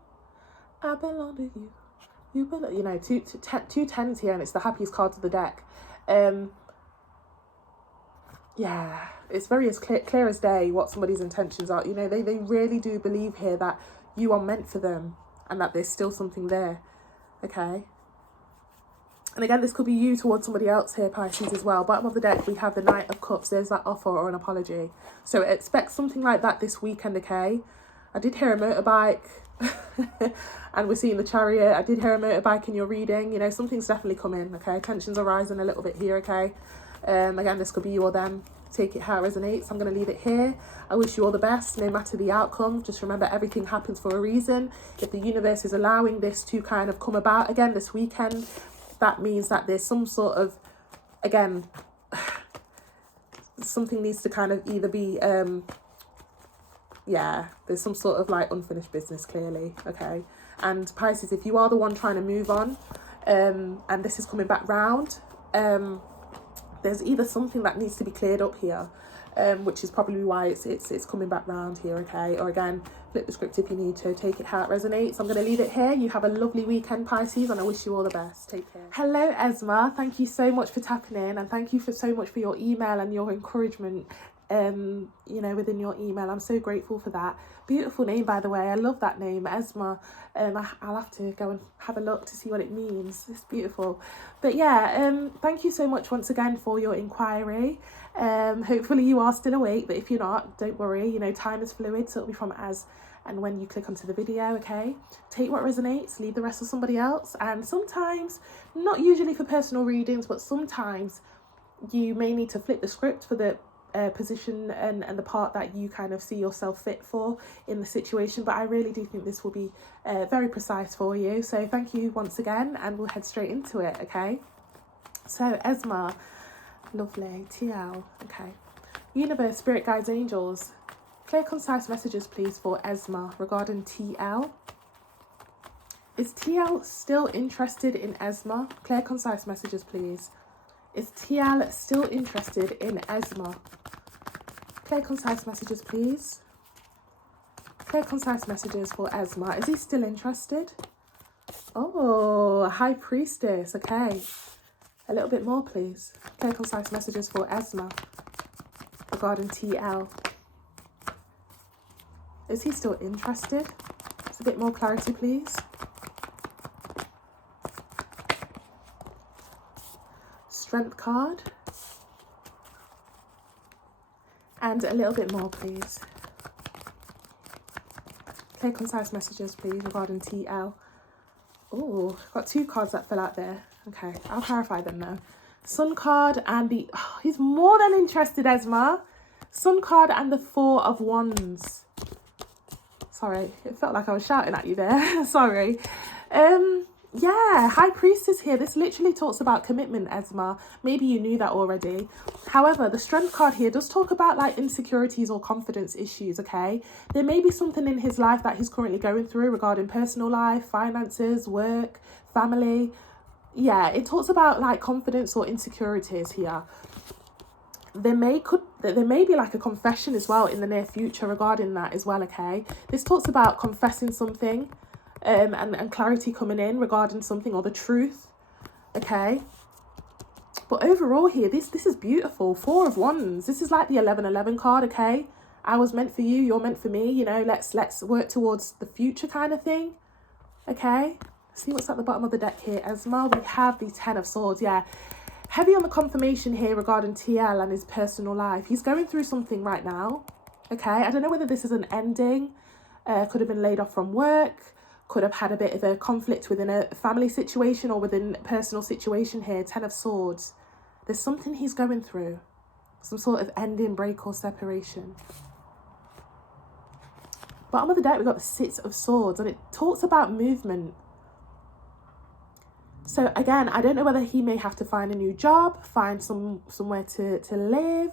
I belong to you. You belong, you know, two tens here and it's the happiest cards of the deck. Yeah, it's very as clear as day what somebody's intentions are. You know, they really do believe here that you are meant for them and that there's still something there. Okay. And again, this could be you towards somebody else here, Pisces, as well. Bottom of the deck, we have the Knight of Cups. There's that offer or an apology. So expect something like that this weekend, okay? I did hear a motorbike. And we're seeing the Chariot. I did hear a motorbike in your reading. You know, something's definitely coming, okay? Tensions are rising a little bit here, okay? Again, this could be you or them. Take it how it resonates. I'm going to leave it here. I wish you all the best, no matter the outcome. Just remember, everything happens for a reason. If the universe is allowing this to kind of come about again this weekend, that means that there's some sort of, again, something needs to kind of either be, yeah, there's some sort of like unfinished business, clearly, okay? And Pisces, if you are the one trying to move on, and this is coming back round, there's either something that needs to be cleared up here, which is probably why it's coming back round here, okay? Or again, flip the script if you need to. Take it how it resonates. I'm going to leave it here. You have a lovely weekend, Pisces, and I wish you all the best. Take care. Hello, Esma. Thank you so much for tapping in, and thank you so much for your email and your encouragement, you know, within your email. I'm so grateful for that. Beautiful name, by the way. I love that name, Esma. I'll have to go and have a look to see what it means. It's beautiful. But yeah, thank you so much once again for your inquiry. Hopefully you are still awake, but if you're not, don't worry. You know, time is fluid, so it'll be from as and when you click onto the video, okay? Take what resonates, leave the rest for somebody else. And sometimes, not usually for personal readings, but sometimes you may need to flip the script for the position and the part that you kind of see yourself fit for in the situation. But I really do think this will be very precise for you. So thank you once again, and we'll head straight into it, okay? So Esma, lovely, TL, okay. Universe, spirit guides, angels, clear concise messages please for Esma regarding TL. Is TL still interested in Esma? Clear concise messages please. Is TL still interested in Esma? Clear concise messages please. Clear concise messages for Esma. Is he still interested? Oh, High Priestess, okay. A little bit more please. Clear concise messages for Esma regarding TL. Is he still interested? Just a bit more clarity please. Strength card. And a little bit more please. Clear concise messages please regarding TL. Oh, got two cards that fell out there. Okay, I'll clarify them now. Sun card and the... Oh, he's more than interested, Esma. Sun card and the Four of Wands. Sorry, it felt like I was shouting at you there. Sorry. Yeah, High Priestess here. This literally talks about commitment, Esma. Maybe you knew that already. However, the Strength card here does talk about like insecurities or confidence issues, okay? There may be something in his life that he's currently going through regarding personal life, finances, work, family. Yeah, it talks about like confidence or insecurities here. There may be like a confession as well in the near future regarding that as well, okay? This talks about confessing something. And clarity coming in regarding something or the truth, okay? But overall here, this is beautiful. Four of Wands. This is like the 11-11 card, okay? I was meant for you, you're meant for me. You know, let's work towards the future kind of thing, okay? See what's at the bottom of the deck here. Esma, we have the 10 of Swords, yeah. Heavy on the confirmation here regarding TL and his personal life. He's going through something right now, okay? I don't know whether this is an ending. Could have been laid off from work. Could have had a bit of a conflict within a family situation or within a personal situation here. 10 of Swords. There's something he's going through. Some sort of ending, break or separation. Bottom of the deck, we've got the 6 of Swords. And it talks about movement. So again, I don't know whether he may have to find a new job. Find somewhere to live.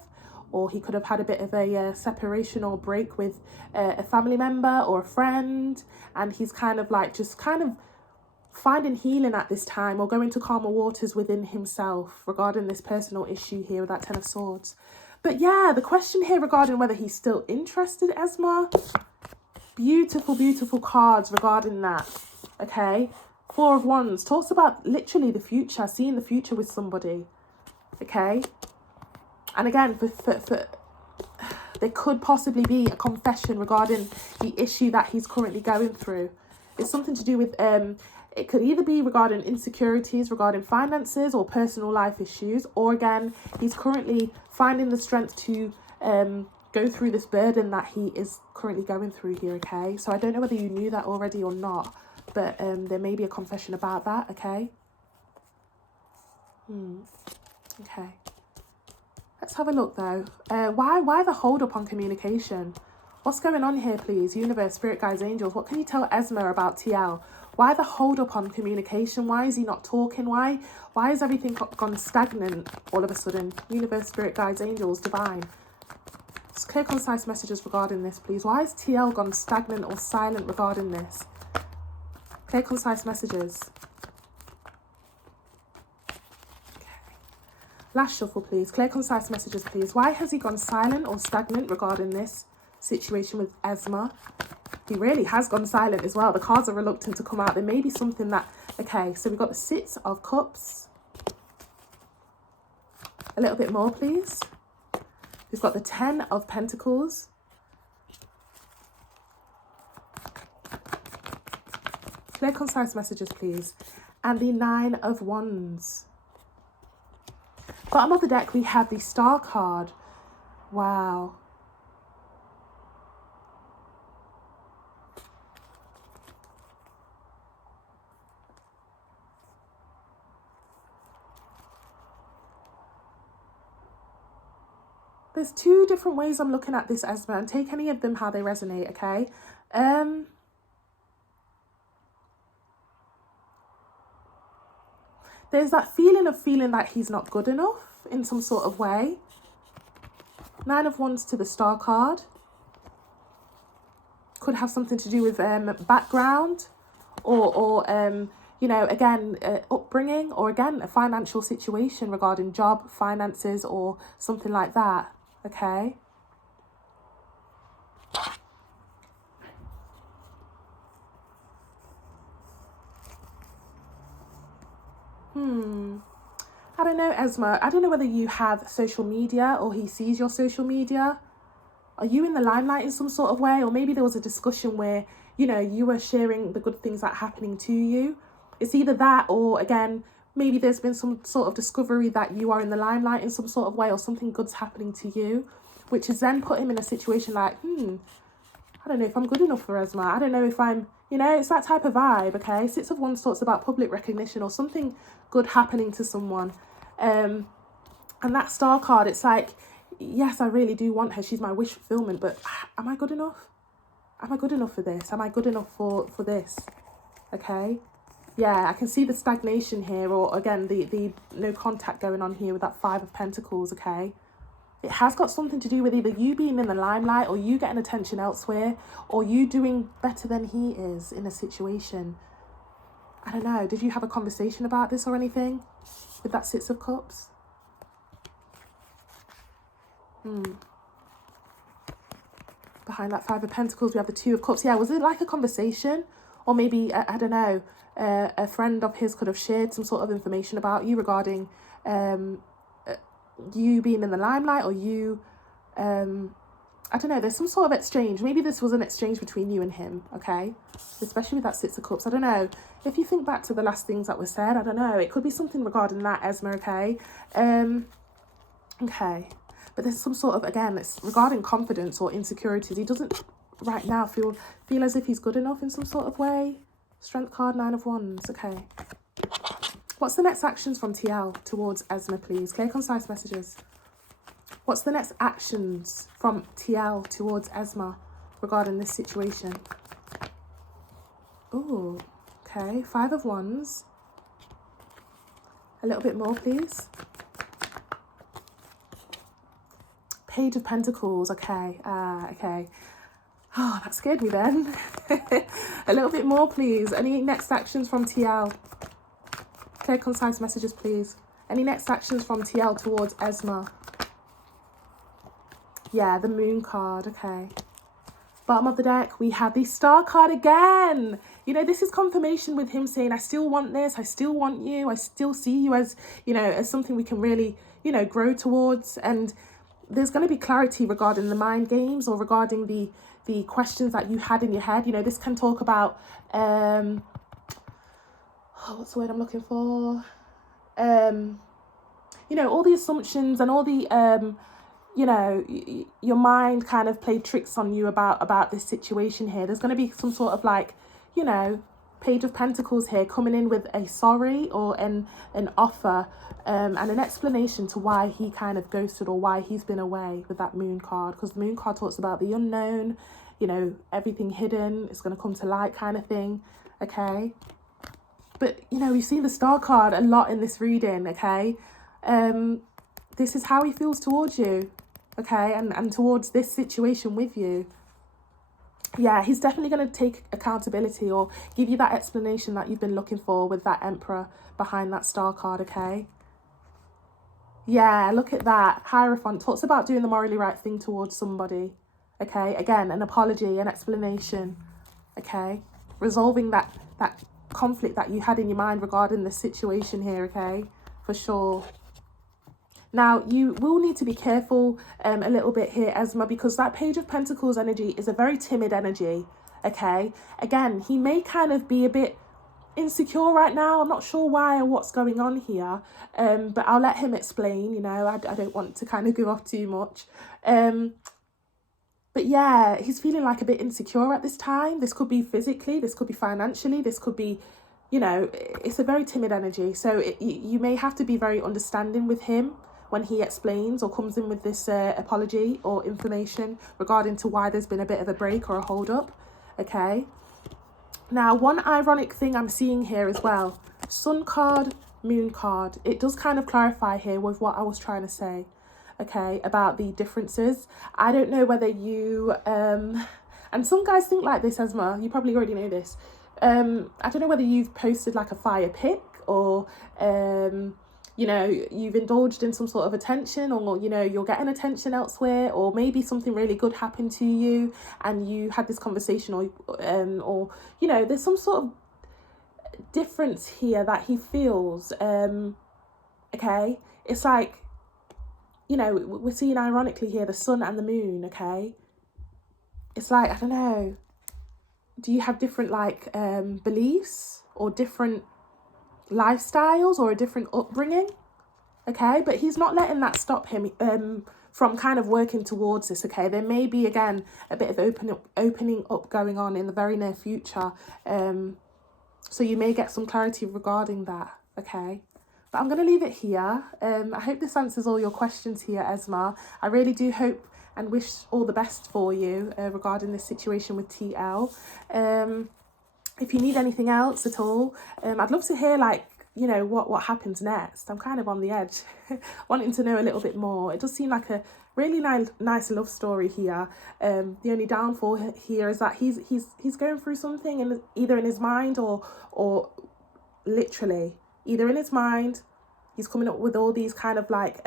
Or he could have had a bit of a separation or break with a family member or a friend. And he's kind of like just kind of finding healing at this time or going to calmer waters within himself regarding this personal issue here with that 10 of Swords. But yeah, the question here regarding whether he's still interested, Esma. Beautiful, beautiful cards regarding that, okay? 4 of Wands talks about literally the future, seeing the future with somebody, okay? And again, there could possibly be a confession regarding the issue that he's currently going through. It's something to do with It could either be regarding insecurities, regarding finances or personal life issues, or again, he's currently finding the strength to go through this burden that he is currently going through here, okay? So I don't know whether you knew that already or not, but there may be a confession about that, okay? Okay. Let's have a look though. Why the hold up on communication? What's going on here, please? Universe, spirit guides, angels. What can you tell Esma about TL? Why the hold up on communication? Why is he not talking? Why has everything gone stagnant all of a sudden? Universe, spirit guides, angels, divine. Just clear, concise messages regarding this, please. Why has TL gone stagnant or silent regarding this? Clear, concise messages. Last shuffle, please. Clear, concise messages, please. Why has he gone silent or stagnant regarding this situation with Esma? He really has gone silent as well. The cards are reluctant to come out. There may be something that... Okay, so we've got the Six of Cups. A little bit more, please. We've got the Ten of Pentacles. Clear, concise messages, please. And the Nine of Wands. Bottom of the deck, we have the Star card. Wow. There's two different ways I'm looking at this, Esma, and take any of them how they resonate, okay? There's that feeling that he's not good enough in some sort of way. Nine of Wands to the Star card. Could have something to do with background or you know, again, upbringing, or again, a financial situation regarding job, finances, or something like that, okay? I don't know, Esma. I don't know whether you have social media or he sees your social media. Are you in the limelight in some sort of way? Or maybe there was a discussion where, you know, you were sharing the good things that are happening to you. It's either that or, again, maybe there's been some sort of discovery that you are in the limelight in some sort of way, or something good's happening to you, which has then put him in a situation like, I don't know if I'm good enough for Esma. I don't know if I'm, you know, it's that type of vibe, okay? Six of Wands talks about public recognition or something good happening to someone. And that Star card, it's like, yes, I really do want her. She's my wish fulfillment, but am I good enough? Am I good enough for this? Am I good enough for this? Okay. Yeah, I can see the stagnation here, or again, the no contact going on here with that Five of Pentacles, okay? It has got something to do with either you being in the limelight, or you getting attention elsewhere, or you doing better than he is in a situation. I don't know. Did you have a conversation about this or anything with that Six of Cups? Behind that Five of Pentacles, we have the Two of Cups. Yeah, was it like a conversation? Or maybe, I don't know, a friend of his could have shared some sort of information about you regarding you being in the limelight, or you, I don't know, there's some sort of exchange. Maybe this was an exchange between you and him, okay? Especially with that Six of Cups. I don't know. If you think back to the last things that were said, I don't know. It could be something regarding that, Esma, okay? Okay. But there's some sort of, again, it's regarding confidence or insecurities. He doesn't right now feel as if he's good enough in some sort of way. Strength card, Nine of Wands. Okay. What's the next actions from TL towards Esma, please? Clear, concise messages. What's the next actions from TL towards Esma regarding this situation? Oh, okay. Five of Wands. A little bit more, please. Page of Pentacles. Okay. Okay. Oh, that scared me then. A little bit more, please. Any next actions from TL? Clear, concise messages, please. Any next actions from TL towards Esma? Yeah, the Moon card. Okay. Bottom of the deck, we have the Star card again. You know, this is confirmation with him saying, I still want this. I still want you. I still see you as, you know, as something we can really, you know, grow towards. And there's going to be clarity regarding the mind games, or regarding the questions that you had in your head. You know, this can talk about oh, what's the word I'm looking for? You know, all the assumptions and all the you know, your mind kind of played tricks on you about this situation here. There's going to be some sort of like, you know, Page of Pentacles here coming in with a sorry or an offer and an explanation to why he kind of ghosted or why he's been away with that Moon card, because the Moon card talks about the unknown, you know, everything hidden is going to come to light kind of thing. Okay, but you know, we've seen the Star card a lot in this reading. Okay, this is how he feels towards you, okay, and towards this situation with you. Yeah, he's definitely going to take accountability or give you that explanation that you've been looking for with that Emperor behind that Star card, okay? Yeah, look at that. Hierophant talks about doing the morally right thing towards somebody, okay? Again, an apology, an explanation, okay? Resolving that conflict that you had in your mind regarding the situation here, okay? For sure. Now, you will need to be careful a little bit here, Esma, because that Page of Pentacles energy is a very timid energy, okay? Again, he may kind of be a bit insecure right now. I'm not sure why or what's going on here, but I'll let him explain, you know. I don't want to kind of go off too much. But yeah, he's feeling like a bit insecure at this time. This could be physically, this could be financially, this could be, you know, it's a very timid energy. So you may have to be very understanding with him when he explains or comes in with this apology or information regarding to why there's been a bit of a break or a hold up, okay? Now, one ironic thing I'm seeing here as well, Sun card, Moon card, it does kind of clarify here with what I was trying to say, okay, about the differences. I don't know whether you, and some guys think like this, Esma, you probably already know this. I don't know whether you've posted like a fire pic or, you know, you've indulged in some sort of attention, or, you know, you're getting attention elsewhere, or maybe something really good happened to you and you had this conversation, or you know, there's some sort of difference here that he feels, okay? It's like, you know, we're seeing ironically here the Sun and the Moon, okay? It's like, I don't know, do you have different like beliefs or different lifestyles or a different upbringing, okay? But he's not letting that stop him from kind of working towards this, okay? There may be, again, a bit of opening up going on in the very near future, so you may get some clarity regarding that, okay? But I'm going to leave it here. I hope this answers all your questions here, Esma. I really do hope and wish all the best for you regarding this situation with TL. If you need anything else at all, I'd love to hear, like, you know, what happens next. I'm kind of on the edge, wanting to know a little bit more. It does seem like a really nice love story here. The only downfall here is that he's going through something, in either in his mind or literally, either in his mind, he's coming up with all these kind of like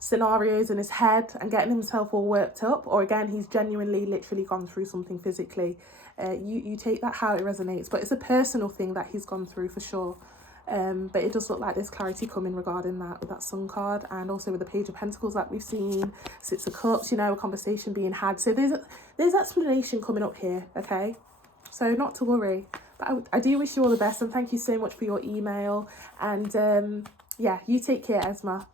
scenarios in his head and getting himself all worked up, or again, he's genuinely literally gone through something physically. You take that how it resonates, but it's a personal thing that he's gone through for sure. But it does look like there's clarity coming regarding that with that Sun card, and also with the Page of Pentacles that we've seen, Six of Cups, you know, a conversation being had. So there's explanation coming up here, okay? So not to worry. But I do wish you all the best, and thank you so much for your email. And yeah, you take care, Esma.